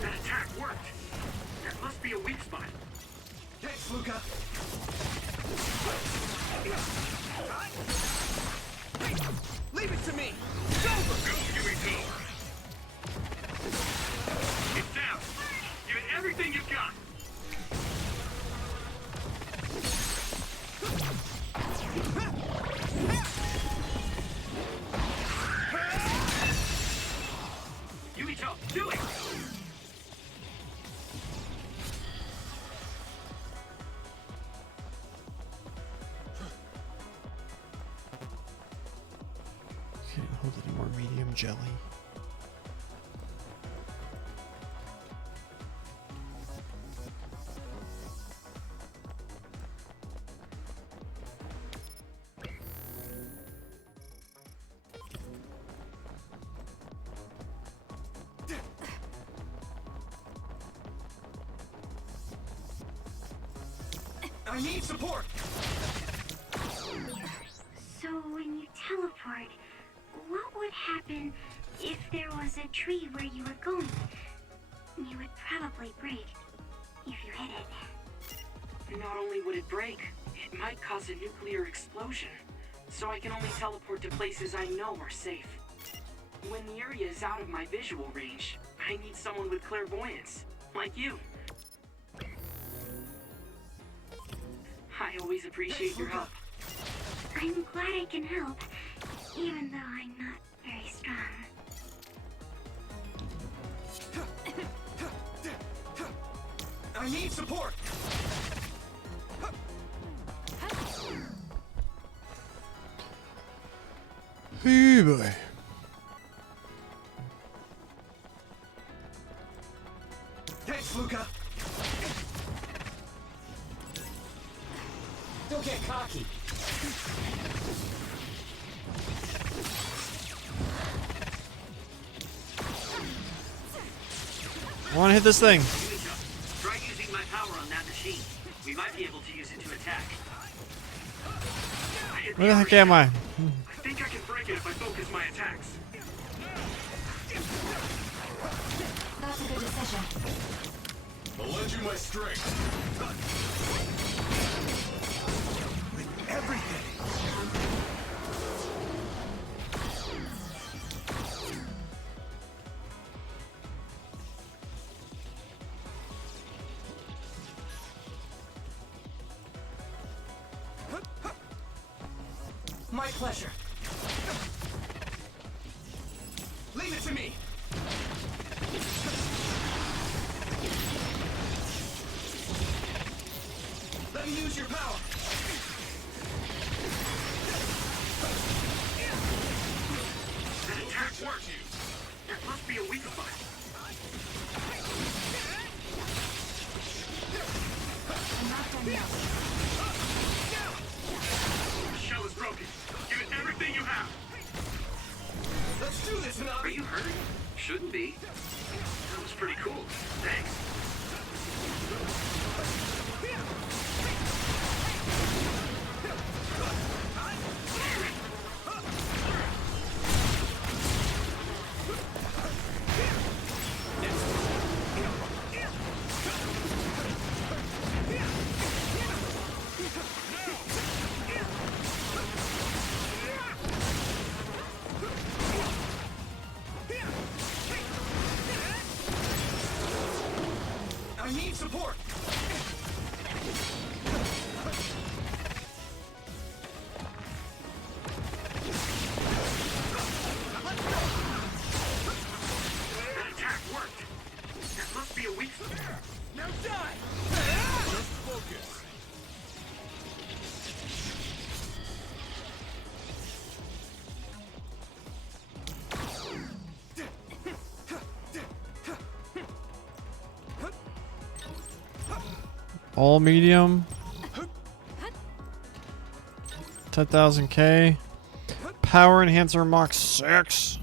That attack worked. That must be a weak spot. Thanks, Luca. Leave it to me. It's over. Go, Yumiko. It's down. Give it everything you've got. Yumiko, do it. Can't hold any more medium jelly. I need support. So when you teleport, what would happen if there was a tree where you were going? You would probably break if you hit it. Not only would it break, it might cause a nuclear explosion. So I can only teleport to places I know are safe. When the area is out of my visual range, I need someone with clairvoyance, like you. I always appreciate your help. I'm glad I can help, even though I'm not very strong. I need support. Hey boy. Thanks, Luca. Don't get cocky. I want to hit this thing. Try using my power on that machine. We might be able to use it to attack. Where the heck am I? I think I can break it if I focus my attacks. That's a good decision. I'll lend you my strength. With everything. My pleasure. Leave it to me. Let me use your power. That attack worked. That must be a weak spot. I'm not done yet. The shell is broken. Give it everything you have. Let's do this, Hanabi. Are you hurt? Shouldn't be. That was pretty cool. Thanks. I need support. That attack worked. That must be a weak spot. Now die. Just focus. All medium. 10,000K. Power enhancer Mach 6.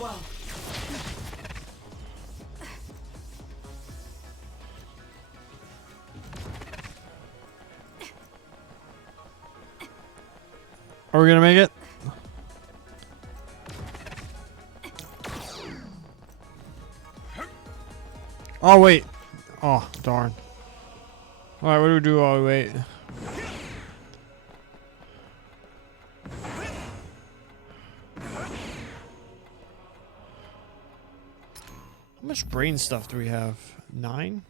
well. Are we gonna make it? Oh wait. Oh darn. Alright, what do we do while we wait? How much brain stuff do we have? 9?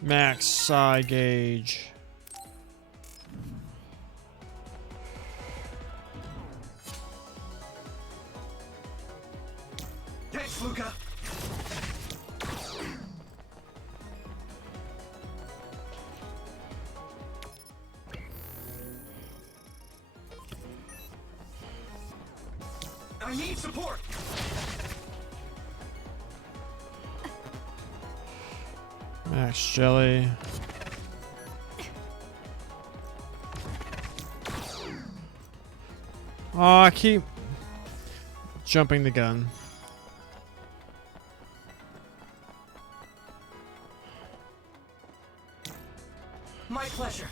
Max psi gauge. Thanks, Luca. I need support. Max jelly. Oh, I keep jumping the gun. My pleasure.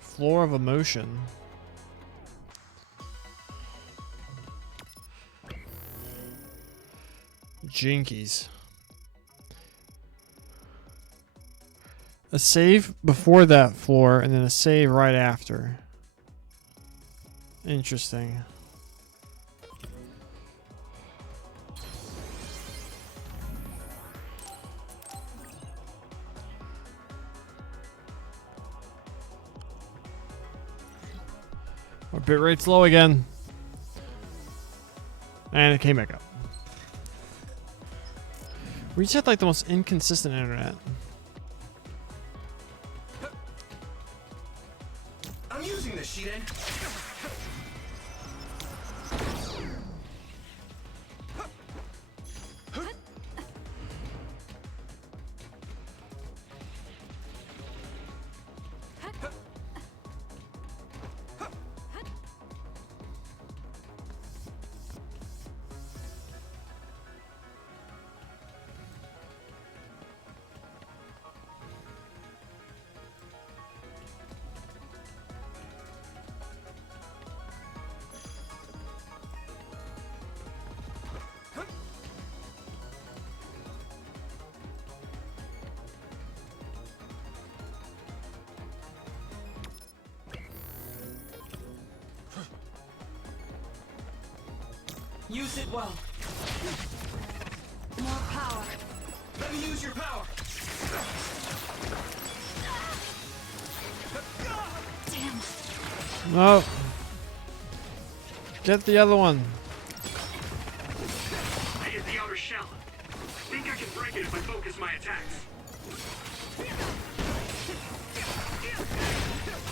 Floor of emotion. Jinkies. A save before that floor and then a save right after. Interesting. Our bit rate's low again. And it came back up. We just had like the most inconsistent internet. I'm using this, Shiden. Use it well. More power. Let me use your power. Damn. No. Get the other one. I hit the outer shell. I think I can break it if I focus my attacks.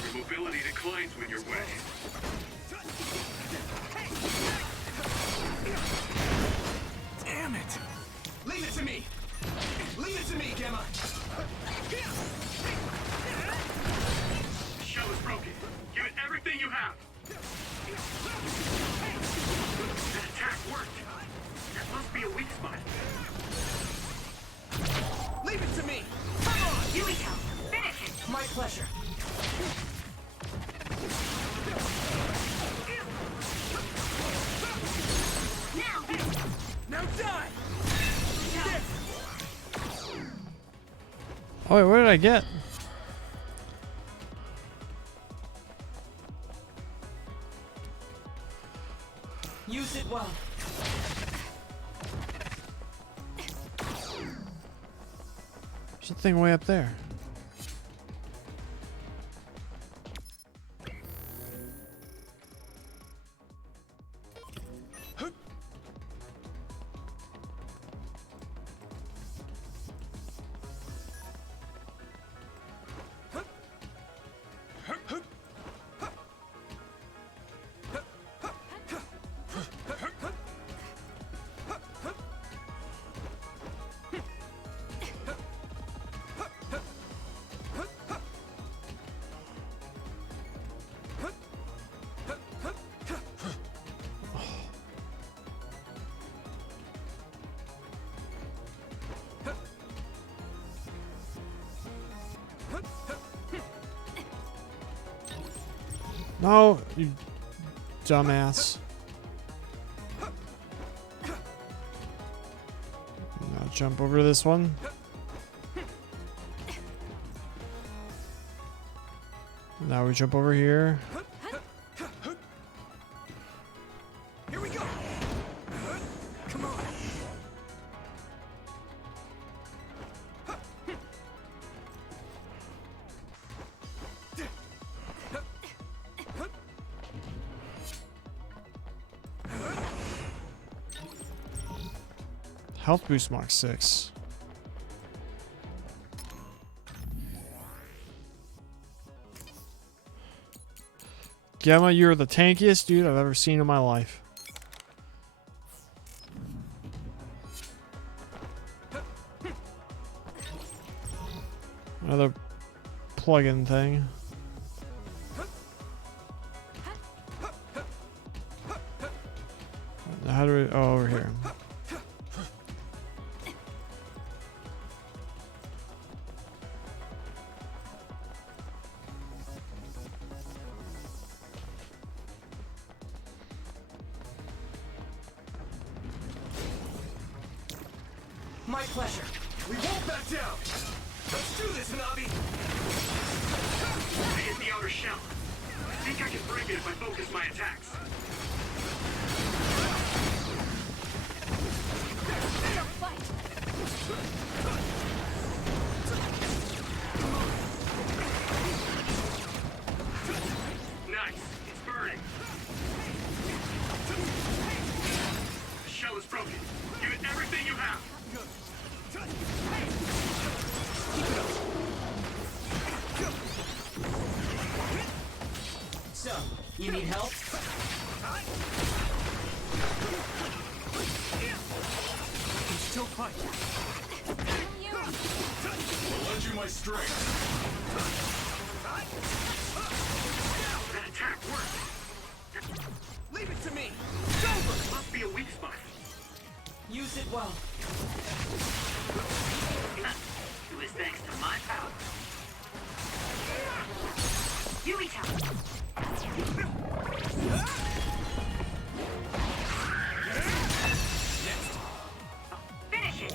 Your mobility declines when you're wet. Damn it! Leave it to me! Leave it to me, Gemma! The shell is broken. Give it everything you have. That attack worked. That must be a weak spot. Leave it to me! Come on, Yuito! Finish it! My pleasure. Now die! Oh wait, what did I get? Use it well. There's a thing way up there. No, you dumbass. Now jump over this one. Now we jump over here. Here we go. Come on. Health boost Mach 6. Gemma, you're the tankiest dude I've ever seen in my life. Another plug-in thing. How do we... Oh, over here. My pleasure. We won't back down. Let's do this, Hanabi. I hit the outer shell. I think I can break it if I focus my attacks. Nice. It's burning. The shell is broken. Give it everything you have. So, you need help? You still fight. I'll lend you my strength. That attack worked. Leave it to me. It's over. Must be a weak spot. Use it well. It was thanks to my power. Yurito! Finish it!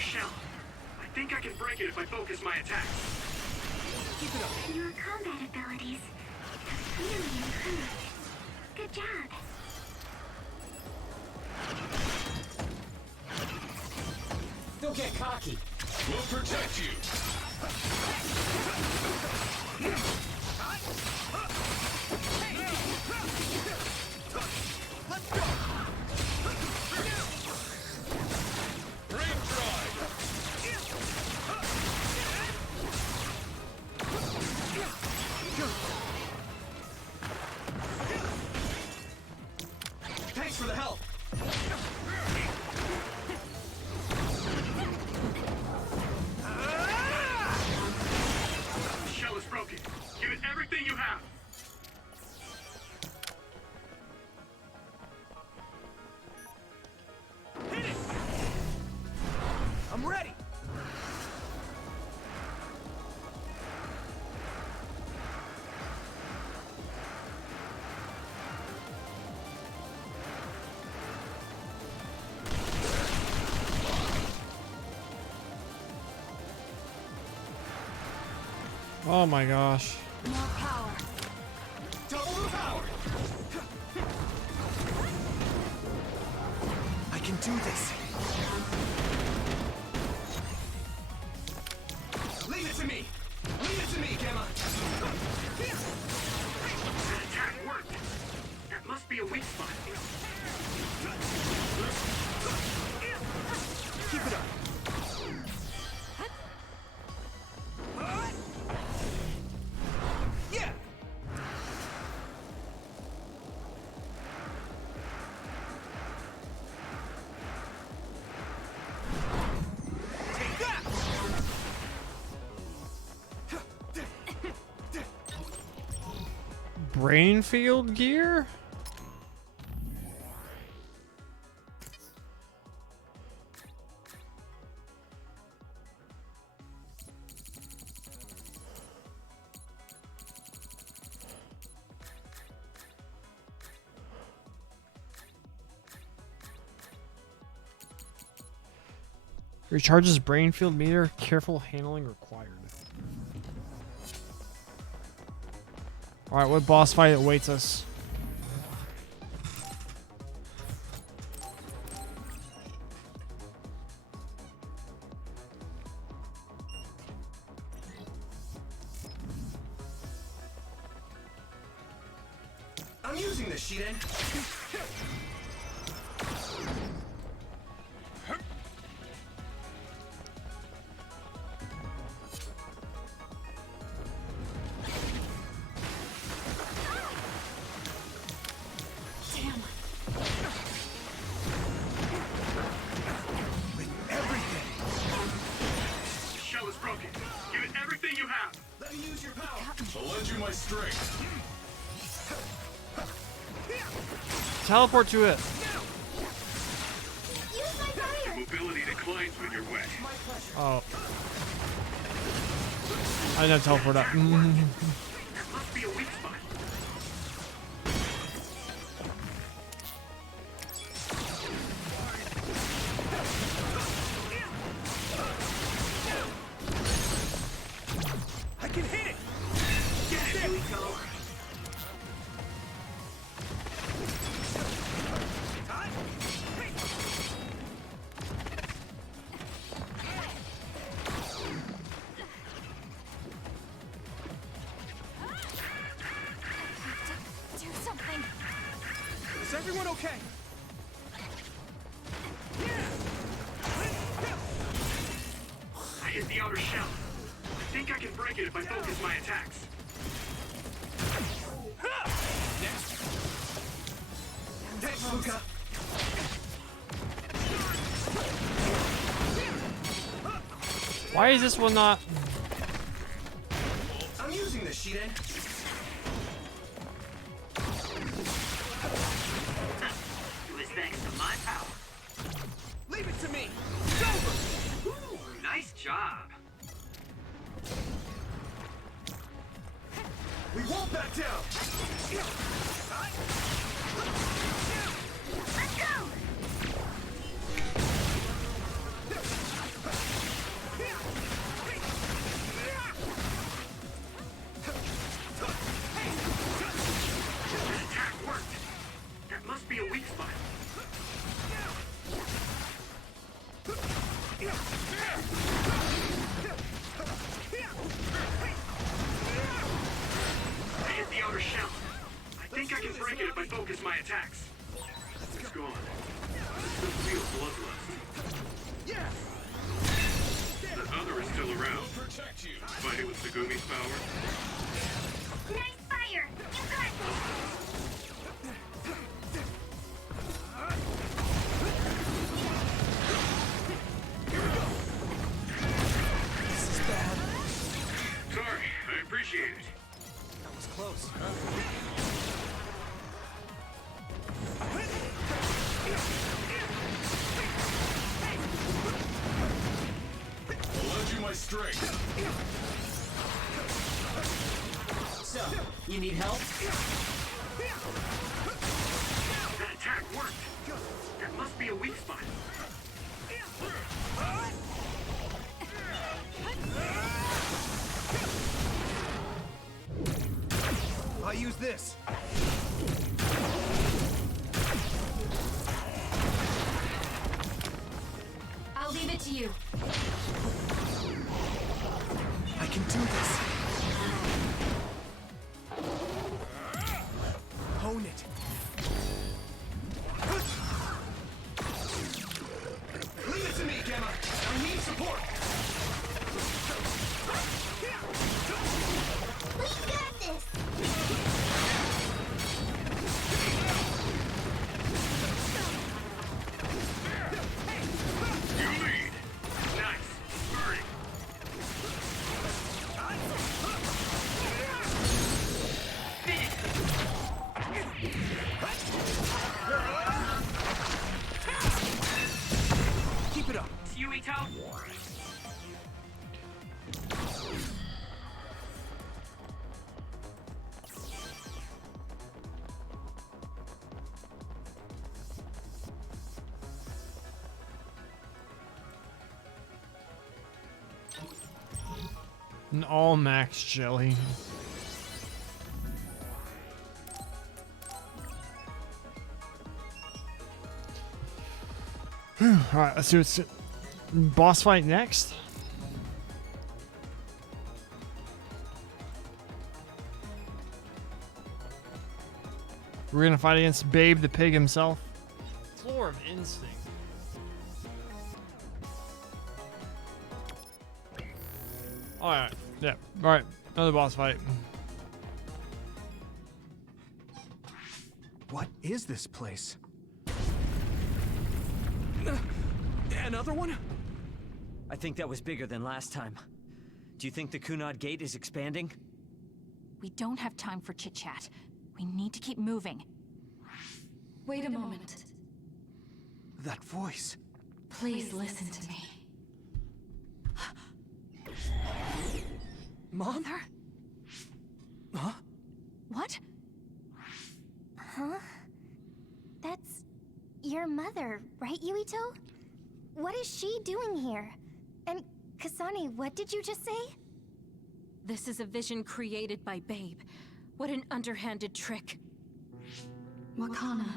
Shell. I think I can break it if I focus my attacks. Keep it up. Your combat abilities have really improved. Good job. Don't get cocky. We'll protect you. Let's go. Thanks for the help. The shell is broken. Give it everything you have. Hit it! I'm ready. Oh my gosh. More power. Double the power. I can do this. Leave it to me. Leave it to me, Gemma. That attack worked. That must be a weak spot. Keep it up. Brainfield gear? Recharges Brainfield meter. Careful handling required. Alright, what boss fight awaits us? I'm using this, Shiden. Teleport to it. Mobility declines when you're wet. Oh. I didn't have teleport up. Must be a weak spot. I can hit it. Get it, here we go. Is everyone okay? I hit the outer shell. I think I can break it if I focus my attacks. Thanks, Luca. Why is this one not? I'm using this, Shiden. It was thanks to my power. Leave it to me. It's over. Ooh, nice job. We won't back down. Let's go! This attack worked. That must be a weak spot. I hit the outer shell. I think I can break it if I focus my attacks. It's gone. I still feel bloodlust. Yeah. The other is still around. Fighting with Segumi's power. Nice fire! You got this! This is bad. Sorry, I appreciate it. That was close. I'll lend you my strength. So, you need help? That attack worked. That must be a weak spot. I'll use this. I'll leave it to you. I can do this. Hone it. Leave it to me, Gamma. I need support. We got this! You lead. Nice. Burning. out! An all max jelly. Alright, let's see what's boss fight next. We're gonna fight against Babe the pig himself. Floor of Instinct. Alright, yeah, alright, another boss fight. What is this place? Another one? I think that was bigger than last time. Do you think the Kunad Gate is expanding? We don't have time for chit-chat. We need to keep moving. Wait a moment. That voice. Please listen to me. Mom? Mother? Huh? What? Huh? That's your mother, right, Yuito? What is she doing here? And Kasane, what did you just say? This is a vision created by Babe. What an underhanded trick. Wakana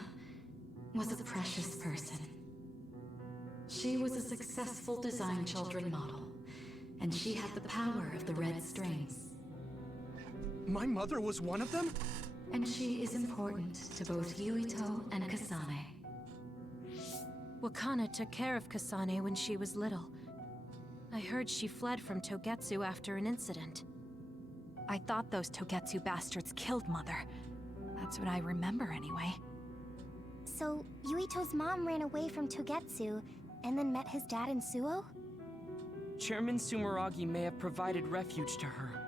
was a precious person. She was a successful design children model, and she had the power of the red strings. My mother was one of them? And she is important to both Yuito and Kasane. Wakana took care of Kasane when she was little. I heard she fled from Togetsu after an incident. I thought those Togetsu bastards killed Mother. That's what I remember anyway. So, Yuito's mom ran away from Togetsu and then met his dad in Suo? Chairman Sumeragi may have provided refuge to her.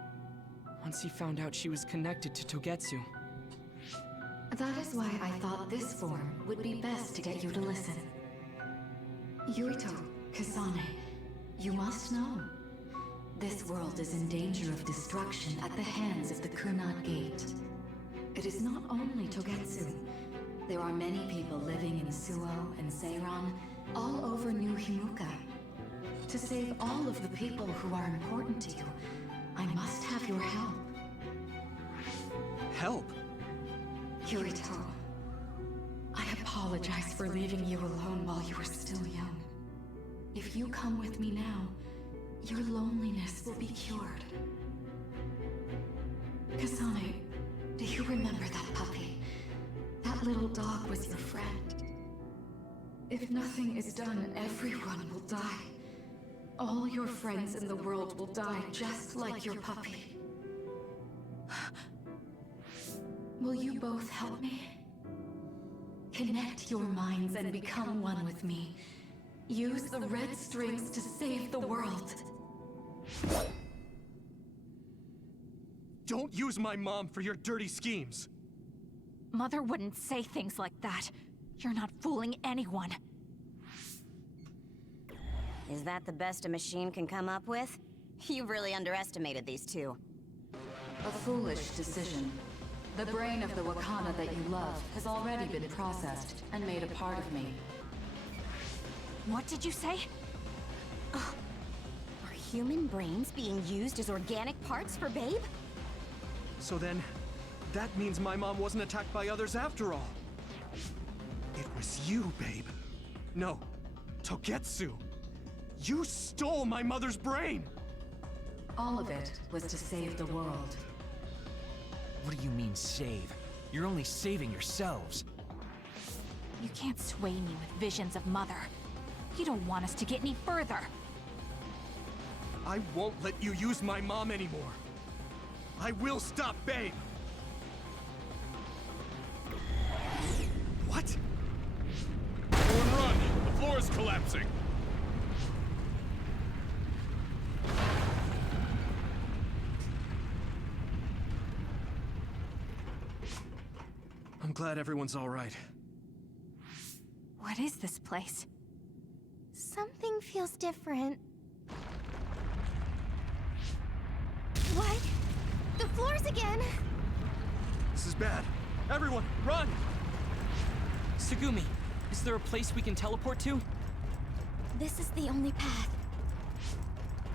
Once he found out she was connected to Togetsu. That is why I thought this form would be best to get you to listen. Yuito, Kasane, you must know. This world is in danger of destruction at the hands of the Kunad Gate. It is not only Togetsu. There are many people living in Suo and Seiran, all over New Himuka. To save all of the people who are important to you, I must have your help. Help? Yuito, I apologize for leaving you alone while you were still young. If you come with me now, your loneliness will be cured. Kasane, do you remember that puppy? That little dog was your friend. If nothing is done, everyone will die. All your friends in the world will die just like your puppy. Will you both help me? Connect your minds and become one with me. Use the red strings to save the world. Don't use my mom for your dirty schemes. Mother wouldn't say things like that. You're not fooling anyone. Is that the best a machine can come up with? You really underestimated these two. A foolish decision. The brain of the Wakana that you love has already been processed and made a part of me. What did you say? Are human brains being used as organic parts for Babe? So then, that means my mom wasn't attacked by others after all. It was you, Babe. No, Togetsu. You stole my mother's brain! All of it was to save the world. What do you mean, save? You're only saving yourselves. You can't sway me with visions of Mother. You don't want us to get any further. I won't let you use my mom anymore. I will stop Babe! What? Everyone run! The floor is collapsing! I'm glad everyone's all right. What is this place? Something Something feels different. What? The floors again! This is bad. Everyone, run! Tsugumi, is there a place we can teleport to? This is the only path.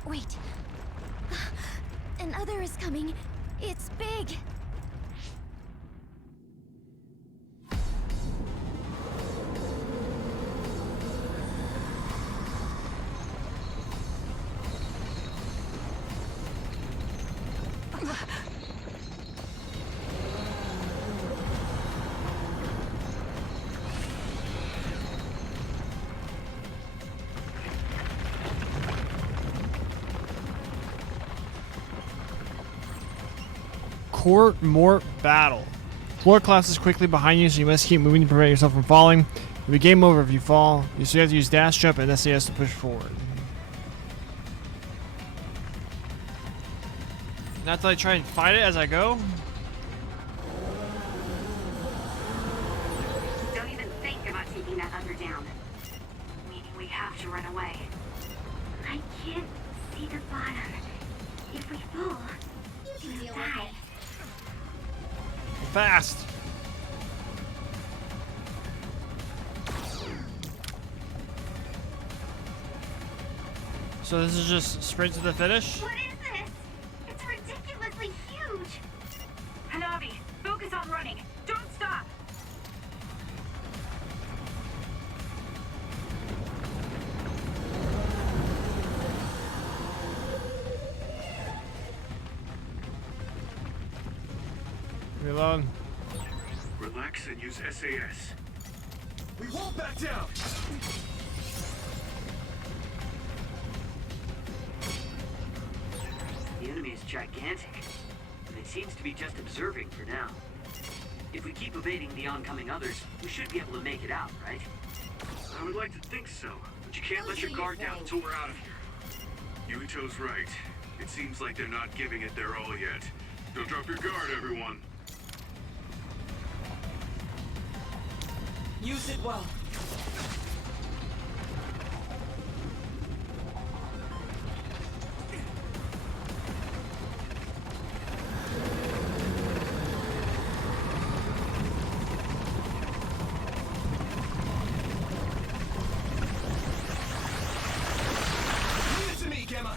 Wait. Another is coming. It's big. Court Mort Battle. Floor collapses quickly behind you, so you must keep moving to prevent yourself from falling. It'll be game over if you fall. You still have to use dash, jump, and SAS to push forward. Not till I try and fight it as I go. Don't even think about taking that other down. Meaning we have to run away. I can't see the bottom. If we fall, we'll die. Fast. So this is just sprint to the finish? What is this? It's ridiculously huge. Hanabi, focus on running. Don't stop. Reload. Relax and use SAS. We won't back down! The enemy is gigantic, and it seems to be just observing for now. If we keep evading the oncoming others, we should be able to make it out, right? I would like to think so, but you can't let your guard down until we're out of here. Yuito's right. It seems like they're not giving it their all yet. Don't drop your guard, everyone. Use it well. Leave it to me, Gemma!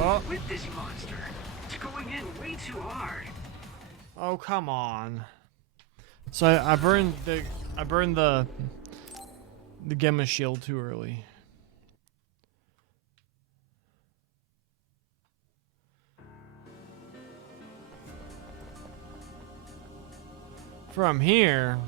Oh. With this monster, it's going in way too hard. Oh, come on. So I burned the Gemma shield too early. From here,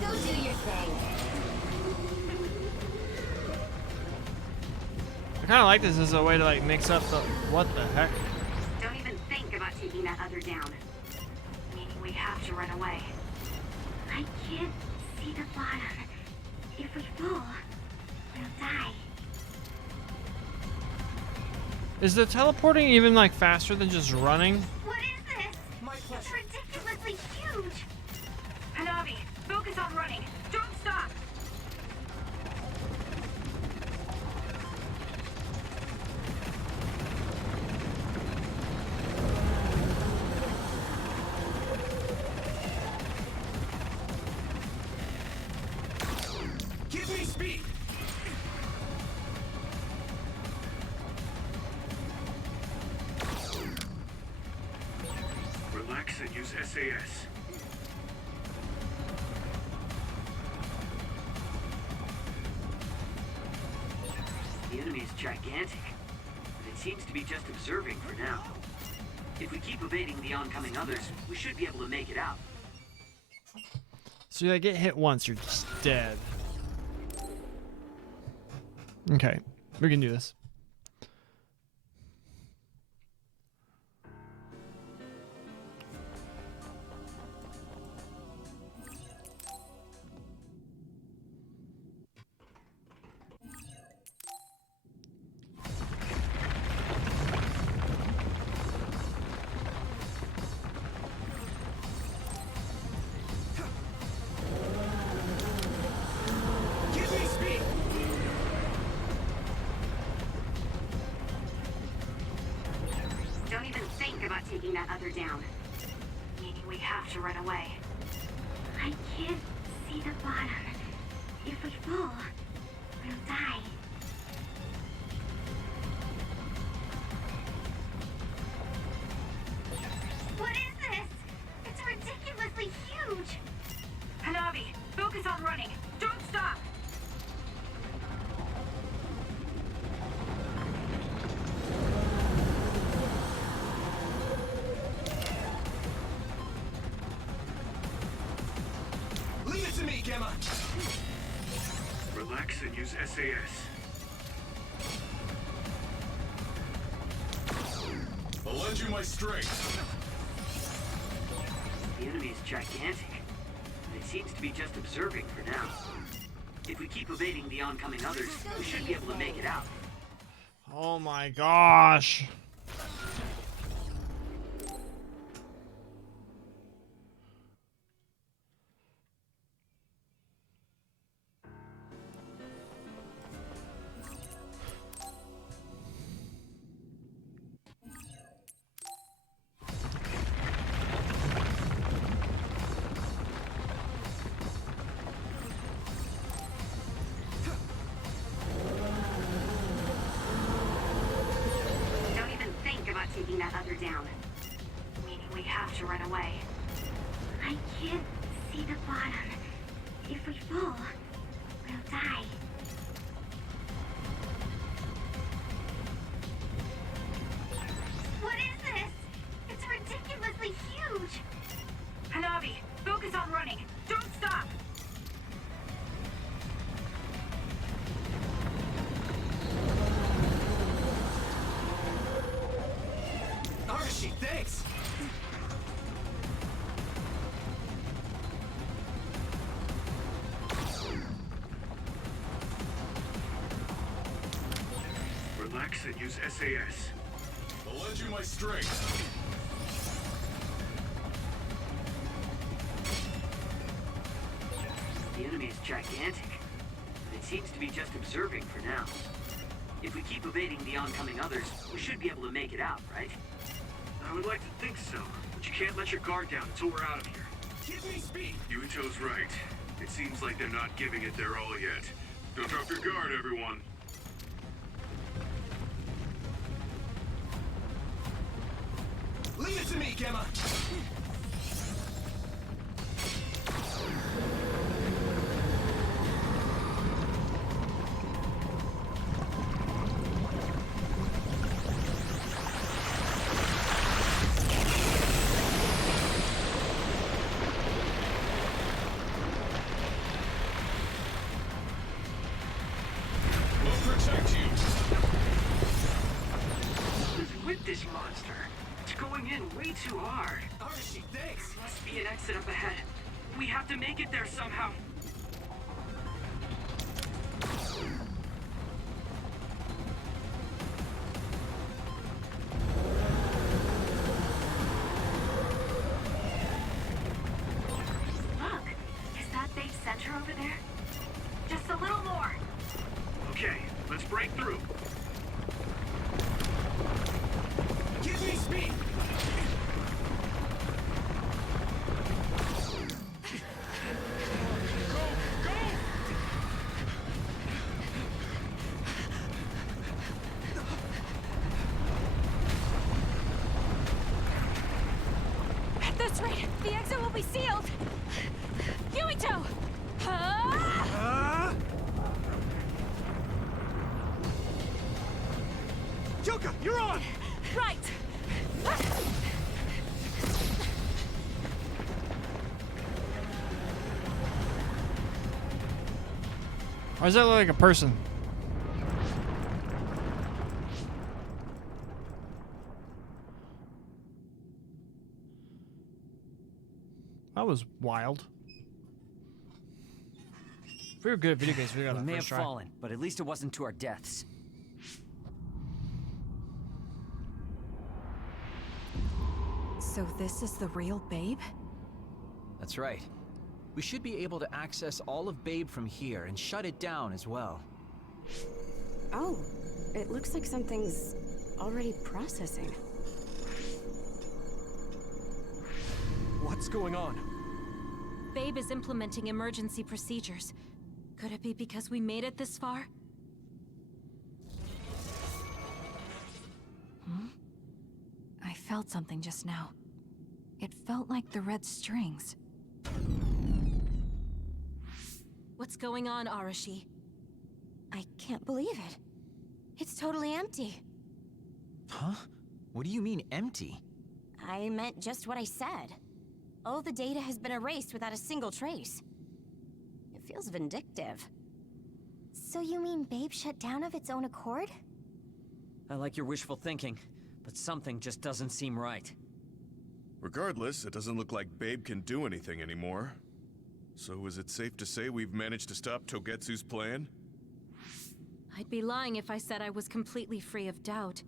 Go do your thing. I kind of like this as a way to like mix up the what the heck. Don't even think about taking that other down. Meaning we have to run away. I can't see the bottom. If we fall, we'll die. Is the teleporting even like faster than just running? What is this? It's ridiculously huge. Hanabi, focus on running. Don't stop. Give me speed! Relax and use SAS. The enemy is gigantic, and it seems to be just observing for now. If we keep evading the oncoming others, we should be able to make it out. So you get hit once, you're just dead. Okay, we can do this. Don't even think about taking that other down. Meaning we have to run away. I can't see the bottom. If we fall, we'll die. What is this? It's ridiculously huge! Hanabi, focus on running. Don't stop! Leave it to me, Gemma! Relax and use SAS. I'll lend you my strength. The enemy is gigantic. It seems to be just observing for now. If we keep evading the oncoming others, we should be able to make it out. Oh my gosh. Don't even think about taking that other down. Meaning we have to run away. I can't see the bottom. If we fall, we'll die. What is this? It's ridiculously huge! Hanabi, focus on running. Don't stop! Archie, thanks! Relax and use SAS. I'll lend you my strength. The enemy is gigantic. It seems to be just observing for now. If we keep evading the oncoming others, we should be able to make it out, right? I would like to think so, but you can't let your guard down until we're out of here. Give me speed! Yuito's right. It seems like they're not giving it their all yet. Don't drop your guard, everyone. Leave it to me, Gemma! We'll protect you. What's with this monster? It's going in way too hard. Archie, thanks! Must be an exit up ahead. We have to make it there somehow. Look, is that big center over there? Just a little more. Okay, let's break through. Give me speed! At this rate, the exit will be sealed! Yuito! Yuka, you're on! Right! Why does that look like a person? That was wild. If we were good at video games, we got We that may have first try. fallen, but at least it wasn't to our deaths. So this is the real Babe? That's right. We should be able to access all of Babe from here and shut it down as well. Oh, it looks like something's already processing. What's going on? Babe is implementing emergency procedures. Could it be because we made it this far? I felt something just now. It felt like the red strings. What's going on, Arashi? I can't believe it. It's totally empty. Huh? What do you mean, empty? I meant just what I said. All the data has been erased without a single trace. It feels vindictive. So you mean Babe shut down of its own accord? I like your wishful thinking, but something just doesn't seem right. Regardless, it doesn't look like Babe can do anything anymore. So is it safe to say we've managed to stop Togetsu's plan? I'd be lying if I said I was completely free of doubt.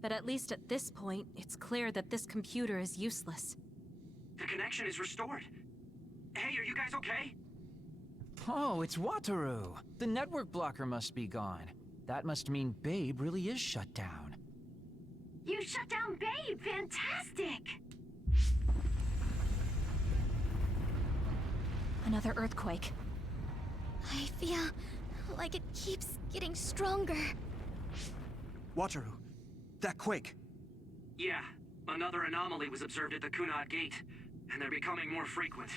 But at least at this point, it's clear that this computer is useless. The connection is restored. Hey, are you guys okay? Oh, it's Wataru. The network blocker must be gone. That must mean Babe really is shut down. You shut down Babe! Fantastic! Another earthquake. I feel like it keeps getting stronger. Wataru, that quake. Yeah, another anomaly was observed at the Kunad Gate, and they're becoming more frequent.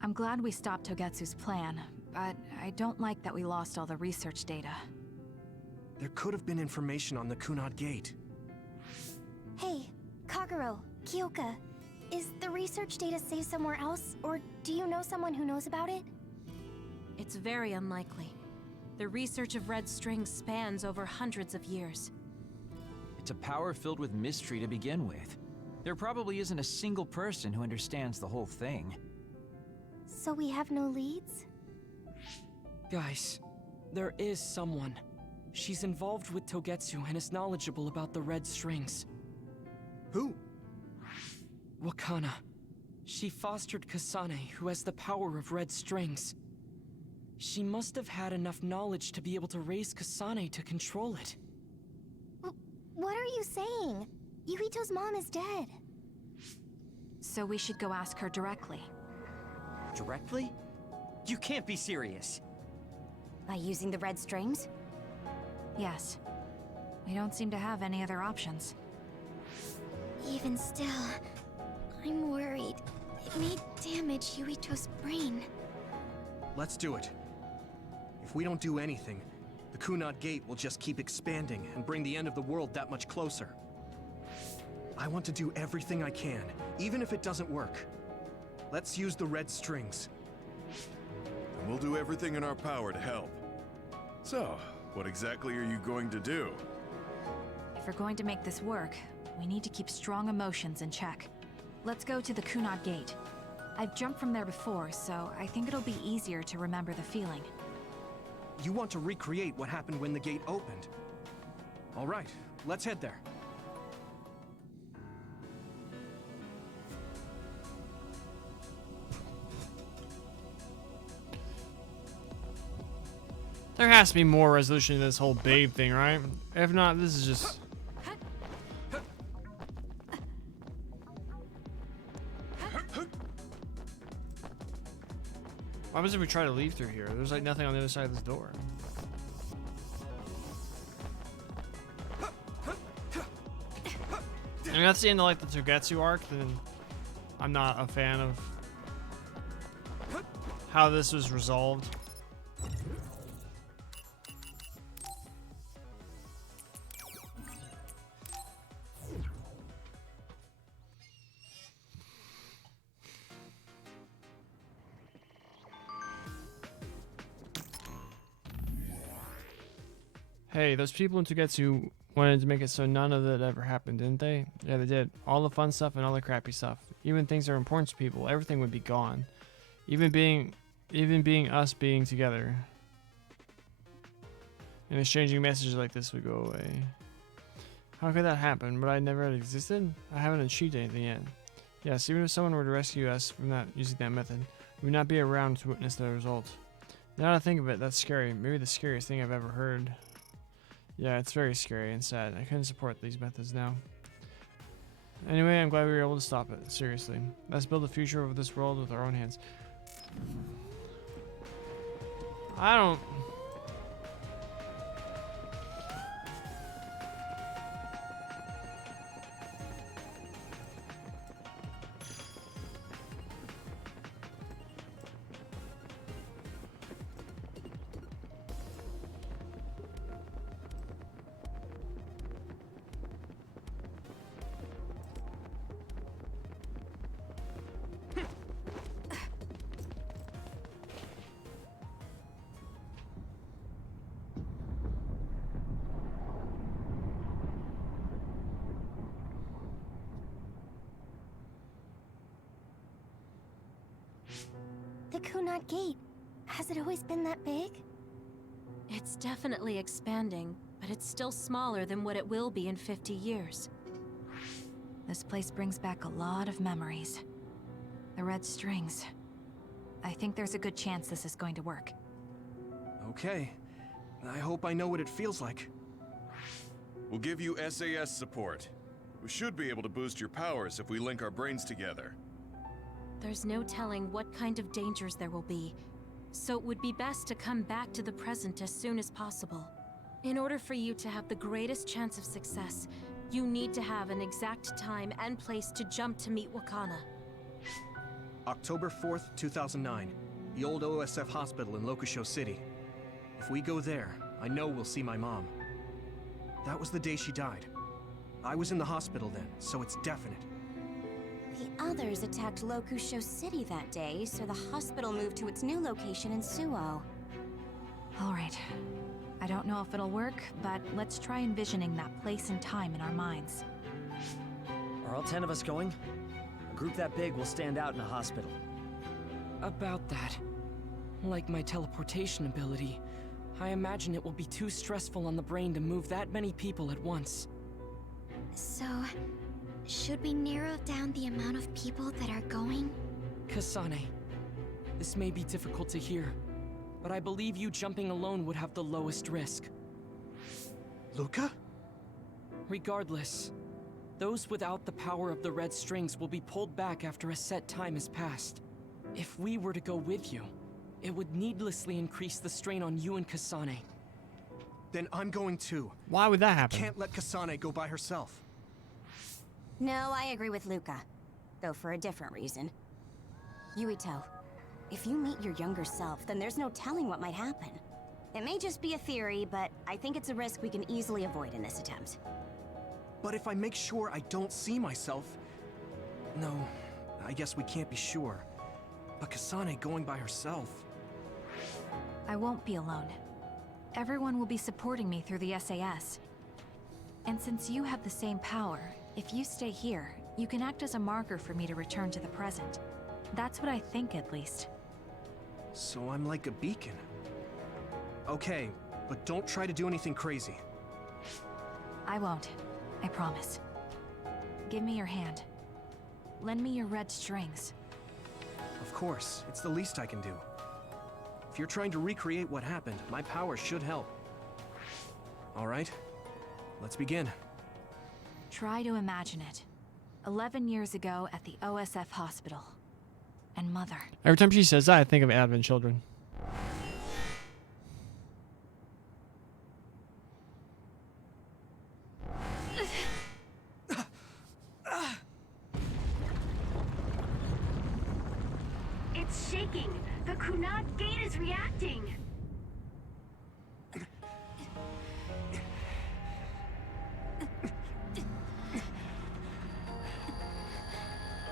I'm glad we stopped Togetsu's plan, but I don't like that we lost all the research data. There could have been information on the Kunad Gate. Hey, Kagero, Kyoka, is the research data saved somewhere else, or do you know someone who knows about it? It's very unlikely. The research of red strings spans over hundreds of years. It's a power filled with mystery to begin with. There probably isn't a single person who understands the whole thing. So we have no leads? Guys, there is someone. She's involved with Togetsu and is knowledgeable about the red strings. Who? Wakana. She fostered Kasane, who has the power of red strings. She must have had enough knowledge to be able to raise Kasane to control it. What are you saying? Yuito's mom is dead. So we should go ask her directly. Directly? You can't be serious. By using the red strings? Yes. We don't seem to have any other options. Even still, I'm worried. It may damage Yuito's brain. Let's do it. If we don't do anything, the Kunad Gate will just keep expanding and bring the end of the world that much closer. I want to do everything I can, even if it doesn't work. Let's use the red strings. And we'll do everything in our power to help. So, what exactly are you going to do? If we're going to make this work, we need to keep strong emotions in check. Let's go to the Kunad Gate. I've jumped from there before, so I think it'll be easier to remember the feeling. You want to recreate what happened when the gate opened? All right, let's head there. There has to be more resolution to this whole Babe thing, right? If not, this is just... What happens if we try to leave through here? There's like nothing on the other side of this door. And if that's the end of like the Togetsu arc, then I'm not a fan of how this was resolved. Hey, those people in Togetsu wanted to make it so none of that ever happened, didn't they? Yeah, they did. All the fun stuff and all the crappy stuff. Even things that are important to people, everything would be gone. Even being us being together. And exchanging messages like this would go away. How could that happen? Would I never have existed? I haven't achieved anything yet. Yes, even if someone were to rescue us from that using that method, we would not be around to witness the result. Now that I think of it, that's scary. Maybe the scariest thing I've ever heard. Yeah, it's very scary and sad. I couldn't support these methods now. Anyway, I'm glad we were able to stop it. Seriously. Let's build the future of this world with our own hands. I don't... The Kunad Gate. Has it always been that big? It's definitely expanding, but it's still smaller than what it will be in 50 years. This place brings back a lot of memories. The red strings. I think there's a good chance this is going to work. Okay. I hope I know what it feels like. We'll give you SAS support. We should be able to boost your powers if we link our brains together. There's no telling what kind of dangers there will be, so it would be best to come back to the present as soon as possible. In order for you to have the greatest chance of success, you need to have an exact time and place to jump to meet Wakana. October 4th, 2009. The old OSF hospital in Lokusho City. If we go there, I know we'll see my mom. That was the day she died. I was in the hospital then, so it's definite. The others attacked Lokusho City that day, so the hospital moved to its new location in Suo. Alright. I don't know if it'll work, but let's try envisioning that place and time in our minds. Are all 10 of us going? A group that big will stand out in a hospital. About that. Like my teleportation ability, I imagine it will be too stressful on the brain to move that many people at once. So, should we narrow down the amount of people that are going? Kasane, this may be difficult to hear, but I believe you jumping alone would have the lowest risk. Luca? Regardless, those without the power of the red strings will be pulled back after a set time has passed. If we were to go with you, it would needlessly increase the strain on you and Kasane. Then I'm going too. Why would that happen? Can't let Kasane go by herself. No, I agree with Luca. Though for a different reason. Yuito, if you meet your younger self, then there's no telling what might happen. It may just be a theory, but I think it's a risk we can easily avoid in this attempt. But if I make sure I don't see myself... No, I guess we can't be sure. But Kasane going by herself... I won't be alone. Everyone will be supporting me through the SAS. And since you have the same power, if you stay here, you can act as a marker for me to return to the present. That's what I think, at least. So I'm like a beacon. Okay, but don't try to do anything crazy. I won't. I promise. Give me your hand. Lend me your red strings. Of course, it's the least I can do. If you're trying to recreate what happened, my power should help. All right, let's begin. Try to imagine it. 11 years ago at the OSF hospital. And Mother. Every time she says that, I think of Advent Children. It's shaking. The Kunad Gate is reacting.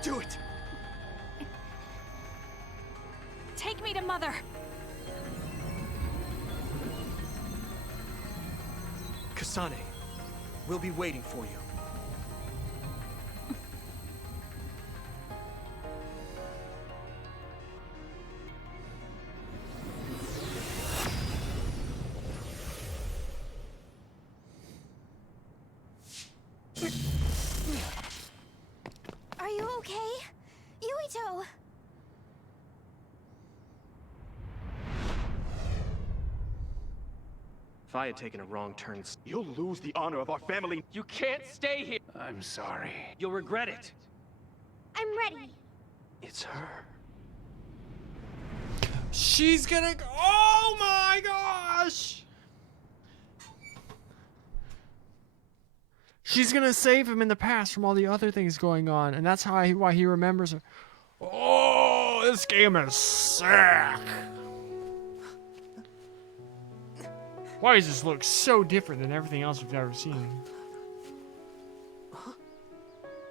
Do it! Take me to Mother! Kasane, we'll be waiting for you. Are you okay? Yuito! If I had taken a wrong turn, You'll lose the honor of our family. You can't stay here! I'm sorry. You'll regret it. I'm ready. It's her. She's gonna. Oh my gosh! She's gonna save him in the past from all the other things going on, and that's why he remembers her. Oh, this game is sick. Why does this look so different than everything else we've ever seen?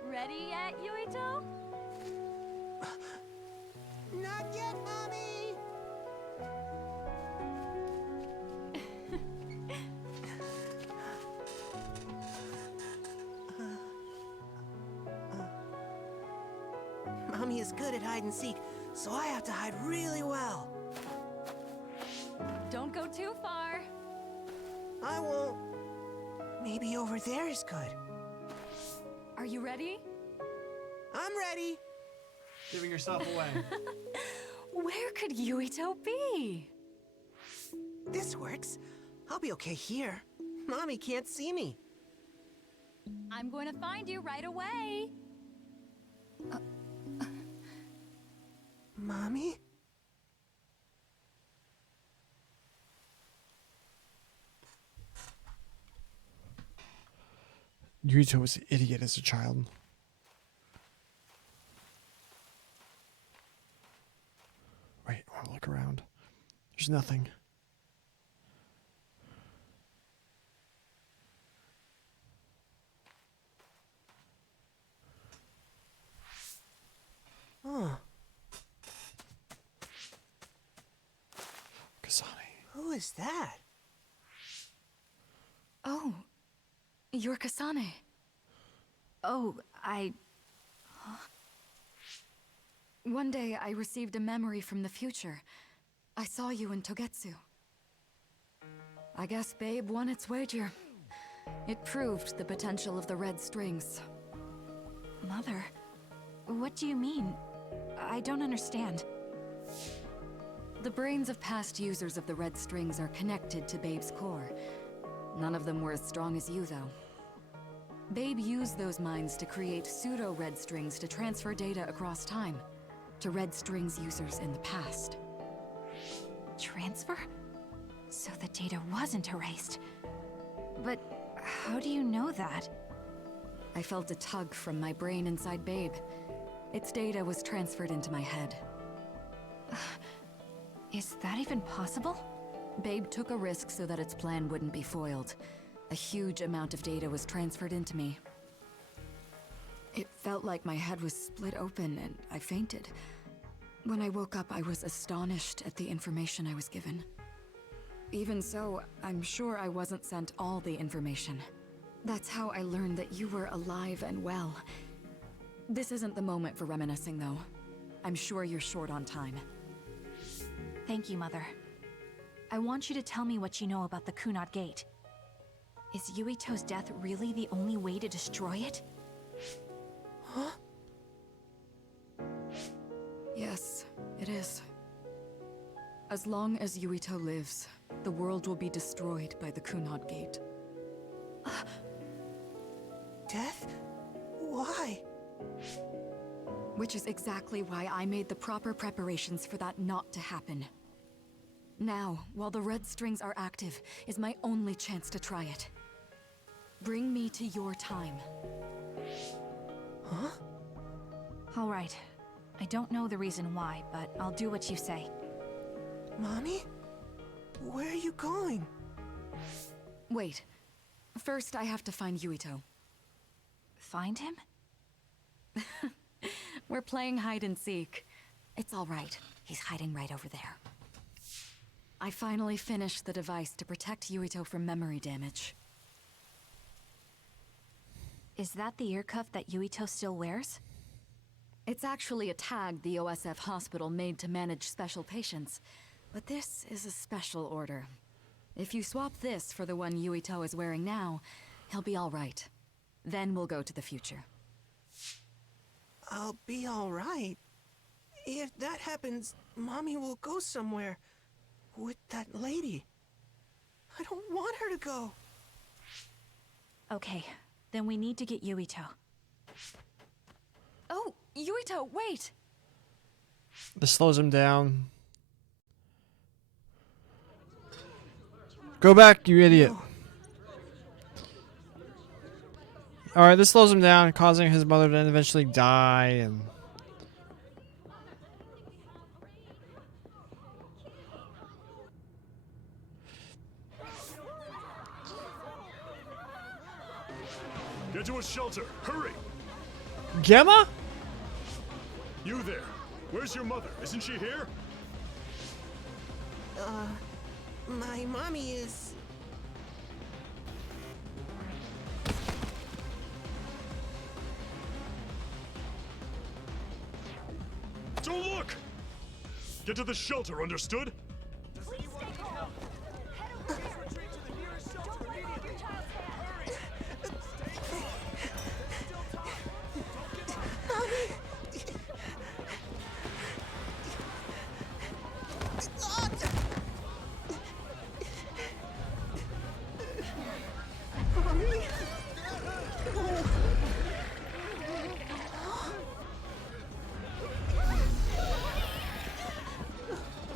Ready yet, Yuito? Not yet, Mommy! Mommy is good at hide and seek, so I have to hide really well. Don't go too far. I won't. Maybe over there is good. Are you ready? I'm ready. Giving yourself away. Where could Yuito be? This works. I'll be okay here. Mommy can't see me. I'm going to find you right away. Mommy? Yuito was an idiot as a child. Wait, I want to look around. There's nothing. Huh. Kasane. Who is that? Oh, you're Kasane. Oh, One day I received a memory from the future. I saw you in Togetsu. I guess Babe won its wager. It proved the potential of the red strings. Mother, what do you mean? I don't understand. The brains of past users of the red strings are connected to Babe's core. None of them were as strong as you, though. Babe used those minds to create pseudo-red strings to transfer data across time to red strings users in the past. Transfer? So the data wasn't erased. But how do you know that? I felt a tug from my brain inside Babe. Its data was transferred into my head. Is that even possible? Babe took a risk so that its plan wouldn't be foiled. A huge amount of data was transferred into me. It felt like my head was split open and I fainted. When I woke up, I was astonished at the information I was given. Even so, I'm sure I wasn't sent all the information. That's how I learned that you were alive and well. This isn't the moment for reminiscing, though. I'm sure you're short on time. Thank you, Mother. I want you to tell me what you know about the Kunad Gate. Is Yuito's death really the only way to destroy it? Huh? Yes, it is. As long as Yuito lives, the world will be destroyed by the Kunad Gate. Death? Why? Which is exactly why I made the proper preparations for that not to happen. Now, while the red strings are active, is my only chance to try it. Bring me to your time. Huh? All right. I don't know the reason why, but I'll do what you say. Mommy? Where are you going? Wait. First, I have to find Yuito. Find him? We're playing hide and seek. It's all right. He's hiding right over there. I finally finished the device to protect Yuito from memory damage. Is that the ear cuff that Yuito still wears? It's actually a tag the OSF hospital made to manage special patients. But this is a special order. If you swap this for the one Yuito is wearing now, he'll be all right. Then we'll go to the future. I'll be all right. If that happens, Mommy will go somewhere. With that lady. I don't want her to go. Okay, then we need to get Yuito. Oh, Yuito, wait! This slows him down. Go back, you idiot. Alright, this slows him down, causing his mother to eventually die, and... Get to a shelter! Hurry! Gemma? You there! Where's your mother? Isn't she here? My mommy is... Don't look! Get to the shelter, understood?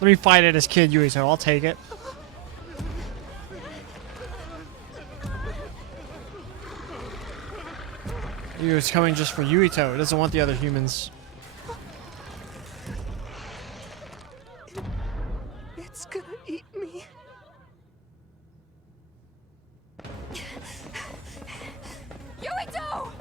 Let me fight it as Kid Yuito, I'll take it. It's coming just for Yuito, it doesn't want the other humans. It's gonna eat me. Yuito!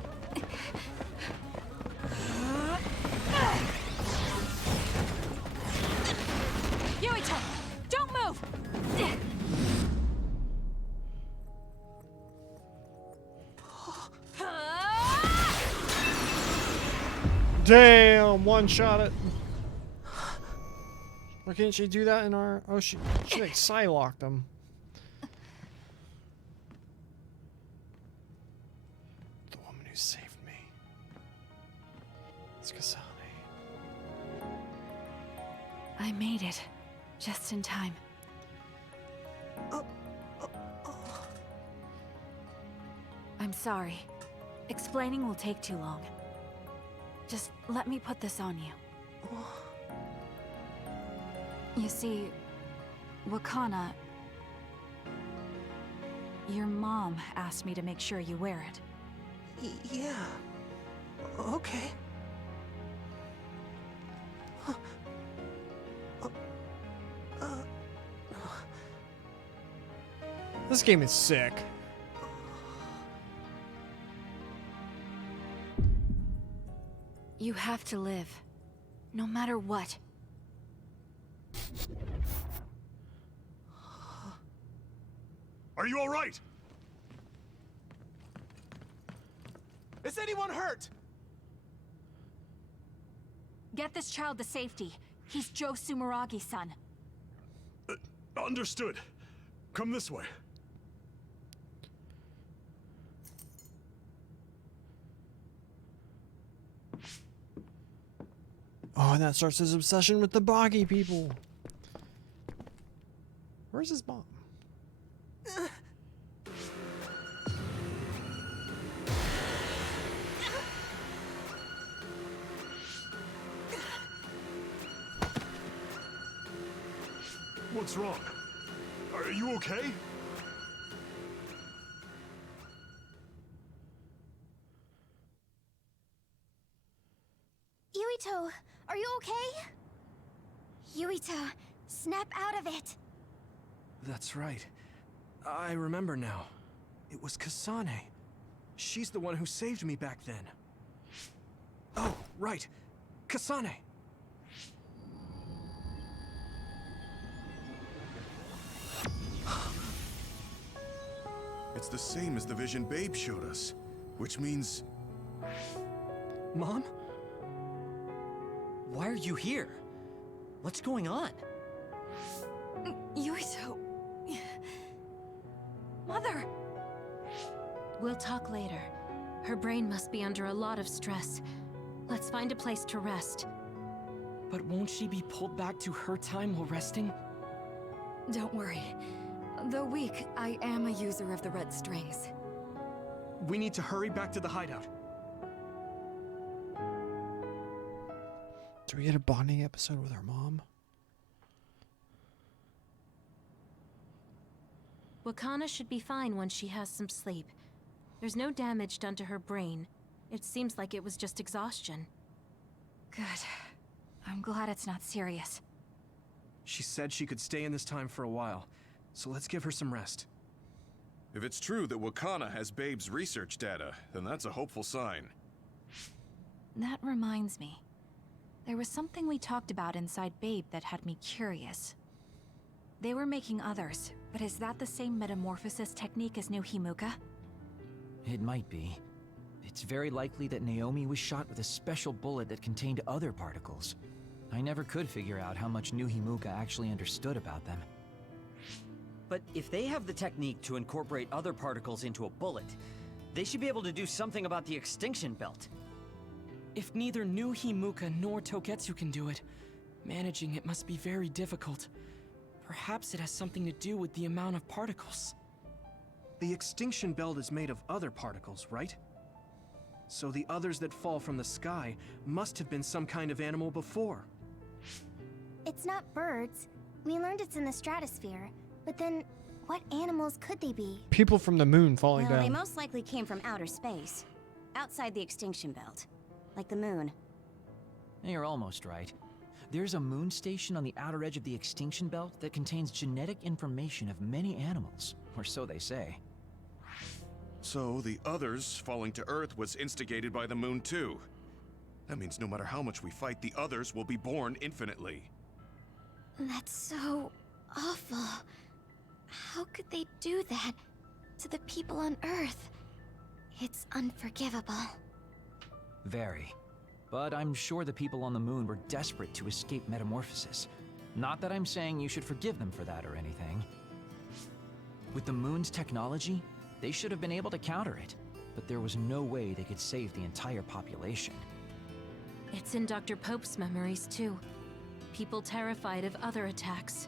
Yuito, don't move! Damn, one shot it. Why can't she do that in our... Oh, she like Psylocked him. The woman who saved me. It's Kasane. I made it. Just in time. I'm sorry. Explaining will take too long. Just let me put this on you. You see, Wakana... Your mom asked me to make sure you wear it. Yeah. Okay. This game is sick. You have to live. No matter what. Are you alright? Is anyone hurt? Get this child to safety. He's Joe Sumeragi's son. Understood. Come this way. Oh, and that starts his obsession with the boggy people. Where's his mom? What's wrong? Are you okay? Yuito, are you okay? Yuito, snap out of it. That's right. I remember now. It was Kasane. She's the one who saved me back then. Oh, right. Kasane. It's the same as the vision Babe showed us. Which means... Mom? Why are you here? What's going on? Yuito. Mother! We'll talk later. Her brain must be under a lot of stress. Let's find a place to rest. But won't she be pulled back to her time while resting? Don't worry. Though weak, I am a user of the red strings. We need to hurry back to the hideout. Do we get a bonding episode with her mom? Wakana should be fine once she has some sleep. There's no damage done to her brain. It seems like it was just exhaustion. Good. I'm glad it's not serious. She said she could stay in this time for a while, so let's give her some rest. If it's true that Wakana has Babe's research data, then that's a hopeful sign. That reminds me. There was something we talked about inside Babe that had me curious. They were making others, but is that the same metamorphosis technique as New Himuka? It might be. It's very likely that Naomi was shot with a special bullet that contained other particles. I never could figure out how much New Himuka actually understood about them. But if they have the technique to incorporate other particles into a bullet, they should be able to do something about the extinction belt. If neither New Himuka nor Togetsu can do it, managing it must be very difficult. Perhaps it has something to do with the amount of particles. The extinction belt is made of other particles, right? So the others that fall from the sky must have been some kind of animal before. It's not birds. We learned it's in the stratosphere. But then, what animals could they be? People from the moon falling Well, down. they most likely came from outer space. Outside the extinction belt. Like the moon. You're almost right. There's a moon station on the outer edge of the extinction belt that contains genetic information of many animals, or so they say. So the others falling to Earth was instigated by the moon too. That means no matter how much we fight, the others will be born infinitely. That's so awful. How could they do that to the people on Earth? It's unforgivable. Very. But I'm sure the people on the moon were desperate to escape metamorphosis. Not that I'm saying you should forgive them for that or anything. With the moon's technology, they should have been able to counter it. But there was no way they could save the entire population. It's in Dr. Pope's memories, too. People terrified of other attacks.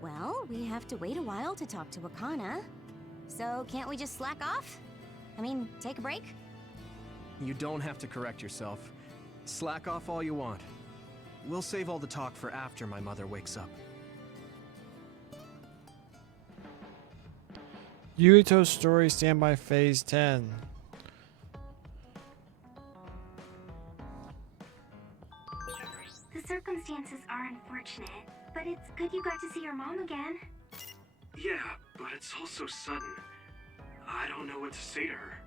Well, we have to wait a while to talk to Wakana. So can't we just slack off? I mean, take a break? You don't have to correct yourself. Slack off all you want. We'll save all the talk for after my mother wakes up. Yuito's story, standby phase 10. The circumstances are unfortunate, but it's good you got to see your mom again. Yeah, but it's all so sudden. I don't know what to say to her.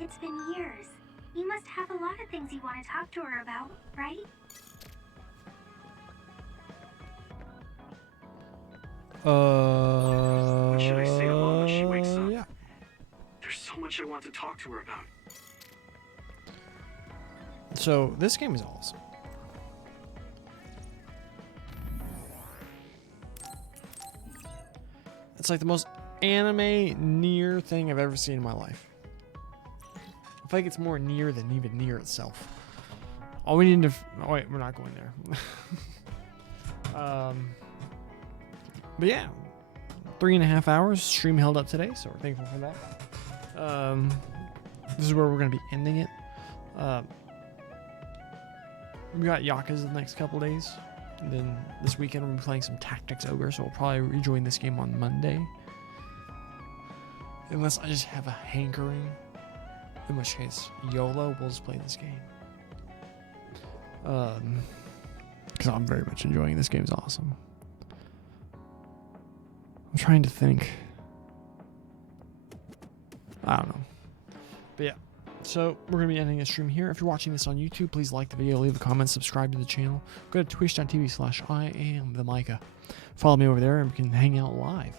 It's been years. You must have a lot of things you want to talk to her about, right? What should I say to Mom when she wakes up? Yeah. There's so much I want to talk to her about. So this game is awesome. It's like the most anime near thing I've ever seen in my life. I feel like it's more near than even near itself. All we need to... Oh wait, we're not going there. But yeah, 3.5 hours. Stream held up today, so we're thankful for that. This is where we're going to be ending it. We got Yakuza the next couple days. And then this weekend we'll be playing some Tactics Ogre, so we'll probably rejoin this game on Monday. Unless I just have a hankering. In which case, YOLO, we'll just play this game. Because I'm very much enjoying this game. It's awesome. I'm trying to think. I don't know. But yeah. So we're going to be ending the stream here. If you're watching this on YouTube, please like the video, leave a comment, subscribe to the channel. Go to twitch.tv/IamTheMicah. Follow me over there and we can hang out live.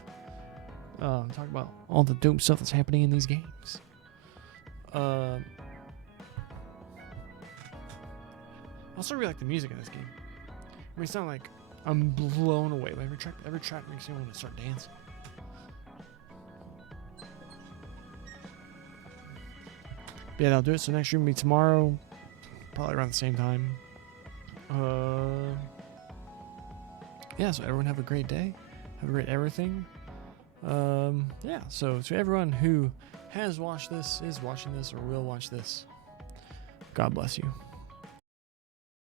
Talk about all the dope stuff that's happening in these games. I also really like the music in this game. I mean, it's not like I'm blown away by every track makes me want to start dancing. But yeah, that'll do it. So next stream will be tomorrow, probably around the same time. Yeah, so everyone have a great day. Have a great everything. Yeah, so to everyone who has watched this, is watching this, or will watch this, God bless you.